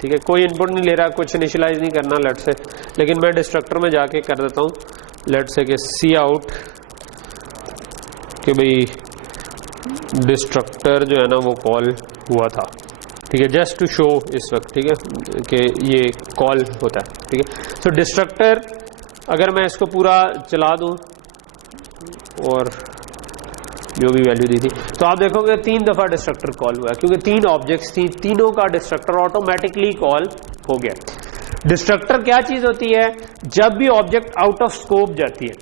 ठीक है। कोई इनपुट नहीं ले रहा, कुछ इनिशियलाइज नहीं करना लेट से, लेकिन मैं डिस्ट्रक्टर में जाके कर देता हूँ लेट से कि सी आउट कि भाई डिस्ट्रक्टर जो है ना वो कॉल हुआ था, ठीक है, जस्ट टू शो इस वक्त, ठीक है, कि ये कॉल होता है, ठीक है। तो डिस्ट्रक्टर अगर मैं इसको पूरा चला दूं और जो भी वैल्यू दी थी तो आप देखोगे 3 दफा डिस्ट्रक्टर कॉल हुआ, क्योंकि 3 ऑब्जेक्ट्स थी, तीनों का डिस्ट्रक्टर ऑटोमेटिकली कॉल हो गया। डिस्ट्रक्टर क्या चीज होती है? जब भी ऑब्जेक्ट आउट ऑफ स्कोप जाती है,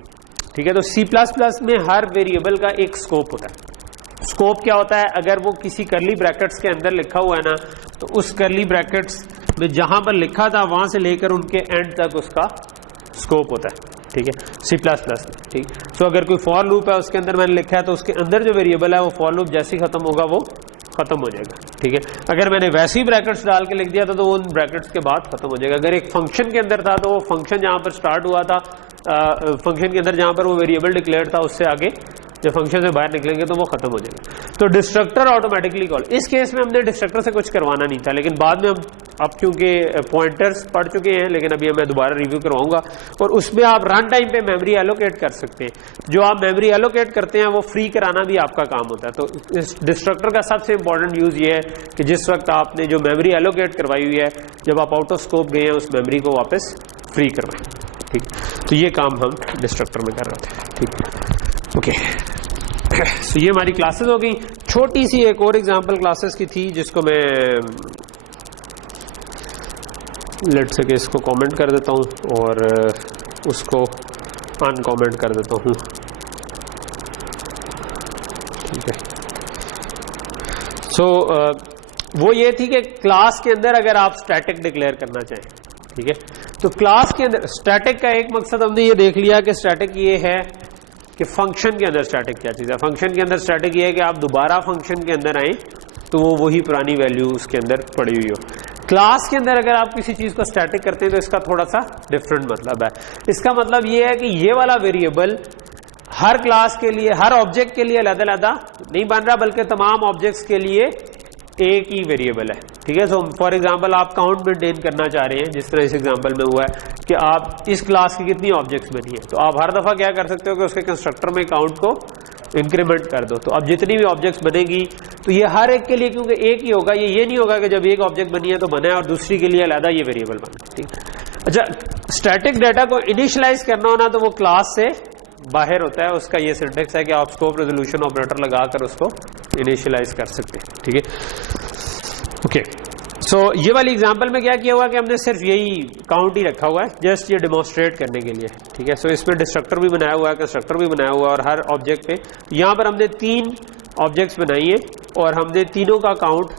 ठीक है, तो C++ में हर वेरिएबल का एक स्कोप होता है। स्कोप क्या होता है? अगर वो किसी करली ब्रैकेट्स के अंदर लिखा हुआ है ना, तो उस करली ब्रैकेट्स में जहां पर लिखा था वहां से लेकर उनके एंड तक उसका स्कोप होता है, ठीक है, C++। ठीक, तो अगर कोई फॉर लूप है उसके अंदर मैंने लिखा है तो उसके अंदर जो वेरिएबल है वो फॉर लूप जैसे ही खत्म होगा वो खत्म हो जाएगा, ठीक है। अगर मैंने वैसे ही ब्रैकेट्स डाल के लिख दिया था तो वो उन ब्रैकेट्स के बाद खत्म हो जाएगा। अगर एक फंक्शन के अंदर था तो वो फंक्शन जहां पर स्टार्ट हुआ था, फंक्शन के अंदर जहां पर वो वेरिएबल डिक्लेयर था, उससे आगे जब फंक्शन से बाहर निकलेंगे तो वो खत्म हो जाएगा। तो डिस्ट्रक्टर ऑटोमेटिकली कॉल, इस केस में हमने डिस्ट्रक्टर से कुछ करवाना नहीं था, लेकिन बाद में हम अब क्योंकि पॉइंटर्स पढ़ चुके हैं, लेकिन अभी मैं दोबारा रिव्यू करवाऊंगा, और उसमें आप रन टाइम पे मेमोरी एलोकेट कर सकते हैं। जो आप मेमोरी एलोकेट करते हैं वो फ्री कराना भी आपका काम होता है। तो इस डिस्ट्रक्टर का सबसे इंपॉर्टेंट यूज ये है कि जिस वक्त आपने जो मेमोरी एलोकेट करवाई हुई है, जब आप आउट ऑफ स्कोप गए हैं, उस मेमोरी को वापस फ्री करवाएं, ठीक। तो ये काम हम डिस्ट्रक्टर में कर रहे थे, ठीक, ओके। तो ये हमारी क्लासेस हो गई। छोटी सी एक और एग्जांपल क्लासेस की थी जिसको मैं लेट से इसको कमेंट कर देता हूं और उसको अनकमेंट कर देता हूं, ठीक है। सो वो ये थी कि क्लास के अंदर अगर आप स्टैटिक डिक्लेयर करना चाहें, ठीक है, तो क्लास के अंदर स्टैटिक का एक मकसद हमने ये देख लिया कि स्टैटिक ये है कि फंक्शन के अंदर स्टैटिक क्या चीज है। फंक्शन के अंदर स्टैटिक ये है कि आप दोबारा फंक्शन के अंदर आए तो वो वही पुरानी वैल्यू उसके अंदर पड़ी हुई हो। क्लास के अंदर अगर आप किसी चीज को स्टैटिक करते हैं तो इसका थोड़ा सा डिफरेंट मतलब है। इसका मतलब ये है कि ये वाला वेरिएबल हर क्लास के लिए, हर ऑब्जेक्ट के लिए अलग-अलग नहीं बन रहा, बल्कि तमाम ऑब्जेक्ट्स के लिए एक ही वेरिएबल है, ठीक है। सो फॉर एग्जांपल आप काउंट मेंटेन करना चाह रहे हैं, जिस तरह इस एग्जांपल में हुआ है कि आप इस क्लास की कितनी ऑब्जेक्ट्स बनी है, तो आप हर दफा क्या कर सकते हो कि उसके कंस्ट्रक्टर में काउंट को इंक्रीमेंट कर दो। तो अब जितनी भी ऑब्जेक्ट्स बनेगी तो ये हर एक के लिए क्योंकि एक ही होगा, ये नहीं होगा कि जब एक ऑब्जेक्ट बनी है तो बना है और दूसरी के लिए अलग ये वेरिएबल बना, ठीक। अच्छा, स्टैटिक डाटा को इनिशियलाइज करना होना तो वो क्लास से बाहर होता है। उसका ये सिंटेक्स है कि आप स्कोप रेजोल्यूशन ऑपरेटर लगाकर उसको इनिशियलाइज कर सकते हैं, ठीक है, ओके। सो ये वाली एग्जांपल में क्या किया हुआ कि हमने सिर्फ यही काउंट ही रखा हुआ है, जस्ट ये डिमॉन्स्ट्रेट करने के लिए, ठीक है। सो इसमें डिस्ट्रक्टर भी बनाया हुआ है, कंस्ट्रक्टर भी बनाया हुआ है, और हर ऑब्जेक्ट पे यहां पर हमने 3 ऑब्जेक्ट्स बनाई है और हमने तीनों का काउंट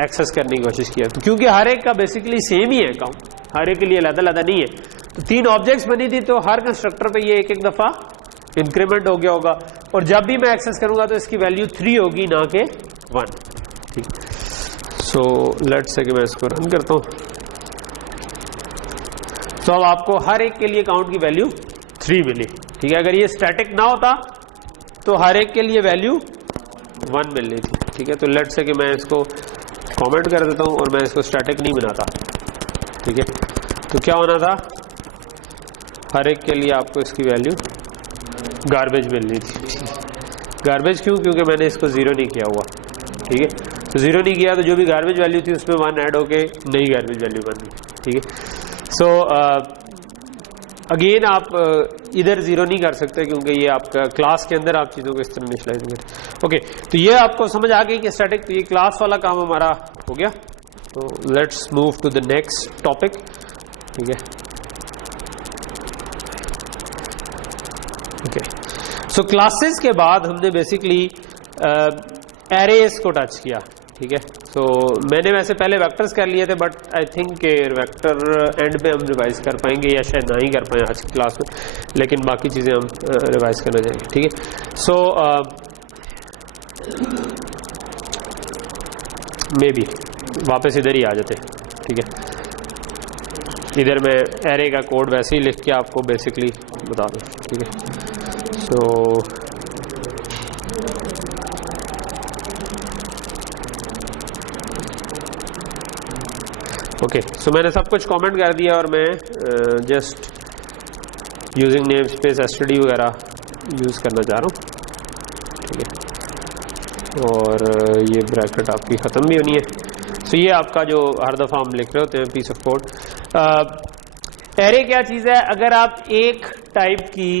एक्सेस करने की कोशिश किया, क्योंकि हर एक का बेसिकली सेम ही है काउंट, हर एक के लिए अलग-अलग नहीं है। तो 3 ऑब्जेक्ट्स बनी थी तो हर कंस्ट्रक्टर पे ये एक दफा इंक्रीमेंट हो गया होगा, और जब भी मैं एक्सेस करूंगा तो इसकी वैल्यू 3 होगी, ना कि 1, ठीक। सो लेट्स से कि मैं इसको रन करता हूं, तो अब आपको हर एक के लिए काउंट की वैल्यू 3 मिली, ठीक है। अगर ये स्टैटिक ना होता तो हर एक के लिए वैल्यू 1 मिलनी थी, ठीक है। तो लेट्स से कि मैं इसको कमेंट कर देता हूं और मैं इसको स्टैटिक नहीं बनाता, ठीक है। तो क्या होना था, हर एक के लिए आपको इसकी वैल्यू गार्बेज मिलनी थी। गार्बेज क्यों? क्योंकि मैंने इसको 0 नहीं किया हुआ, ठीक है। तो 0 नहीं किया तो जो भी गार्बेज वैल्यू थी उसमें 1 ऐड होके नई गार्बेज वैल्यू बन गई, ठीक है। सो अगेन आप इधर 0 नहीं कर सकते क्योंकि ये आपका क्लास के अंदर आप चीजों को इस तरह इनिशियलाइज करें, ओके। तो ये आपको समझ आ गई कि स्टैटिक, तो ये क्लास वाला काम हमारा हो गया। तो let's move to the next topic, ठीक है, ओके। सो क्लासेस के बाद हमने बेसिकली एरेज को टच किया, ठीक है। सो मैंने वैसे पहले वेक्टर्स कर लिए थे, but I think vector and पे हम रिवाइज कर पाएंगे या शायद ना ही कर पाए आज की क्लास में, लेकिन बाकी चीज़ें हम रिवाइज करना चाहेंगे, ठीक है। सो मे बी वापस इधर ही आ जाते, ठीक है। इधर मैं एरे का कोड वैसे ही लिख के आपको बेसिकली बता दूँ, ठीक है। सो ओके, सो मैंने सब कुछ कमेंट कर दिया और मैं just using name space STD वगैरह यूज़ करना चाह रहा हूँ, ठीक है। और ये ब्रैकेट आपकी ख़त्म भी होनी है। सो ये आपका जो हर दफ़ा हम लिख रहे होते हैं पीस ऑफ कोड। एरे क्या चीज़ है? अगर आप एक टाइप की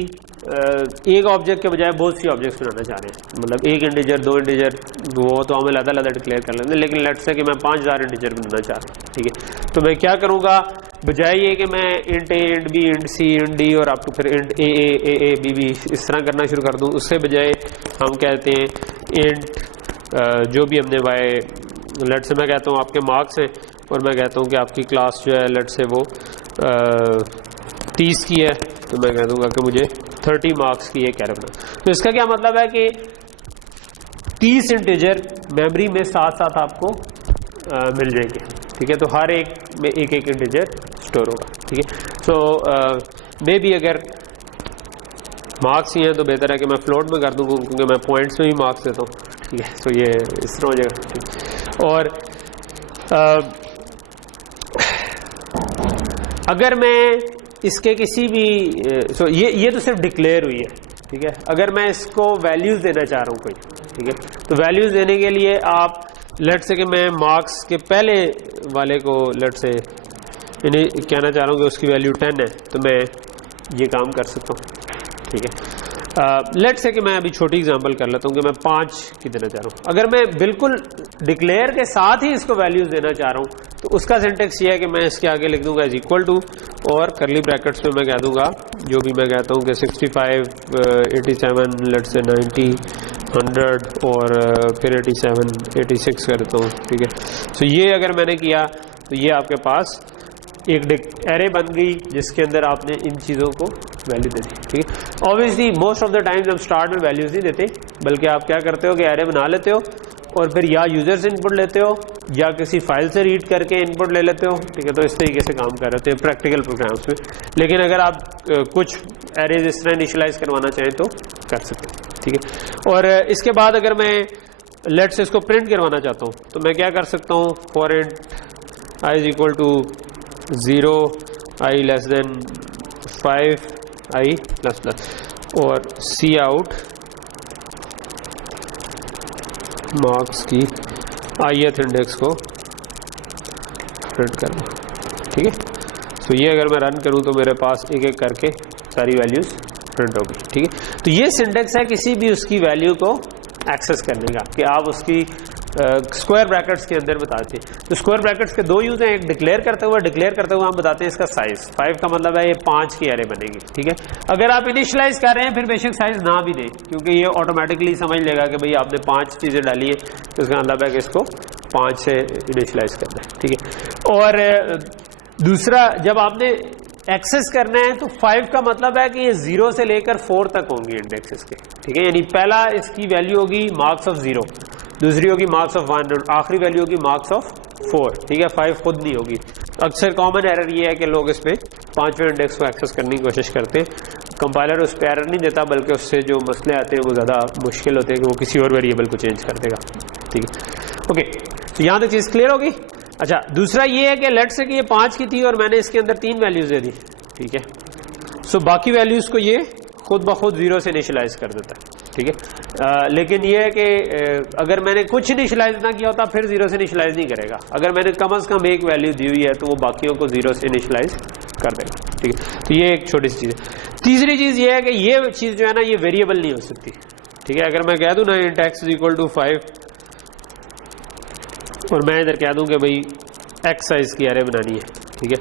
एक ऑब्जेक्ट के बजाय बहुत सी ऑब्जेक्ट्स बनाना चाह रहे हैं, मतलब एक इंटीजर, दो इंटीजर, वो तो हम अलग डिक्लेयर कर लेते हैं, लेकिन लेट्स से कि मैं 5000 इंटीजर बनाना चाह रहा हूँ, ठीक है। तो मैं क्या करूँगा, बजाय ये कि मैं इंट ए, इंट बी, इंट सी, इंट डी और आपको फिर इंट ए बी बी इस तरह करना शुरू कर दूँ, उससे बजाय हम कहते हैं इंट जो भी हमने वाई, लेट्स से मैं कहता हूँ आपके मार्क्स हैं और मैं कहता हूँ कि आपकी क्लास जो है लेट्स से वो 30 की है, तो मैं कह दूँगा कि मुझे 30 मार्क्स की एक कैरे बना। तो इसका क्या मतलब है कि 30 इंटीजर मेमोरी में साथ साथ आपको मिल जाएंगे, ठीक है। तो हर एक में एक एक इंटीजर स्टोर होगा, ठीक है। सो मे बी अगर मार्क्स ही हैं तो बेहतर है कि मैं फ्लोट में कर दूँ, क्योंकि मैं पॉइंट्स में ही मार्क्स देता हूँ, ठीक है। सो ये इस तरह हो जाएगा। और अगर मैं इसके किसी भी ये तो सिर्फ डिक्लेयर हुई है, ठीक है। अगर मैं इसको वैल्यूज देना चाह रहा हूँ कोई, ठीक है, तो वैल्यूज देने के लिए आप लेट्स से कि मैं मार्क्स के पहले वाले को लेट्स से इन्हें कहना चाह रहा हूँ कि उसकी वैल्यू 10 है, तो मैं ये काम कर सकता हूँ, ठीक है। लेट्स से कि मैं अभी छोटी एग्जांपल कर लेता हूँ कि मैं 5 की देना चाह रहा हूँ। अगर मैं बिल्कुल डिक्लेयर के साथ ही इसको वैल्यूज देना चाह रहा हूँ, तो उसका सिंटेक्स ये है कि मैं इसके आगे लिख दूंगा इज इक्वल टू, और करली ब्रैकेट्स में मैं कह दूंगा जो भी मैं कहता हूँ कि 65, 87, लेट्स से 90, 100 और फिर 87, 86 कर देता हूँ, ठीक है। तो ये अगर मैंने किया तो ये आपके पास एक एरे बन गई जिसके अंदर आपने इन चीज़ों को वैल्यू दे दी, ठीक है। Obviously most of the times हम स्टार्ट में वैल्यूज नहीं देते, बल्कि आप क्या करते हो कि एरे बना लेते हो और फिर या यूजर से इनपुट लेते हो या किसी फाइल से रीड करके इनपुट ले लेते हो, ठीक है। तो इस तरीके से काम कर रहे थे प्रैक्टिकल प्रोग्राम्स में। लेकिन अगर आप कुछ एरेज इस तरह इनिशियलाइज करवाना चाहें तो कर सकते हैं, ठीक है। और इसके बाद अगर मैं लेट्स इसको प्रिंट करवाना चाहता हूँ तो मैं क्या कर सकता हूँ, for int i is equal to 0, i less than 5, i plus plus, और सी आउट मार्क्स की ith इंडेक्स को प्रिंट करना, ठीक है। तो ये अगर मैं रन करूं तो मेरे पास एक एक करके सारी वैल्यूज प्रिंट होगी, ठीक है। तो ये सिंटेक्स है किसी भी उसकी वैल्यू को एक्सेस करने का, कि आप उसकी स्क्वायर ब्रैकेट्स के अंदर बताते हैं। तो स्क्वायर ब्रैकेट्स के दो यूज हैं, एक डिक्लेयर करते हुए हम बताते हैं इसका साइज 5 का मतलब है ये 5 की एरे बनेगी, ठीक है। अगर आप इनिशियलाइज कर रहे हैं फिर बेशक साइज ना भी दें, क्योंकि ये ऑटोमेटिकली समझ लेगा कि भाई आपने 5 चीजें डाली है, तो इसका मतलब है कि इसको 5 से इनिशियलाइज करना है, ठीक है। और दूसरा, जब आपने एक्सेस करना है तो 5 का मतलब है कि ये 0 से लेकर 4 तक होंगे इंडेक्स इसके, ठीक है। यानी पहला इसकी वैल्यू होगी मार्क्स ऑफ 0, दूसरी होगी मार्क्स ऑफ 1, आखिरी वैल्यू होगी मार्क्स ऑफ 4, ठीक है। 5 खुद नहीं होगी। अक्सर कॉमन एरर ये है कि लोग इस पे 5वें इंडेक्स को एक्सेस करने की कोशिश करते हैं, कंपाइलर उस पर एरर नहीं देता, बल्कि उससे जो मसले आते हैं वो ज़्यादा मुश्किल होते हैं कि वो किसी और वेरिएबल को चेंज कर देगा, ठीक है। ओके, तो यहाँ तक चीज़ क्लियर होगी। अच्छा, दूसरा ये है कि लेट्स से कि ये 5 की थी और मैंने इसके अंदर 3 वैल्यूज दे दी, ठीक है। सो बाकी वैल्यूज को ये खुद ब खुद 0 से इनिशियलाइज कर देता है, ठीक है। लेकिन ये है कि अगर मैंने कुछ इनिशियलाइज ना किया होता फिर 0 से इनिशियलाइज नहीं करेगा। अगर मैंने कम से कम एक वैल्यू दी हुई है तो वो बाकियों को 0 से इनिशियलाइज कर देगा, ठीक है। तो ये एक छोटी सी चीज़ है। तीसरी चीज़ ये है कि ये चीज़ जो है ना ये वेरिएबल नहीं हो सकती, ठीक है। अगर मैं कह दूँ ना int x is equal to 5 और मैं इधर कह दूं कि भाई x साइज की एरे बनानी है, ठीक है।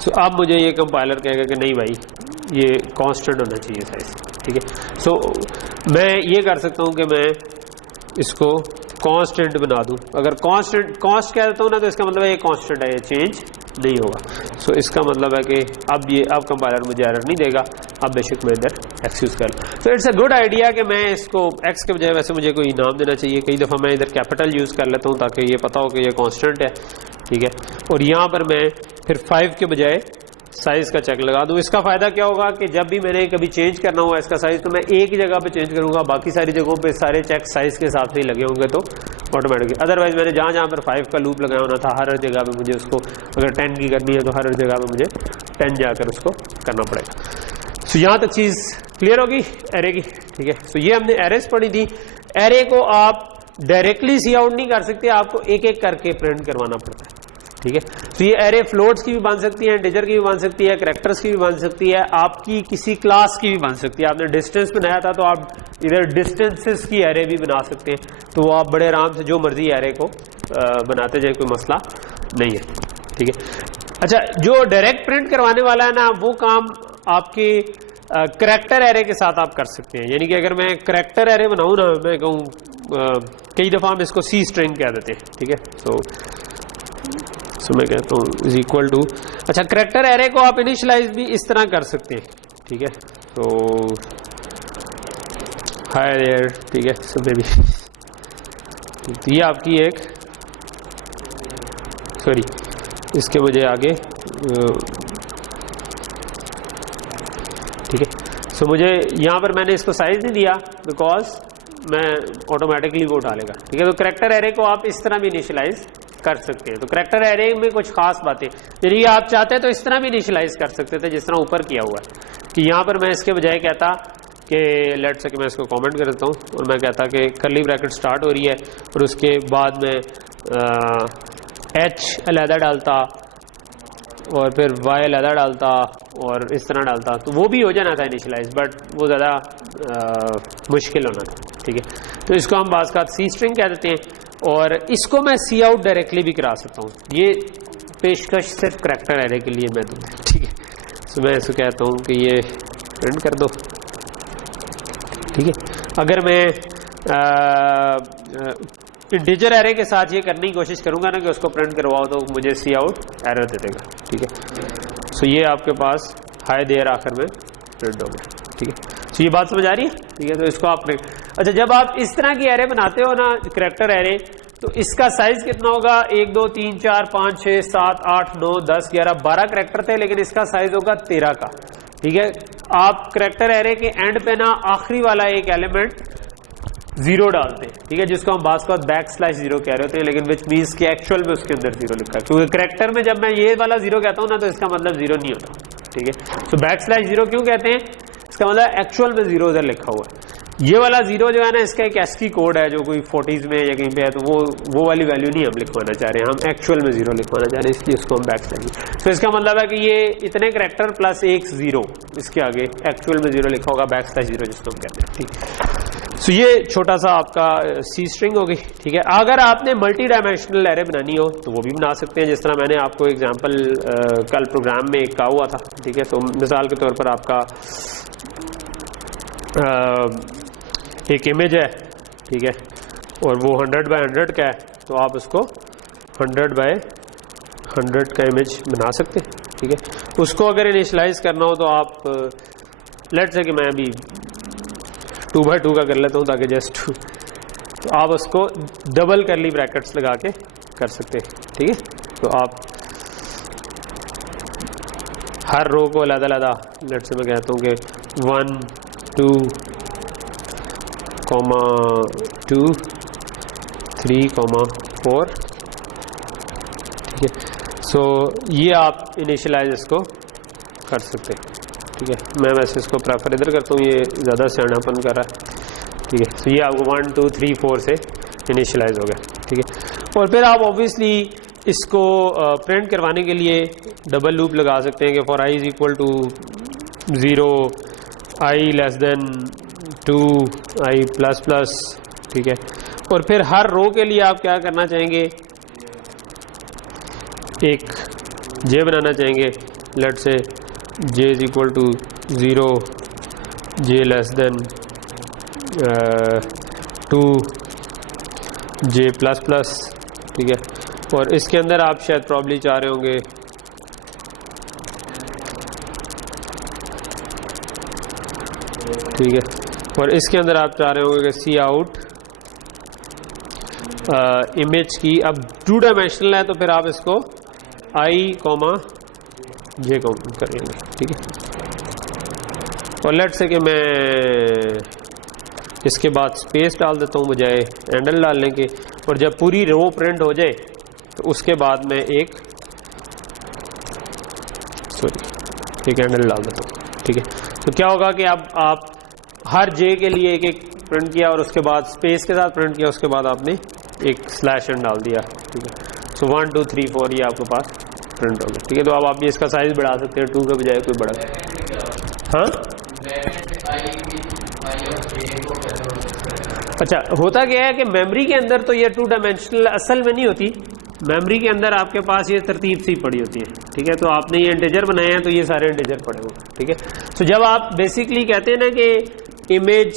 सो अब मुझे ये कंपाइलर कहेगा कि नहीं भाई ये कांस्टेंट होना चाहिए साइज, ठीक है। सो मैं ये कर सकता हूं कि मैं इसको कांस्टेंट बना दूं। अगर कांस्ट कह देता हूं ना तो इसका मतलब है ये कांस्टेंट है, ये चेंज नहीं होगा। सो इसका मतलब है कि अब कंपाइलर मुझे एरर नहीं देगा। अब बेशक मैं इधर एक्स यूज कर लूँ। तो इट्स अ गुड आइडिया कि मैं इसको एक्स के बजाय वैसे मुझे कोई नाम देना चाहिए। कई दफ़ा मैं इधर कैपिटल यूज कर लेता हूँ ताकि ये पता हो कि ये कांस्टेंट है, ठीक है। और यहाँ पर मैं फिर 5 के बजाय साइज का चेक लगा दूं। इसका फायदा क्या होगा कि जब भी मैंने कभी चेंज करना हुआ इसका साइज तो मैं एक ही जगह पे चेंज करूंगा, बाकी सारी जगहों पे सारे चेक साइज के हिसाब से ही लगे होंगे तो ऑटोमेटिकली। अदरवाइज मैंने जहां जहां पर 5 का लूप लगाया होना था हर जगह पे मुझे उसको, अगर 10 की करनी है तो हर जगह पे मुझे 10 जाकर उसको करना पड़ेगा। सो यहां तक चीज क्लियर होगी एरे की, ठीक है। सो ये हमने एरेस पढ़ी थी। एरे को आप डायरेक्टली सी आउट नहीं कर सकते, आपको एक एक करके प्रिंट करवाना पड़ता है, ठीक है। तो ये एरे फ्लोट्स की भी बन सकती है, इंटीजर की भी बन सकती है, कैरेक्टर्स की भी बन सकती है, आपकी किसी क्लास की भी बन सकती है। आपने डिस्टेंस बनाया था तो आप इधर डिस्टेंसेस की एरे भी बना सकते हैं। तो वो आप बड़े आराम से जो मर्जी एरे को बनाते जाए, कोई मसला नहीं है, ठीक है। अच्छा, जो डायरेक्ट प्रिंट करवाने वाला है ना, वो काम आपके कैरेक्टर एरे के साथ आप कर सकते हैं। यानी कि अगर मैं कैरेक्टर एरे बनाऊं ना, मैं कहूँ कई दफा हम इसको सी स्ट्रिंग कह देते हैं, ठीक है। सो मैं कहता हूँ इज इक्वल टू, अच्छा कैरेक्टर एरे को आप इनिशियलाइज भी इस तरह कर सकते हैं, ठीक है। तो हाय देयर, ठीक है। सो मे बी ये आपकी एक, सॉरी इसके मुझे आगे, ठीक है। सो मुझे यहाँ पर मैंने इसको साइज नहीं दिया बिकॉज मैं ऑटोमेटिकली वो उठा लेगा, ठीक है। तो कैरेक्टर एरे को आप इस तरह भी इनिशियलाइज कर सकते हैं। तो कैरेक्टर एरे में कुछ खास बातें, यदि आप चाहते हैं तो इस तरह भी इनिशियलाइज कर सकते थे जिस तरह ऊपर किया हुआ है कि यहाँ पर मैं इसके बजाय कहता कि लेट्स से कि मैं इसको कमेंट कर देता हूँ और मैं कहता कि कर्ली ब्रैकेट स्टार्ट हो रही है और उसके बाद में एच अलहदा डालता और फिर वाई अलहदा डालता और इस तरह डालता, तो वो भी हो जाना था इनिशियलाइज, बट वो ज़्यादा मुश्किल होना था, ठीक है। तो इसको हम बाज़ का सी स्ट्रिंग कह देते हैं और इसको मैं सी आउट डायरेक्टली भी करा सकता हूँ। ये पेशकश सिर्फ कैरेक्टर एरे के लिए मैं दूँ, ठीक है। तो मैं इसको कहता हूँ कि ये प्रिंट कर दो, ठीक है। अगर मैं इंटीजर एरे के साथ ये करने की कोशिश करूंगा ना कि उसको प्रिंट करवाओ तो मुझे सी आउट एरर दे देगा, ठीक है। सो ये आपके पास हाय देयर आखिर में प्रिंट हो गया, ठीक है। तो ये बात समझ आ रही है, ठीक है। तो इसको आपने, अच्छा जब आप इस तरह की एरे बनाते हो ना कैरेक्टर एरे, तो इसका साइज कितना होगा, 1 2 3 4 5 6 7 8 9 10 11 12 कैरेक्टर थे, लेकिन इसका साइज होगा 13 का, ठीक है। आप कैरेक्टर एरे के एंड पे ना आखिरी वाला एक एलिमेंट 0 डालते हैं, ठीक है, जिसको हम बात का /0 कह रहे होते हैं, लेकिन विच मीन्स कि एक्चुअल में उसके अंदर 0 लिखा है, क्योंकि कैरेक्टर में जब मैं ये वाला 0 कहता हूं ना तो इसका मतलब 0 नहीं होता, ठीक है। तो /0 क्यों कहते हैं, इसका मतलब एक्चुअल में 0 उधर लिखा हुआ है। ये वाला 0 जो है ना, इसका एक एस्की कोड है जो कोई 40s में या कहीं पे है, तो वो वाली वैल्यू नहीं हम लिखवाना चाह रहे हैं, हम एक्चुअल में 0 लिखवाना चाह रहे हैं, इसलिए उसको हम /0। तो इसका मतलब है कि ये इतने कैरेक्टर प्लस एक 0 इसके आगे एक्चुअल में 0 लिखा होगा, /0 जिसको हम कहते हैं, ठीक। सो ये छोटा सा आपका सी स्ट्रिंग होगी, ठीक है। अगर आपने मल्टी डायमेंशनल एरे बनानी हो तो वो भी बना सकते हैं, जिस तरह मैंने आपको एग्जांपल कल प्रोग्राम में कहा हुआ था, ठीक है। तो मिसाल के तौर पर आपका एक इमेज है, ठीक है, और वो 100 बाय 100 का है, तो आप उसको 100 बाय 100 का इमेज बना सकते हैं, ठीक है। उसको अगर इनिशियलाइज करना हो तो आप लेट्स से कि मैं अभी 2 बाय 2 का कर लेता हूँ ताकि जस्ट, तो आप उसको डबल कर्ली ब्रैकेट्स लगा के कर सकते हैं, ठीक है। तो आप हर रो को अलग-अलग, लेट्स से मैं कहता हूँ कि 1 2 2 3 4, ठीक है। सो ये आप इनिशियलाइज इसको कर सकते हैं, ठीक है। मैं वैसे इसको प्रेफर इधर करता हूँ, ये ज़्यादा सियानापन कर रहा है, ठीक है। सो ये आपको 1 2 3 4 से इनिशियलाइज हो गया, ठीक है। और फिर आप ऑब्वियसली इसको प्रिंट करवाने के लिए डबल लूप लगा सकते हैं कि फॉर i = 0 i <2 i++, ठीक है। और फिर हर रो के लिए आप क्या करना चाहेंगे, एक j बनाना चाहेंगे, लेट से j = 0 j <, 2j++, ठीक है। और इसके अंदर आप शायद प्रॉब्ली चाह रहे होंगे ठीक है, और इसके अंदर आप चाह रहे होंगे कि सी आउट इमेज की। अब 2 डायमेंशनल है तो फिर आप इसको i, j कर लेंगे, ठीक है। और लेट से कि मैं इसके बाद स्पेस डाल देता हूँ बजाय हैंडल डालने के, और जब पूरी रो प्रिंट हो जाए तो उसके बाद मैं एक हैंडल डाल देता हूँ, ठीक है। तो क्या होगा कि अब आप हर जे के लिए एक एक प्रिंट किया और उसके बाद स्पेस के साथ प्रिंट किया, उसके बाद आपने एक स्लैश एन डाल दिया, ठीक है। सो 1 2 3 4 ये आपके पास प्रिंट हो गया, ठीक है। तो अब आप ये इसका साइज बढ़ा सकते हैं 2 के बजाय कोई बड़ा। हाँ अच्छा, होता क्या है कि मेमोरी के अंदर तो ये 2 डायमेंशनल असल में नहीं होती, मेमोरी के अंदर आपके पास ये तरतीब से ही पड़ी होती है, ठीक है। तो आपने ये इंटीजर बनाए हैं तो ये सारे इंटीजर पड़े हुए, ठीक है। तो जब आप बेसिकली कहते हैं ना कि इमेज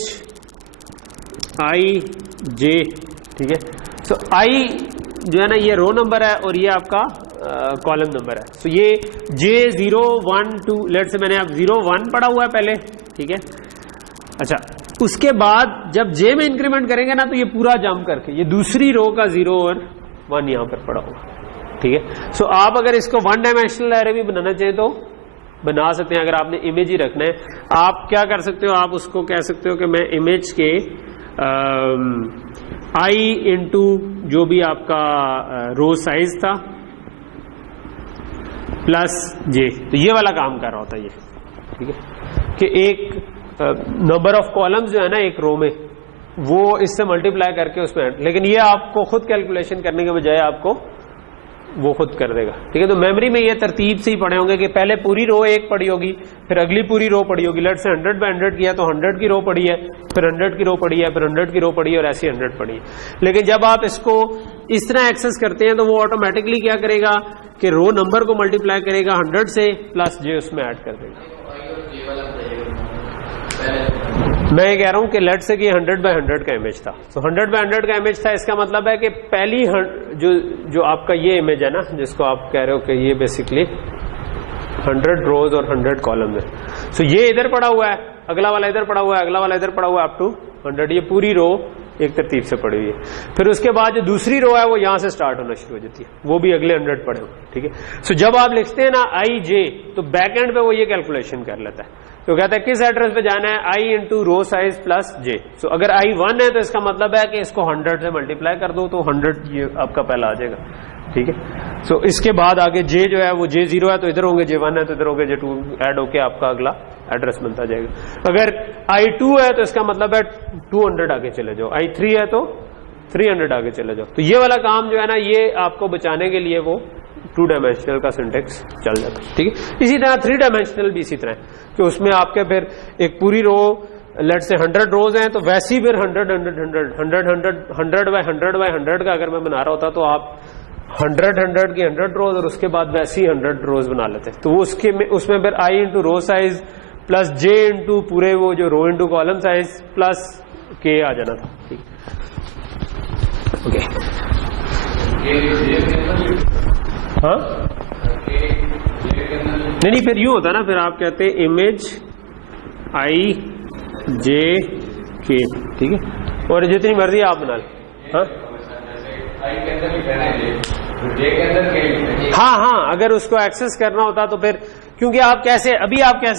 i j, ठीक है, तो i जो है ना ये रो नंबर है और ये आपका कॉलम नंबर है। तो ये j 0 1 2 लेट से मैंने अब 0 1 पढ़ा हुआ है पहले, ठीक है। अच्छा, उसके बाद जब j में इंक्रीमेंट करेंगे ना तो ये पूरा जंप करके ये दूसरी रो का 0 और 1 यहां पर पड़ा होगा, ठीक है। सो आप अगर इसको 1 डायमेंशनल एरे भी बनाना चाहें तो बना सकते हैं। अगर आपने इमेज ही रखना है, आप क्या कर सकते हो, आप उसको कह सकते हो कि मैं इमेज के i इंटू जो भी आपका रो साइज था प्लस j, तो ये वाला काम कर रहा होता है ये, ठीक है। कि एक नंबर ऑफ कॉलम्स जो है ना एक रो में, वो इससे मल्टीप्लाई करके उसमें, लेकिन ये आपको खुद कैलकुलेशन करने के बजाय आपको वो खुद कर देगा, ठीक है। तो मेमोरी में ये तरतीब से ही पड़े होंगे कि पहले पूरी रो एक पड़ी होगी, फिर अगली पूरी रो पड़ी होगी। लेट से 100 बाय 100 किया तो 100 की रो पड़ी है, फिर 100 की रो पड़ी है, फिर 100 की रो पड़ी है और ऐसी 100 पड़ी है। लेकिन जब आप इसको इस तरह एक्सेस करते हैं तो वो ऑटोमेटिकली क्या करेगा कि रो नंबर को मल्टीप्लाई करेगा 100 से प्लस जे उसमें ऐड कर देगा। मैं ये कह रहा हूं कि लेट से कि 100 बाय 100 का इमेज था, तो 100 बाय 100 का इमेज था, इसका मतलब है कि पहली जो आपका ये इमेज है ना, जिसको आप कह रहे हो कि ये बेसिकली 100 रोज और 100 कॉलम है। सो ये इधर पड़ा हुआ है, अगला वाला इधर पड़ा हुआ है, अगला वाला इधर पड़ा हुआ है, अप टू 100, ये पूरी रो एक तरतीब से पड़ी हुई है। फिर उसके बाद जो दूसरी रो है वो यहां से स्टार्ट होना शुरू हो जाती है, वो भी अगले 100 पड़े हुए, ठीक है। सो जब आप लिखते हैं ना आई जे, तो बैक एंड पे वो ये कैलकुलेशन कर लेता है, तो कहता है किस एड्रेस पे जाना है, i into row size plus j. So अगर i 1 है तो इसका मतलब है कि इसको 100 से मल्टीप्लाई कर दो तो 100 ये आपका पहला आ जाएगा, ठीक है। सो इसके बाद आगे j जो है वो j0 है तो इधर होंगे, j1 है तो इधर होंगे, j2 ऐड होके आपका अगला एड्रेस बनता जाएगा। अगर i2 है तो इसका मतलब है 200 आगे चले जाओ, i3 है तो 300 आगे चले जाओ। तो ये वाला काम जो है ना, ये आपको बचाने के लिए वो 2 डायमेंशनल का सिंटेक्स चल जाता है, ठीक है। इसी तरह 3 डायमेंशनल भी इसी तरह है कि उसमें आपके फिर एक पूरी रो, लेट से 100 रोज हैं तो वैसे ही फिर 100 बाय 100 का अगर मैं बना रहा होता तो आप 100 की 100 रोज और उसके बाद वैसे ही 100 रोज बना लेते। तो वो उसमें फिर i into row size plus j into पूरे वो जो row into column size plus k आ जाना था, ठीक। ओके, हाँ नहीं, फिर यूं होता ना, फिर आप कहते हैं इमेज i j k, ठीक है, और जितनी मर्जी आप बना लें। हाँ, अगर उसको एक्सेस करना होता तो फिर, क्योंकि आप कैसे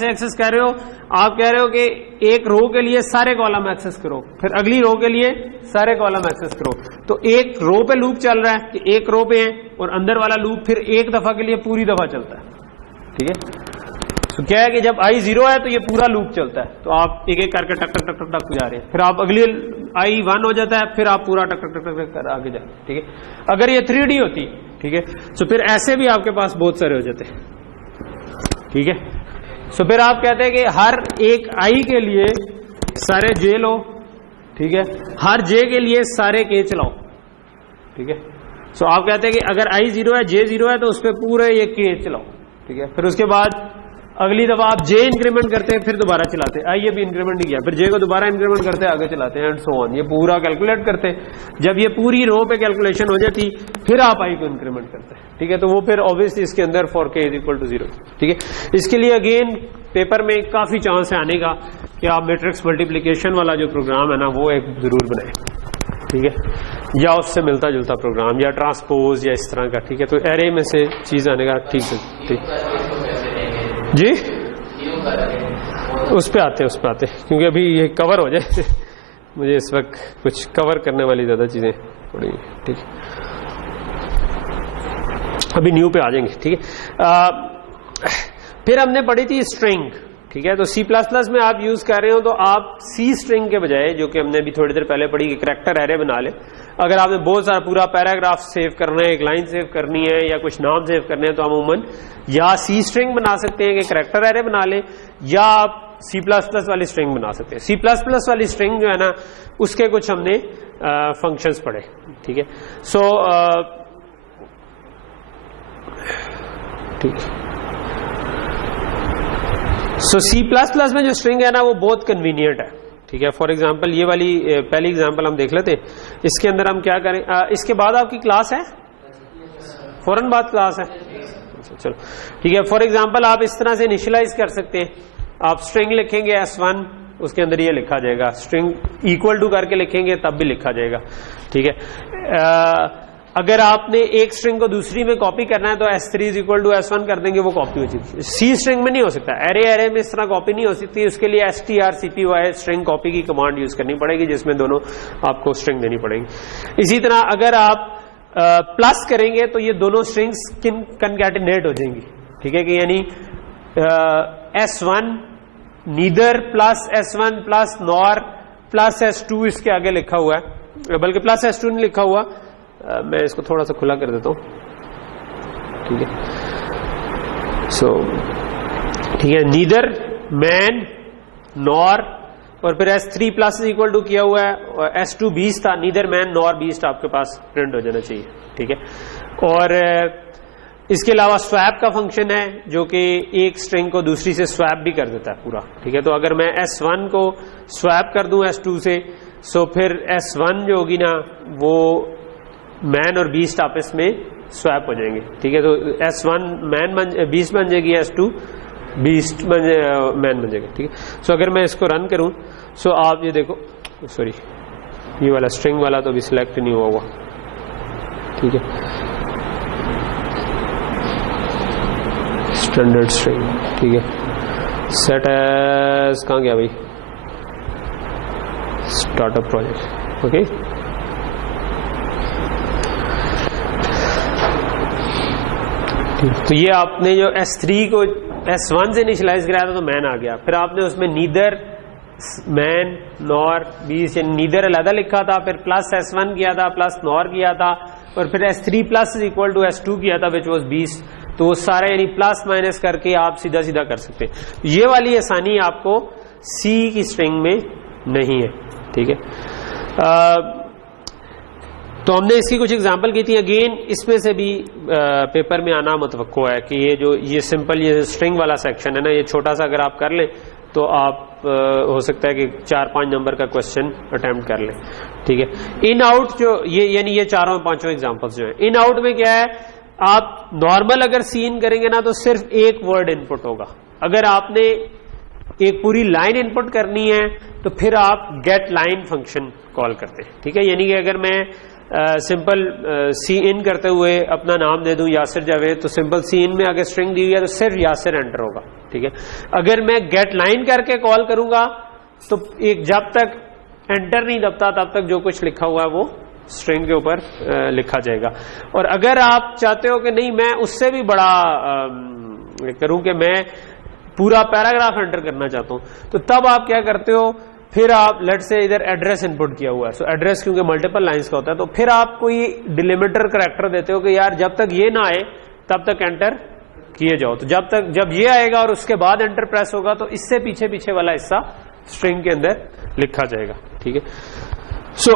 एक्सेस कर रहे हो, आप कह रहे हो कि एक रो के लिए सारे कॉलम एक्सेस करो, फिर अगली रो के लिए सारे कॉलम एक्सेस करो। तो एक रो पे लूप चल रहा है कि एक रो पे है और अंदर वाला लूप फिर एक दफा के लिए पूरी दफा चलता है, ठीक है। तो क्या है कि जब i 0 है तो ये पूरा लूप चलता है, तो आप एक एक करके टक टक टक टक टक जा रहे हैं, फिर आप अगली i 1 हो जाता है, फिर आप पूरा टक टक टक टक कर आगे जाए, ठीक है। अगर ये 3D होती, ठीक है, तो फिर ऐसे भी आपके पास बहुत सारे हो जाते हैं, ठीक है। सो फिर आप कहते हैं कि हर एक i के लिए सारे j लो, ठीक है, हर j के लिए सारे k चलाओ, ठीक है। सो आप कहते हैं कि अगर i 0 है j 0 है तो उस पर पूरे ये k चलाओ, ठीक है। फिर उसके बाद अगली दफा आप जे इंक्रीमेंट करते हैं, फिर दोबारा चलाते हैं, आई अभी इंक्रीमेंट नहीं किया, फिर जे को दोबारा इंक्रीमेंट करते हैं, आगे चलाते हैं, एंड सो ऑन। ये पूरा कैलकुलेट करते हैं। जब ये पूरी रो पे कैलकुलेशन हो जाती, फिर आप आई को इंक्रीमेंट करते हैं, ठीक है। तो वो फिर ऑब्वियसली इसके अंदर फॉर के इज इक्वल टू 0, ठीक है। इसके लिए अगेन पेपर में काफी चांस है आने का कि आप मैट्रिक्स मल्टीप्लीकेशन वाला जो प्रोग्राम है ना वो एक जरूर बनाए, ठीक है, या उससे मिलता जुलता प्रोग्राम या ट्रांसपोज या इस तरह का, ठीक है। तो एरे में से चीज आने का, ठीक है जी, उस पे आते क्योंकि अभी ये कवर हो जाए मुझे इस वक्त कुछ कवर करने वाली ज्यादा चीजें पड़ी, ठीक है। अभी न्यू पे आ जाएंगे, ठीक है। फिर हमने पढ़ी थी स्ट्रिंग, ठीक है। तो C++ में आप यूज कर रहे हो तो आप सी स्ट्रिंग के बजाय, जो कि हमने अभी थोड़ी देर पहले पढ़ी कि करैक्टर एरे बना ले, अगर आपने बहुत सारा पूरा पैराग्राफ सेव करना है, एक लाइन सेव करनी है या कुछ नाम सेव करने हैं, तो अमूमन या सी स्ट्रिंग बना सकते हैं कि करैक्टर एरे बना ले, या आप C++ वाली स्ट्रिंग बना सकते हैं। C++ वाली स्ट्रिंग जो है ना उसके कुछ हमने फंक्शंस पढ़े, ठीक है। सो ठीक है। सो C++ में जो स्ट्रिंग है ना वो बहुत कन्वीनियंट है, ठीक है। फॉर एग्जांपल ये वाली पहली एग्जांपल हम देख लेते हैं। इसके अंदर हम क्या करें, इसके बाद आपकी क्लास है, फौरन बाद क्लास है, चलो ठीक है। फॉर एग्जांपल आप इस तरह से इनिशियलाइज कर सकते हैं, आप स्ट्रिंग लिखेंगे S1, उसके अंदर ये लिखा जाएगा, स्ट्रिंग इक्वल टू करके लिखेंगे तब भी लिखा जाएगा, ठीक है। अगर आपने एक स्ट्रिंग को दूसरी में कॉपी करना है तो S3 is equal to S1 कर देंगे, वो कॉपी हो जाएगी। सी स्ट्रिंग में नहीं हो सकता, एरे में इस तरह कॉपी नहीं हो सकती, उसके लिए strcpy स्ट्रिंग कॉपी की कमांड यूज करनी पड़ेगी, जिसमें दोनों आपको स्ट्रिंग देनी पड़ेगी। इसी तरह अगर आप प्लस करेंगे तो ये दोनों स्ट्रिंग्स कनकैटिनेट हो जाएंगी, ठीक है, कि यानी S1 neither plus S1 plus nor plus S2 इसके आगे लिखा हुआ है, बल्कि प्लस S2 नहीं लिखा हुआ, मैं इसको थोड़ा सा खुला कर देता हूं, ठीक है। सो ठीक है, नीदर मैन नॉर, और फिर S3 plus is equal to किया हुआ है, और S2 20 था, नीदर मैन नॉर 20 आपके पास प्रिंट हो जाना चाहिए, ठीक है। और इसके अलावा स्वैप का फंक्शन है जो कि एक स्ट्रिंग को दूसरी से स्वैप भी कर देता है पूरा, ठीक है। तो अगर मैं S1 को स्वैप कर दूं S2 से, सो फिर S1 जो होगी ना वो मैन और बीस्ट आपस में स्वैप हो जाएंगे, ठीक है। तो S1 मैन 20 बन जाएगी, S2 बीस्ट मैन बन जाएगा, ठीक है। सो अगर मैं इसको रन करूं, सो आप ये देखो, सॉरी ये वाला स्ट्रिंग वाला तो अभी सिलेक्ट नहीं हुआ हुआ, ठीक है, स्टैंडर्ड स्ट्रिंग, ठीक है। सेट एज कहां गया भाई, स्टार्टअप प्रोजेक्ट, ओके। तो ये आपने जो S3 को S1 से इनिशियलाइज कराया था तो मैन आ गया, फिर आपने उसमें नीदर मैन नॉर 20 यानी नीदर अलग लिखा था, फिर प्लस S1 किया था, प्लस नॉर किया था, और फिर S3 plus is equal to S2 किया था विच वाज 20। तो वो सारे यानी प्लस माइनस करके आप सीधा सीधा कर सकते हैं। ये वाली आसानी आपको C की स्ट्रिंग में नहीं है, ठीक है। तो हमने इसकी कुछ एग्जांपल की थी। अगेन इसमें से भी पेपर में आना मुतवक्को है कि ये जो ये सिंपल ये स्ट्रिंग वाला सेक्शन है ना, ये छोटा सा अगर आप कर लें तो आप हो सकता है कि 4-5 नंबर का क्वेश्चन अटेम्प्ट कर लें, ठीक है। इन आउट जो ये यानी ये चारों पांचों एग्जांपल्स जो है, इन आउट में क्या है, आप नॉर्मल अगर सीन करेंगे ना तो सिर्फ एक वर्ड इनपुट होगा। अगर आपने एक पूरी लाइन इनपुट करनी है तो फिर आप गेट लाइन फंक्शन कॉल करते हैं, ठीक है। यानी कि अगर मैं सिंपल सी इन करते हुए अपना नाम दे दूं यासिर जावेद, तो सिंपल सी इन में अगर स्ट्रिंग दी हुई है तो सिर्फ यासिर एंटर होगा, ठीक है। अगर मैं गेट लाइन करके कॉल करूंगा तो एक जब तक एंटर नहीं दबता तब तक जो कुछ लिखा हुआ है वो स्ट्रिंग के ऊपर लिखा जाएगा। और अगर आप चाहते हो कि नहीं मैं उससे भी बड़ा करूं कि मैं पूरा पैराग्राफ एंटर करना चाहता हूं, तो तब आप क्या करते हो, फिर आप लेट से इधर एड्रेस इनपुट किया हुआ है, सो एड्रेस क्योंकि मल्टीपल लाइंस का होता है, तो फिर आप कोई डिलिमिटर करैक्टर देते हो कि यार जब तक ये ना आए तब तक एंटर किए जाओ। तो जब ये आएगा और उसके बाद एंटर प्रेस होगा तो इससे पीछे पीछे वाला हिस्सा स्ट्रिंग के अंदर लिखा जाएगा, ठीक है। सो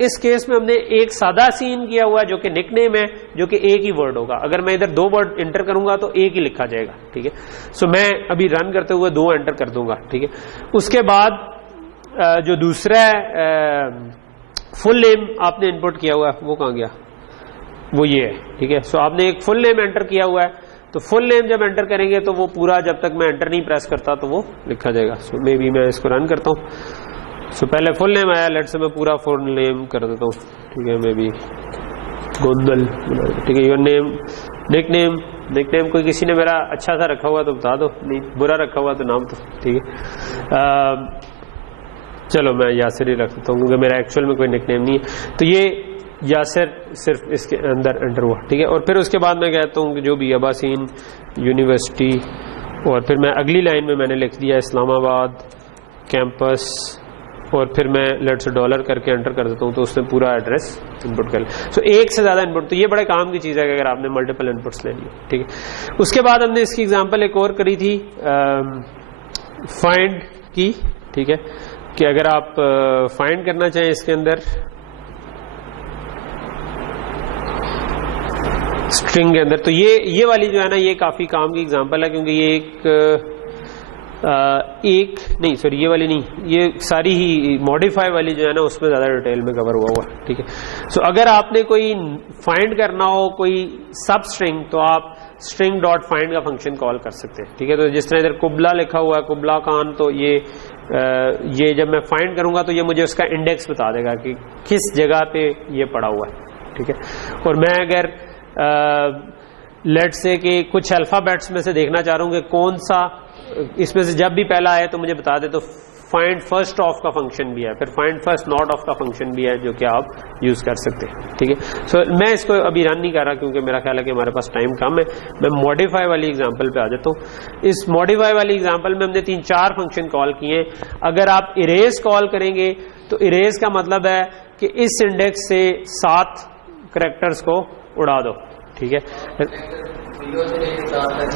इस केस में हमने एक सादा सीन किया हुआ है जो कि निकनेम है, जो कि एक ही वर्ड होगा। अगर मैं इधर 2 वर्ड एंटर करूंगा तो एक ही लिखा जाएगा, ठीक है। सो मैं अभी रन करते हुए 2 एंटर कर दूंगा, ठीक है। उसके बाद जो दूसरा है फुल नेम आपने इनपुट किया हुआ है, वो कहां गया, वो ये है, ठीक है। सो आपने एक फुल नेम एंटर किया हुआ है, तो फुल नेम जब एंटर करेंगे तो वो पूरा, जब तक मैं एंटर नहीं प्रेस करता तो वो लिखा जाएगा। सो मे बी मैं इसको रन करता हूँ। सो पहले फुल नेम आया, लेट से मैं पूरा फुल नेम कर देता हूँ, ठीक है। मे बी गोंदल, ठीक है। योर नेम, निक नेम कोई किसी ने मेरा अच्छा सा रखा हुआ तो बता दो, नहीं बुरा रखा हुआ तो नाम तो, ठीक है। चलो मैं यासिर ही रख देता हूँ क्योंकि मेरा एक्चुअल में कोई निक नेम नहीं है। तो ये यासिर सिर्फ इसके अंदर एंटर हुआ, ठीक है। और फिर उसके बाद मैं कहता हूँ कि जो भी अब्बासीन यूनिवर्सिटी, और फिर मैं अगली लाइन में मैंने लिख दिया इस्लामाबाद कैंपस, और फिर मैं लेट से डॉलर करके एंटर कर देता हूँ तो उसने पूरा एड्रेस इनपुट कर लिया। सो एक से ज्यादा इनपुट, तो ये बड़े काम की चीज़ है अगर आपने मल्टीपल इनपुट्स ले लिए, ठीक है। उसके बाद हमने इसकी एग्जांपल एक और करी थी फाइंड की, ठीक है, कि अगर आप फाइंड करना चाहें इसके अंदर स्ट्रिंग के अंदर, तो ये वाली जो है ना, ये काफी काम की एग्जांपल है क्योंकि ये ये वाली नहीं, ये सारी ही मॉडिफाई वाली जो है ना उसमें ज्यादा डिटेल में कवर हुआ है, ठीक है। सो अगर आपने कोई फाइंड करना हो कोई सब स्ट्रिंग, तो आप स्ट्रिंग डॉट फाइंड का फंक्शन कॉल कर सकते हैं, ठीक है। तो जिस तरह इधर कुबला लिखा हुआ है, कुबला खान, तो ये जब मैं फाइंड करूंगा तो ये मुझे उसका इंडेक्स बता देगा कि किस जगह पे ये पड़ा हुआ है, ठीक है। और मैं अगर लेट से कि कुछ अल्फाबेट्स में से देखना चाह रहा हूं कि कौन सा इसमें से जब भी पहला आए तो मुझे बता दे, तो फाइंड फर्स्ट ऑफ का फंक्शन भी है, फिर फाइंड फर्स्ट नॉट ऑफ का फंक्शन भी है जो कि आप यूज कर सकते हैं, ठीक है। सो मैं इसको अभी रन नहीं कर रहा क्योंकि मेरा ख्याल है कि हमारे पास टाइम कम है। मैं मॉडिफाई वाली एग्जांपल पे आ जाता हूँ। इस मॉडिफाई वाली एग्जांपल में हमने 3-4 फंक्शन कॉल किए हैं। अगर आप इरेज कॉल करेंगे तो इरेज का मतलब है कि इस इंडेक्स से 7 कैरेक्टर्स को उड़ा दो, ठीक है।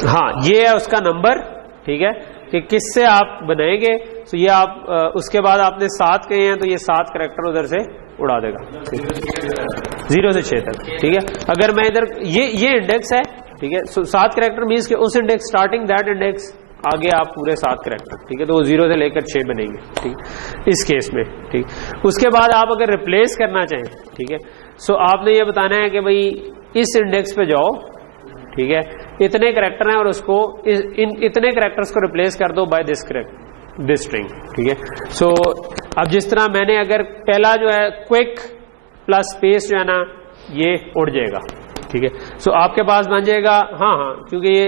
हाँ, ये है उसका नंबर, ठीक है, कि किससे आप बनाएंगे। तो ये आप उसके बाद आपने 7 कहे हैं तो ये 7 कैरेक्टर उधर से उड़ा देगा, 0 से 6 तक, ठीक है। अगर मैं इधर ये इंडेक्स है, ठीक है। 7 कैरेक्टर मीन्स कि उस इंडेक्स स्टार्टिंग दैट इंडेक्स आगे आप पूरे 7 कैरेक्टर, ठीक है। तो वो 0 से लेकर 6 बनेंगे, ठीक, इस केस में, ठीक। उसके बाद आप अगर रिप्लेस करना चाहें, ठीक है, सो आपने ये बताना है कि भाई इस इंडेक्स पे जाओ, ठीक है, इतने कैरेक्टर हैं और उसको इतने कैरेक्टर्स को रिप्लेस कर दो बाय दिस स्ट्रिंग, ठीक है। सो अब जिस तरह मैंने अगर पहला जो है क्विक प्लस स्पेस जो है ना ये उड़ जाएगा, ठीक है। सो आपके पास बन जाएगा, हाँ, क्योंकि ये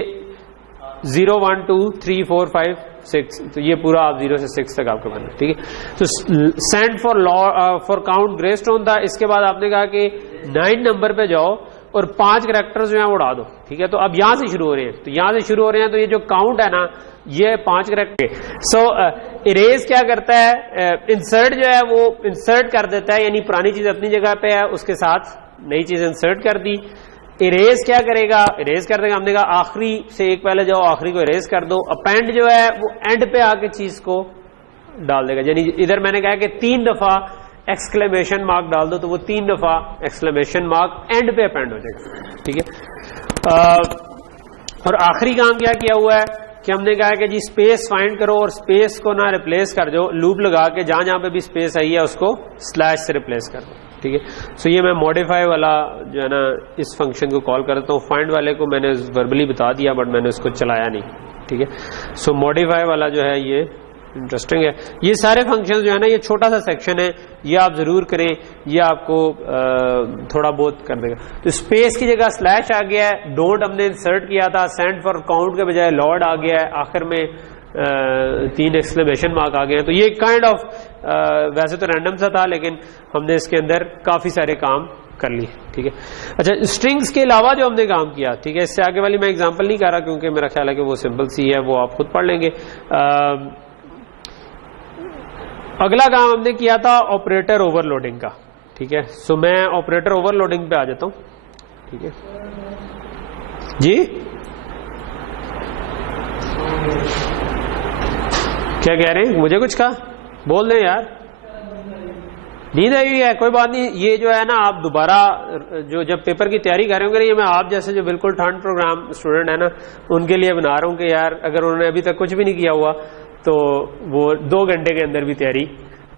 0 1 2 3 4 5 6, तो ये पूरा आप 0 से 6 तक आपका बनना, ठीक है। तो send for count grey stone था। इसके बाद आपने कहा कि 9 नंबर पे जाओ और 5 कैरेक्टर्स जो है उड़ा दो, ठीक है। तो अब यहां से शुरू हो रहे हैं, तो यहां से शुरू हो रहे हैं, तो ये जो काउंट है ना ये 5 कैरेक्टर। सो इरेज क्या करता है, इंसर्ट जो है वो इंसर्ट कर देता है, यानी पुरानी चीज अपनी जगह पे है उसके साथ नई चीज इंसर्ट कर दी। इरेज क्या करेगा, इरेज कर देगा, हमने कहा आखिरी से एक पहले जाओ, आखिरी को इरेज कर दो। अपेंड जो है वो एंड पे आके चीज को डाल देगा, यानी इधर मैंने कहा कि 3 दफा एक्सक्लेमेशन मार्क डाल दो तो वो 3 दफा एक्सक्लेमेशन मार्क एंड पे अपेंड हो जाएगा, ठीक है। और आखिरी काम क्या किया हुआ है कि हमने कहा कि जी स्पेस फाइंड करो और स्पेस को ना रिप्लेस कर दो, लूप लगा के जहां जहां पे भी स्पेस आई है उसको स्लैश से रिप्लेस कर दो, ठीक है। सो ये मैं मॉडिफाई वाला जो है ना इस फंक्शन को कॉल करता हूँ। फाइंड वाले को मैंने वर्बली बता दिया बट मैंने उसको चलाया नहीं, ठीक है। सो मॉडिफाई वाला जो है ये इंटरेस्टिंग है। ये सारे फंक्शन जो है ना ये छोटा सा सेक्शन है, ये आप जरूर करें, ये आपको थोड़ा बहुत कर देगा। तो स्पेस की जगह स्लैश आ गया है, डोंट हमने इंसर्ट किया था, सेंड फॉर काउंट के बजाय लॉर्ड आ गया है, आखिर में 3 एक्सक्लेमेशन मार्क आ गए हैं। तो ये काइंड ऑफ वैसे तो रैंडम सा था लेकिन हमने इसके अंदर काफी सारे काम कर लिए, ठीक है। अच्छा, स्ट्रिंग्स के अलावा जो हमने काम किया, ठीक है, इससे आगे वाली मैं एग्जांपल नहीं कर रहा क्योंकि मेरा ख्याल है कि वो सिंपल सी है, वो आप खुद पढ़ लेंगे। अगला काम हमने किया था ऑपरेटर ओवरलोडिंग का, ठीक है। सो मैं ऑपरेटर ओवरलोडिंग पे आ जाता हूं, ठीक है जी। क्या कह रहे हैं, मुझे कुछ कहा, बोल दें यार। नींद आई हुई है, कोई बात नहीं। ये जो है ना, आप दोबारा जो जब पेपर की तैयारी कर रहे होंगे, ये मैं आप जैसे जो बिल्कुल थर्ड प्रोग्राम स्टूडेंट है ना, उनके लिए बना रहा हूँ कि यार अगर उन्होंने अभी तक कुछ भी नहीं किया हुआ तो वो 2 घंटे के अंदर भी तैयारी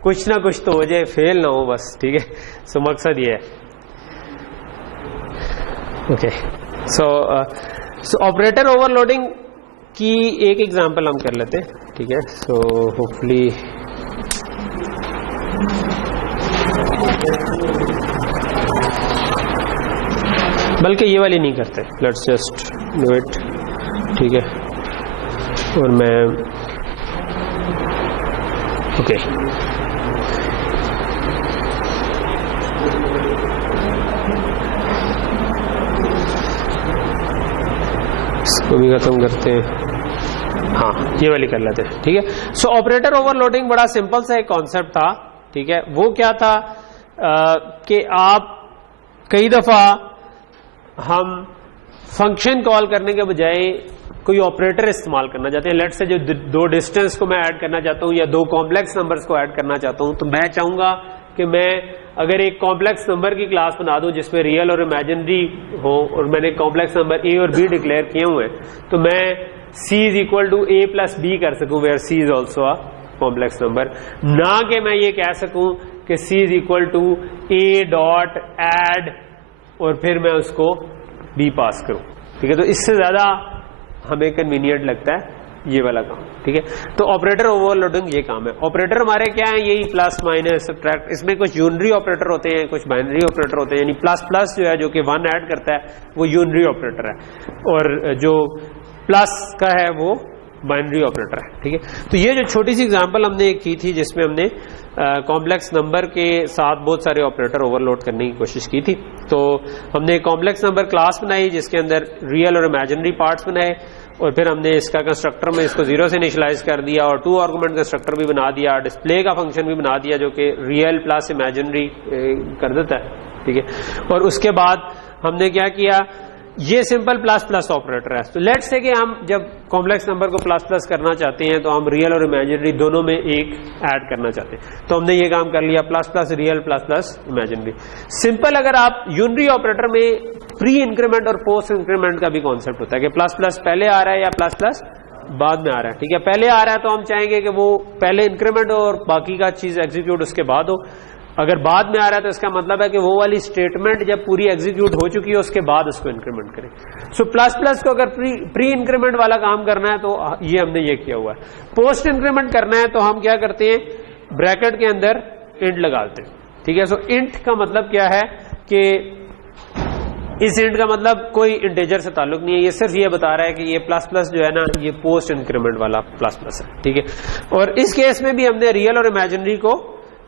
कुछ ना कुछ तो हो जाए, फेल ना हो बस, ठीक है। सो मकसद ये है। ओके, सो ऑपरेटर ओवरलोडिंग की एक एग्जांपल हम कर लेते हैं, ठीक है। सो होपफुली बल्कि ये वाली नहीं करते, लेट्स जस्ट डू इट, ठीक है। और मैं ओके इसको भी खत्म करते हैं, हाँ ये वाली कर लेते हैं, ठीक है। सो ऑपरेटर ओवरलोडिंग बड़ा सिंपल सा एक कॉन्सेप्ट था, ठीक है। वो क्या था कि आप कई दफा हम फंक्शन कॉल करने के बजाय कोई ऑपरेटर इस्तेमाल करना चाहते हैं। लेट्स से जो 2 डिस्टेंस को मैं ऐड करना चाहता हूं या 2 कॉम्प्लेक्स नंबर्स को ऐड करना चाहता हूं, तो मैं चाहूंगा कि मैं अगर एक कॉम्प्लेक्स नंबर की क्लास बना दूं जिसमें रियल और इमेजिनरी हो, और मैंने कॉम्प्लेक्स नंबर ए और बी डिक्लेयर किए हुए, तो मैं c is equal to a plus b कर सकूं where c is also a complex number, ना कि मैं ये कह सकूं कि c is equal to a dot add और फिर मैं उसको b पास करूं, ठीक है। तो इससे ज्यादा हमें कन्वीनियंट लगता है ये वाला काम, ठीक है। तो ऑपरेटर ओवरलोडिंग ये काम है। ऑपरेटर हमारे क्या है, यही प्लस माइनस सब्ट्रैक्ट, इसमें कुछ यूनरी ऑपरेटर होते हैं, कुछ बाइनरी ऑपरेटर होते हैं। यानी प्लस प्लस जो है जो कि 1 ऐड करता है वो यूनरी ऑपरेटर है, और जो प्लस का है वो बाइनरी ऑपरेटर है, ठीक है। तो ये जो छोटी सी एग्जांपल हमने की थी जिसमें हमने कॉम्प्लेक्स नंबर के साथ बहुत सारे ऑपरेटर ओवरलोड करने की कोशिश की थी। तो हमने कॉम्प्लेक्स नंबर क्लास बनाई जिसके अंदर रियल और इमेजिनरी पार्ट्स बनाए, और फिर हमने इसका कंस्ट्रक्टर में इसको 0 से इनिशियलाइज कर दिया, और 2 आर्गुमेंट कंस्ट्रक्टर भी बना दिया, डिस्प्ले का फंक्शन भी बना दिया जो कि रियल प्लस इमेजिनरी कर देता है, ठीक है। और उसके बाद हमने क्या किया, ये सिंपल प्लस प्लस ऑपरेटर है। तो लेट्स से कि हम जब कॉम्प्लेक्स नंबर को प्लस प्लस करना चाहते हैं तो हम रियल और इमेजिनरी दोनों में एक ऐड करना चाहते हैं, तो हमने ये काम कर लिया, plus plus real plus plus imaginary. Simple अगर आप यूनरी ऑपरेटर में प्री इंक्रीमेंट और पोस्ट इंक्रीमेंट का भी कॉन्सेप्ट होता है कि प्लस प्लस पहले आ रहा है या प्लस प्लस बाद में आ रहा है, ठीक है। पहले आ रहा है तो हम चाहेंगे कि वो पहले इंक्रीमेंट हो और बाकी का चीज एग्जीक्यूट उसके बाद हो। अगर बाद में आ रहा है तो इसका मतलब है कि वो वाली स्टेटमेंट जब पूरी एग्जीक्यूट हो चुकी है उसके बाद उसको इंक्रीमेंट करें। सो प्लस प्लस को अगर प्री इंक्रीमेंट वाला काम करना है तो ये हमने ये किया हुआ है। पोस्ट इंक्रीमेंट करना है तो हम क्या करते हैं, ब्रैकेट के अंदर इंट लगाते हैं, ठीक है। सो इंट का मतलब क्या है कि इस इंट का मतलब कोई इंटीजर से ताल्लुक नहीं है, ये सिर्फ ये बता रहा है कि ये प्लस प्लस जो है ना ये पोस्ट इंक्रीमेंट वाला प्लस प्लस है, ठीक है। और इस केस में भी हमने रियल और इमेजिनरी को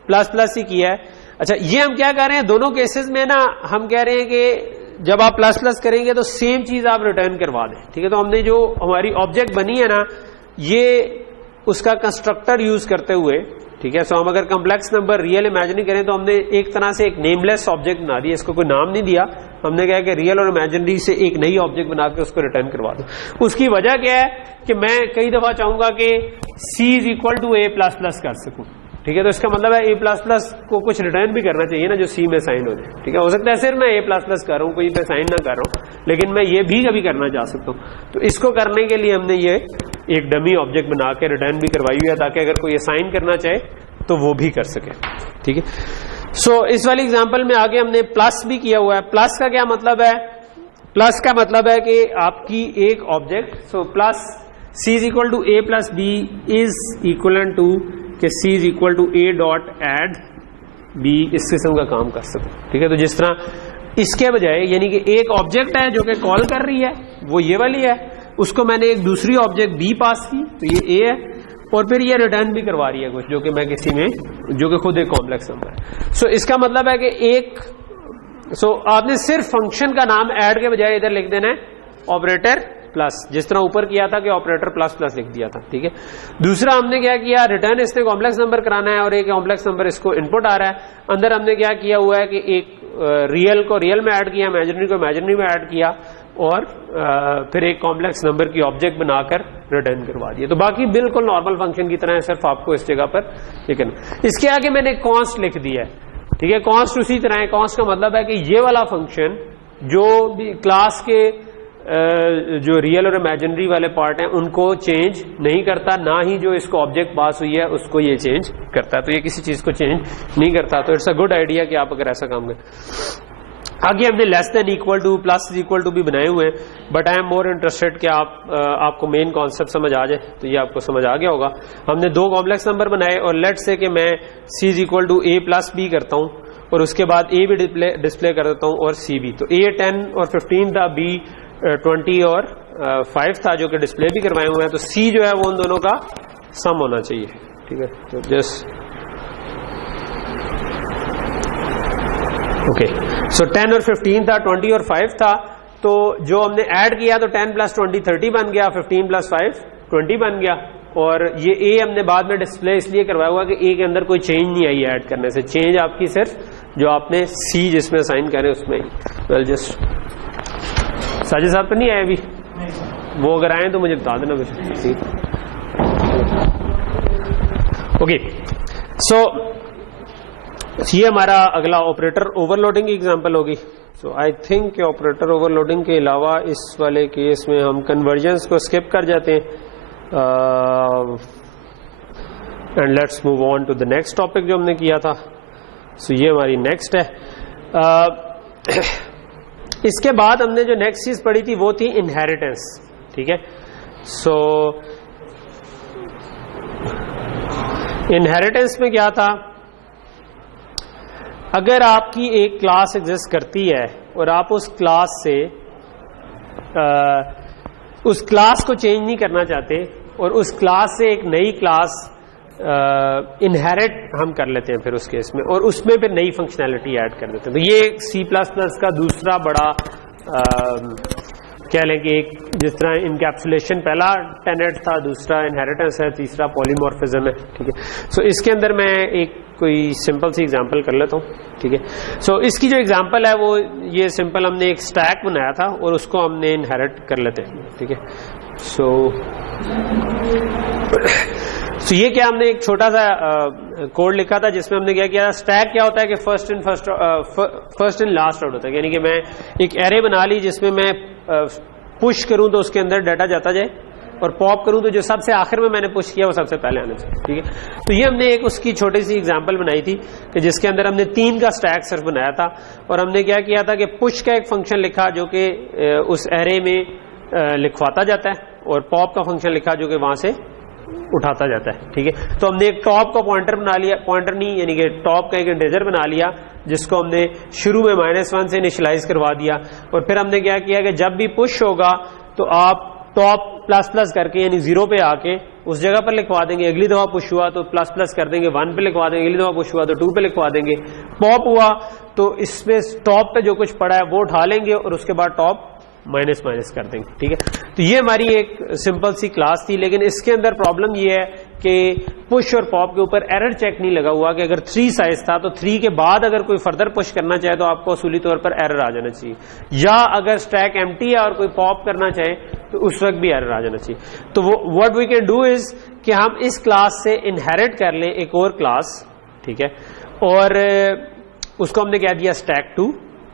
प्लस प्लस ही किया है। अच्छा, ये हम क्या कर रहे हैं, दोनों केसेस में ना हम कह रहे हैं कि जब आप प्लस प्लस करेंगे तो सेम चीज आप रिटर्न करवा दें, ठीक है। तो हमने जो हमारी ऑब्जेक्ट बनी है ना, ये उसका कंस्ट्रक्टर यूज करते हुए, ठीक है। सो हम अगर कॉम्प्लेक्स नंबर रियल इमेजिनरी करें तो हमने एक तरह से एक नेमलेस ऑब्जेक्ट बना दिया, इसको कोई नाम नहीं दिया, हमने कहा कि रियल और इमेजिनरी से एक नई ऑब्जेक्ट बना के उसको रिटर्न करवा दो। उसकी वजह क्या है कि मैं कई दफा चाहूंगा कि c is equal to a plus plus कर सकूं, ठीक है। तो इसका मतलब है a प्लस प्लस को कुछ रिटर्न भी करना चाहिए ना जो c में साइन हो जाए, ठीक है। हो सकता है सिर्फ मैं a प्लस प्लस कर रहा हूं, कोई पे साइन ना कर रहा हूं, लेकिन मैं ये भी कभी करना चाह सकता हूं। तो इसको करने के लिए हमने ये एक डमी ऑब्जेक्ट बना के रिटर्न भी करवाई हुई है ताकि अगर कोई साइन करना चाहे तो वो भी कर सके, ठीक है। सो इस वाली एग्जांपल में आगे हमने प्लस भी किया हुआ है। प्लस का क्या मतलब है, प्लस का मतलब है कि आपकी एक object, so plus c is equal to a plus b is equal to कि c is equal to a dot add b, इस किस्म का काम कर सकते, ठीक है। तो जिस तरह इसके बजाय यानी कि एक ऑब्जेक्ट है जो कि कॉल कर रही है वो ये वाली है, उसको मैंने एक दूसरी ऑब्जेक्ट b पास की तो ये a है, और फिर ये रिटर्न भी करवा रही है कुछ जो कि मैं किसी में जो कि खुद एक कॉम्प्लेक्स नंबर है। सो इसका मतलब है कि एक आपने सिर्फ फंक्शन का नाम ऐड के बजाय इधर लिख देना है ऑपरेटर प्लस, जिस तरह ऊपर किया था कि ऑपरेटर प्लस प्लस लिख दिया था, ठीक है। दूसरा हमने क्या किया, रिटर्न इसने कॉम्प्लेक्स नंबर कराना है और एक कॉम्प्लेक्स नंबर इसको इनपुट आ रहा है। अंदर हमने क्या किया हुआ है कि एक रियल को रियल में ऐड किया, इमेजिनरी को इमेजिनरी में ऐड किया, और फिर एक कॉम्प्लेक्स नंबर की ऑब्जेक्ट बनाकर रिटर्न करवा दिया। तो बाकी बिल्कुल नॉर्मल फंक्शन की तरह है, सिर्फ आपको इस जगह पर, लेकिन इसके आगे मैंने कॉन्स्ट लिख दिया है। ठीक है। कॉन्स्ट उसी तरह है। कॉन्स्ट का मतलब है कि ये वाला फंक्शन जो भी क्लास के जो रियल और इमेजिनरी वाले पार्ट हैं उनको चेंज नहीं करता, ना ही जो इसको ऑब्जेक्ट पास हुई है उसको ये चेंज करता है। तो ये किसी चीज को चेंज नहीं करता। तो इट्स अ गुड आइडिया कि आप अगर ऐसा काम करें। आगे हमने less than equal to, plus equal to भी बनाए हुए हैं, but I am more interested कि आपको मेन कॉन्सेप्ट समझ आ जाए। तो ये आपको समझ आ गया होगा। हमने दो कॉम्प्लेक्स नंबर बनाए और लेट्स से कि मैं c is equal to a plus b करता हूं और उसके बाद a भी डिस्प्ले कर देता हूं और c भी। तो a 10 और 15 था, b 20 और 5 था जो कि डिस्प्ले भी करवाए हुए हैं। तो c जो है वो उन दोनों का सम होना चाहिए। ठीक है। तो जस्ट ओके। सो 10 और 15 था, 20 और 5 था। तो जो हमने ऐड किया तो 10 प्लस 20 30 बन गया, 15 प्लस 5 20 बन गया। और ये a हमने बाद में डिस्प्ले इसलिए करवाया हुआ कि a के अंदर कोई चेंज नहीं आई ऐड करने से। चेंज आपकी सिर्फ जो आपने c जिसमें साइन करे उसमें। वेल जस्ट साजिद साहब तो नहीं आए अभी? वो अगर आए तो मुझे बता देना फिर। ओके। सो ये हमारा अगला ऑपरेटर ओवरलोडिंग की एग्जांपल होगी। सो आई थिंक ऑपरेटर ओवरलोडिंग के अलावा इस वाले केस में हम कन्वर्जन्स को स्किप कर जाते हैं and let's move on to the next topic जो हमने किया था। सो ये हमारी नेक्स्ट है। इसके बाद हमने जो नेक्स्ट चीज पढ़ी थी वो थी इनहेरिटेंस। ठीक है। सो इनहेरिटेंस में क्या था, अगर आपकी एक क्लास एग्जिस्ट करती है और आप उस क्लास से उस क्लास को चेंज नहीं करना चाहते और उस क्लास से एक नई क्लास इनहेरिट हम कर लेते हैं फिर उस केस में, और उसमें फिर नई फंक्शनैलिटी ऐड कर देते हैं। तो ये C++ का दूसरा बड़ा कह लें कि एक जिस तरह इनकैप्सुलेशन पहला टेनेट था, दूसरा इनहेरिटेंस है, तीसरा पॉलीमॉर्फिज्म है। ठीक है। सो इसके अंदर मैं एक कोई सिंपल सी एग्जांपल कर लेता हूँ। ठीक है। सो इसकी जो एग्जांपल है वो ये सिंपल, हमने एक स्टैक बनाया था और उसको हमने इनहेरिट कर लेते हैं। ठीक है। सो ये क्या, हमने एक छोटा सा कोड लिखा था जिसमें हमने क्या किया, स्टैक क्या होता है कि फर्स्ट इन लास्ट आउट होता है। यानी कि मैं एक एरे बना ली जिसमें मैं पुश करूं तो उसके अंदर डाटा जाता जाए और पॉप करूं तो जो सबसे आखिर में मैंने पुश किया वो सबसे पहले आना चाहिए। ठीक है। तो ये हमने एक उसकी छोटी सी एग्जांपल बनाई थी कि जिसके अंदर हमने 3 का स्टैक सिर्फ बनाया था और हमने क्या किया था कि पुश का एक फंक्शन लिखा जो कि उस एरे में लिखवाता जाता है और पॉप का फंक्शन लिखा जो कि वहां से उठाता जाता है। ठीक है। तो हमने एक टॉप का पॉइंटर बना लिया, पॉइंटर नहीं यानी कि टॉप का एक इंटीजर बना लिया जिसको हमने शुरू में -1 से इनिशियलाइज करवा दिया और फिर हमने क्या किया कि जब भी पुश होगा तो आप टॉप ++ करके यानी 0 पे आके उस जगह पर लिखवा देंगे। अगली दफा पुश हुआ तो ++ कर देंगे, 1 पे लिखवा देंगे। अगली दफा पुश हुआ तो 2 पे लिखवा देंगे। पॉप हुआ तो इसमें टॉप पे जो कुछ पड़ा है वो उठा लेंगे और उसके बाद टॉप माइनस कर देंगे। ठीक है। तो ये हमारी एक सिंपल सी क्लास थी, लेकिन इसके अंदर प्रॉब्लम ये है कि पुश और पॉप के ऊपर एरर चेक नहीं लगा हुआ कि अगर 3 साइज था तो 3 के बाद अगर कोई फर्दर पुश करना चाहे तो आपको असूली तौर पर एरर आ जाना चाहिए, या अगर स्टैक एम्प्टी है और कोई पॉप करना चाहे तो उस वक्त भी एरर आ जाना चाहिए। तो what we can do is कि हम इस क्लास से इनहेरिट कर लें एक और क्लास। ठीक है। और उसको हमने क्या दिया, स्टैक 2।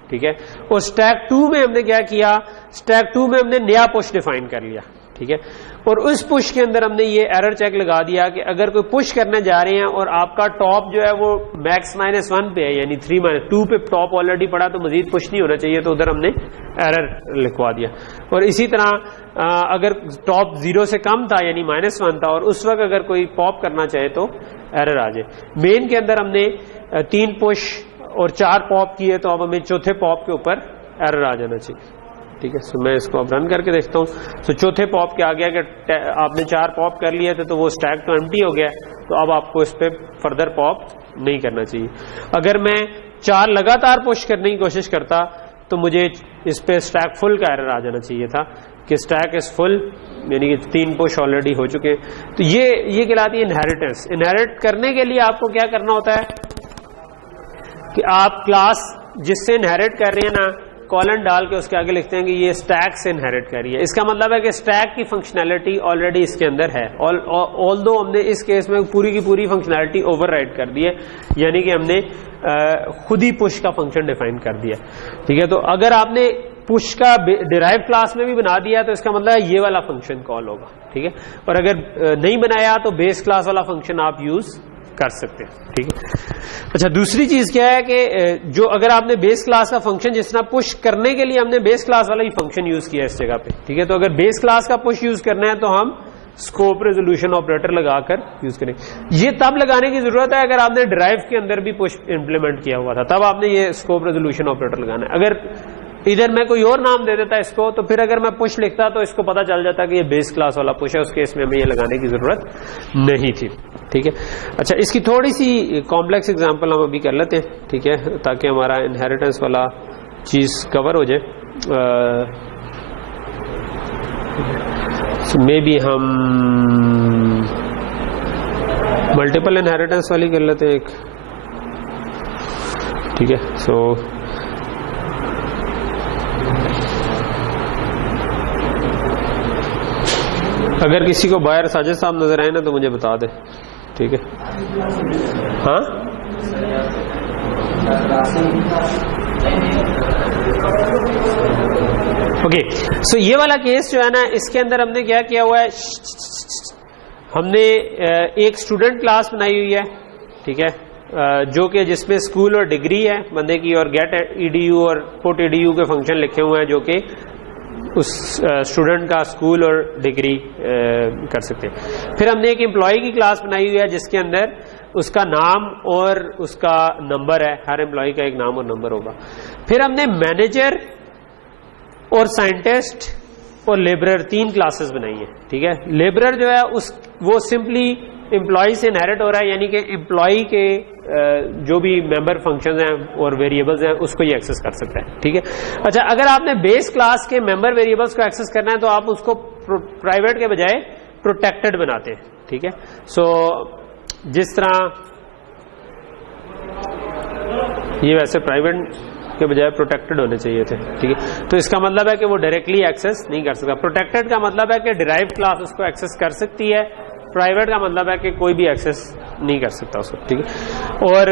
ठीक है। और स्टैक 2 में हमने क्या किया, स्टैक 2 में हमने नया पुश डिफाइन कर लिया। ठीक है। और उस पुश के अंदर हमने ये एरर चेक लगा दिया कि अगर कोई पुश करने जा रहे हैं और आपका टॉप जो है वो मैक्स -1 पे है यानी 3-2 पे टॉप ऑलरेडी पड़ा तो मजीद पुश नहीं होना चाहिए, तो उधर हमने एरर लिखवा दिया। और इसी तरह अगर टॉप 0 से कम था यानी -1 था और उस वक्त अगर कोई पॉप करना चाहे तो एरर आ जाए। मेन के अंदर हमने 3 पुश और 4 पॉप किए तो अब हमें चौथे पॉप के ऊपर एरर आ जाना चाहिए। ठीक है। सो मैं इसको अब रन करके देखता हूँ। सो चौथे पॉप क्या आ गया कि आपने 4 पॉप कर लिए थे तो वो स्टैक तो एम्प्टी हो गया, तो अब आपको इस पे फर्दर पॉप नहीं करना चाहिए। अगर मैं 4 लगातार पुश करने की कोशिश करता तो मुझे इस पे स्टैक फुल का एरर आ जाना चाहिए था कि स्टैक इज फुल, यानी कि 3 पुश ऑलरेडी हो चुके। तो ये कहलाती है इनहेरिटेंस। इनहेरिट करने के लिए आपको क्या करना होता है कि आप क्लास जिससे इनहेरिट कर रहे हैं ना, कॉलन डाल के उसके आगे लिखते हैं कि ये स्टैक से इनहेरिट कर रही है। इसका मतलब है कि स्टैक की फंक्शनैलिटी ऑलरेडी इसके अंदर है, ऑल्दो हमने इस केस में पूरी की पूरी फंक्शनैलिटी ओवरराइड कर दी है, यानी कि हमने खुद ही पुश का फंक्शन डिफाइन कर दिया। ठीक है, तो अगर आपने पुश का डिराइव क्लास में भी बना दिया तो इसका मतलब है ये वाला फंक्शन कॉल होगा। ठीक है, और अगर नहीं बनाया तो बेस क्लास वाला फंक्शन आप यूज कर सकते हैं। ठीक है, अच्छा दूसरी चीज क्या है कि जो अगर आपने बेस क्लास का फंक्शन जिस तरह पुश करने के लिए हमने बेस क्लास वाला ही फंक्शन यूज किया इस जगह पे। ठीक है, तो अगर बेस क्लास का पुश यूज करना है तो हम स्कोप रेजोल्यूशन ऑपरेटर लगाकर यूज करें। ये तब लगाने की जरूरत है अगर आपने ड्राइव के अंदर भी पुश इंप्लीमेंट किया हुआ था, तब आपने ये स्कोप रेजोल्यूशन ऑपरेटर लगाना है। अगर इधर मैं कोई और नाम दे देता इसको तो फिर अगर मैं पुश लिखता तो इसको पता चल जाता कि ये बेस क्लास वाला पुश है, उस केस में हमें ये लगाने की जरूरत नहीं थी। ठीक है, अच्छा इसकी थोड़ी सी कॉम्प्लेक्स एग्जांपल हम अभी कर लेते हैं। ठीक है, ताकि हमारा इनहेरिटेंस वाला चीज कवर हो जाए। मे बी हम मल्टीपल इनहेरिटेंस वाली कर लेते हैं एक। ठीक है, सो अगर किसी को बाहर साजिद साहब नजर आए ना तो मुझे बता दे। ठीक है, हाँ ओके, सो ये वाला केस जो है ना, इसके अंदर हमने क्या किया हुआ है, हमने एक स्टूडेंट क्लास बनाई हुई है। ठीक है, जो कि जिसमें स्कूल और डिग्री है बंदे की, और गेट edu और पुट edu के फंक्शन लिखे हुए हैं जो कि उस स्टूडेंट का स्कूल और डिग्री कर सकते हैं। फिर हमने एक एम्प्लॉय की क्लास बनाई हुई है जिसके अंदर उसका नाम और उसका नंबर है, हर एम्प्लॉय का एक नाम और नंबर होगा। फिर हमने मैनेजर और साइंटिस्ट और लेबरर 3 क्लासेस बनाई है। ठीक है, लेबरर जो है वो सिंपली एम्प्लॉय से इनहेरिट हो रहा है, यानी कि एम्प्लॉय के जो भी मेंबर फंक्शंस हैं और वेरिएबल्स हैं उसको ये एक्सेस कर सकता है। ठीक है, अच्छा अगर आपने बेस क्लास के मेंबर वेरिएबल्स को एक्सेस करना है तो आप उसको प्राइवेट के बजाय प्रोटेक्टेड बनाते हैं। ठीक है, सो जिस तरह ये वैसे प्राइवेट के बजाय प्रोटेक्टेड होने चाहिए थे। ठीक है, तो इसका मतलब है कि वो डायरेक्टली एक्सेस नहीं कर सकता। प्रोटेक्टेड का मतलब है कि डिराइव क्लास उसको एक्सेस कर सकती है, प्राइवेट का मतलब है कि कोई भी एक्सेस नहीं कर सकता उसको। ठीक है, और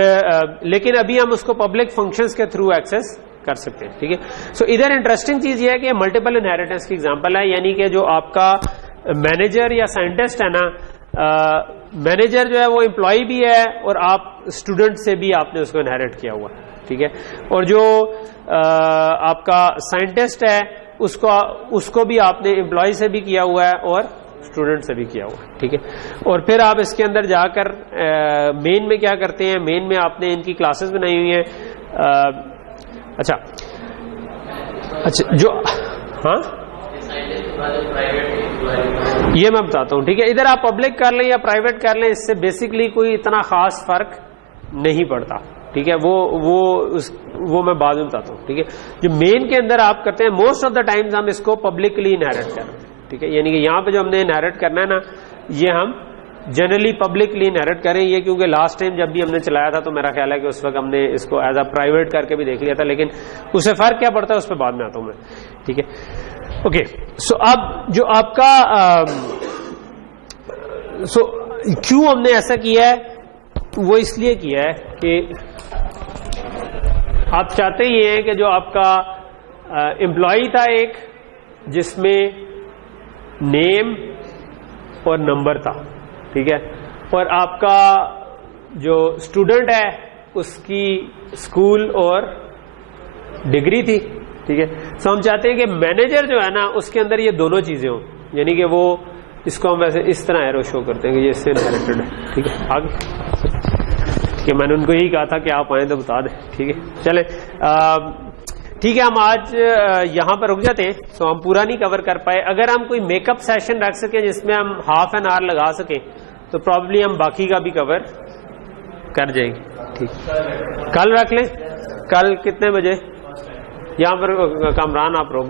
लेकिन अभी हम उसको पब्लिक फंक्शंस के थ्रू एक्सेस कर सकते हैं। ठीक है, सो इधर इंटरेस्टिंग चीज ये है कि मल्टीपल इनहेरिटेंस की एग्जांपल है, यानी कि जो आपका मैनेजर या साइंटिस्ट है ना, मैनेजर जो है वो एम्प्लॉय भी है और आप स्टूडेंट से भी आपने उसको इनहेरिट किया हुआ है। ठीक है, और जो आपका साइंटिस्ट है उसको भी आपने एम्प्लॉय से भी किया हुआ है और स्टूडेंट से भी किया हुआ है। ठीक है, और फिर आप इसके अंदर जाकर मेन में क्या करते हैं, मेन में आपने इनकी क्लासेस बनाई हुई हैं। अच्छा जो हाँ ये मैं बताता हूँ। ठीक है, इधर आप पब्लिक कर लें या प्राइवेट कर लें, इससे बेसिकली कोई इतना खास फर्क नहीं पड़ता। ठीक है, वो मैं बाद में बताता हूँ। ठीक है, जो मेन के अंदर आप करते हैं मोस्ट ऑफ द टाइम्स हम इसको पब्लिकली इनहेरिट करते हैं। ठीक है, यानी कि यहाँ पे जो हमने इनहेरिट करना है ना, ये हम जनरली पब्लिकली इनहेरिट करें। ये क्योंकि लास्ट टाइम जब भी हमने चलाया था तो मेरा ख्याल है कि उस वक्त हमने इसको एज अ प्राइवेट करके भी देख लिया था, लेकिन उससे फर्क क्या पड़ता है उस पर बाद में आता हूँ मैं। ठीक है, ओके, सो अब जो आपका क्यों हमने ऐसा किया है, वो इसलिए किया है कि आप चाहते ही हैं कि जो आपका एम्प्लॉय था एक, जिसमें नेम और नंबर था। ठीक है, और आपका जो स्टूडेंट है उसकी स्कूल और डिग्री थी। ठीक है, सो हम चाहते हैं कि मैनेजर जो है ना उसके अंदर ये दोनों चीजें हों, यानी कि वो इसको हम वैसे इस तरह एरो शो करते हैं कि ये इससे इनहेरिटेड है। ठीक है, आगे ठीक है, मैंने उनको यही कहा था कि आप आए तो बता दें। ठीक है, चले ठीक है, हम आज यहाँ पर रुक जाते हैं। सो हम पूरा नहीं कवर कर पाए। अगर हम कोई मेकअप सेशन रख सकें जिसमें हम हाफ एन आवर लगा सकें तो प्रॉब्ली हम बाकी का भी कवर कर जाएंगे। ठीक, कल रख लें। कल कितने बजे यहाँ पर कामरान आप रोक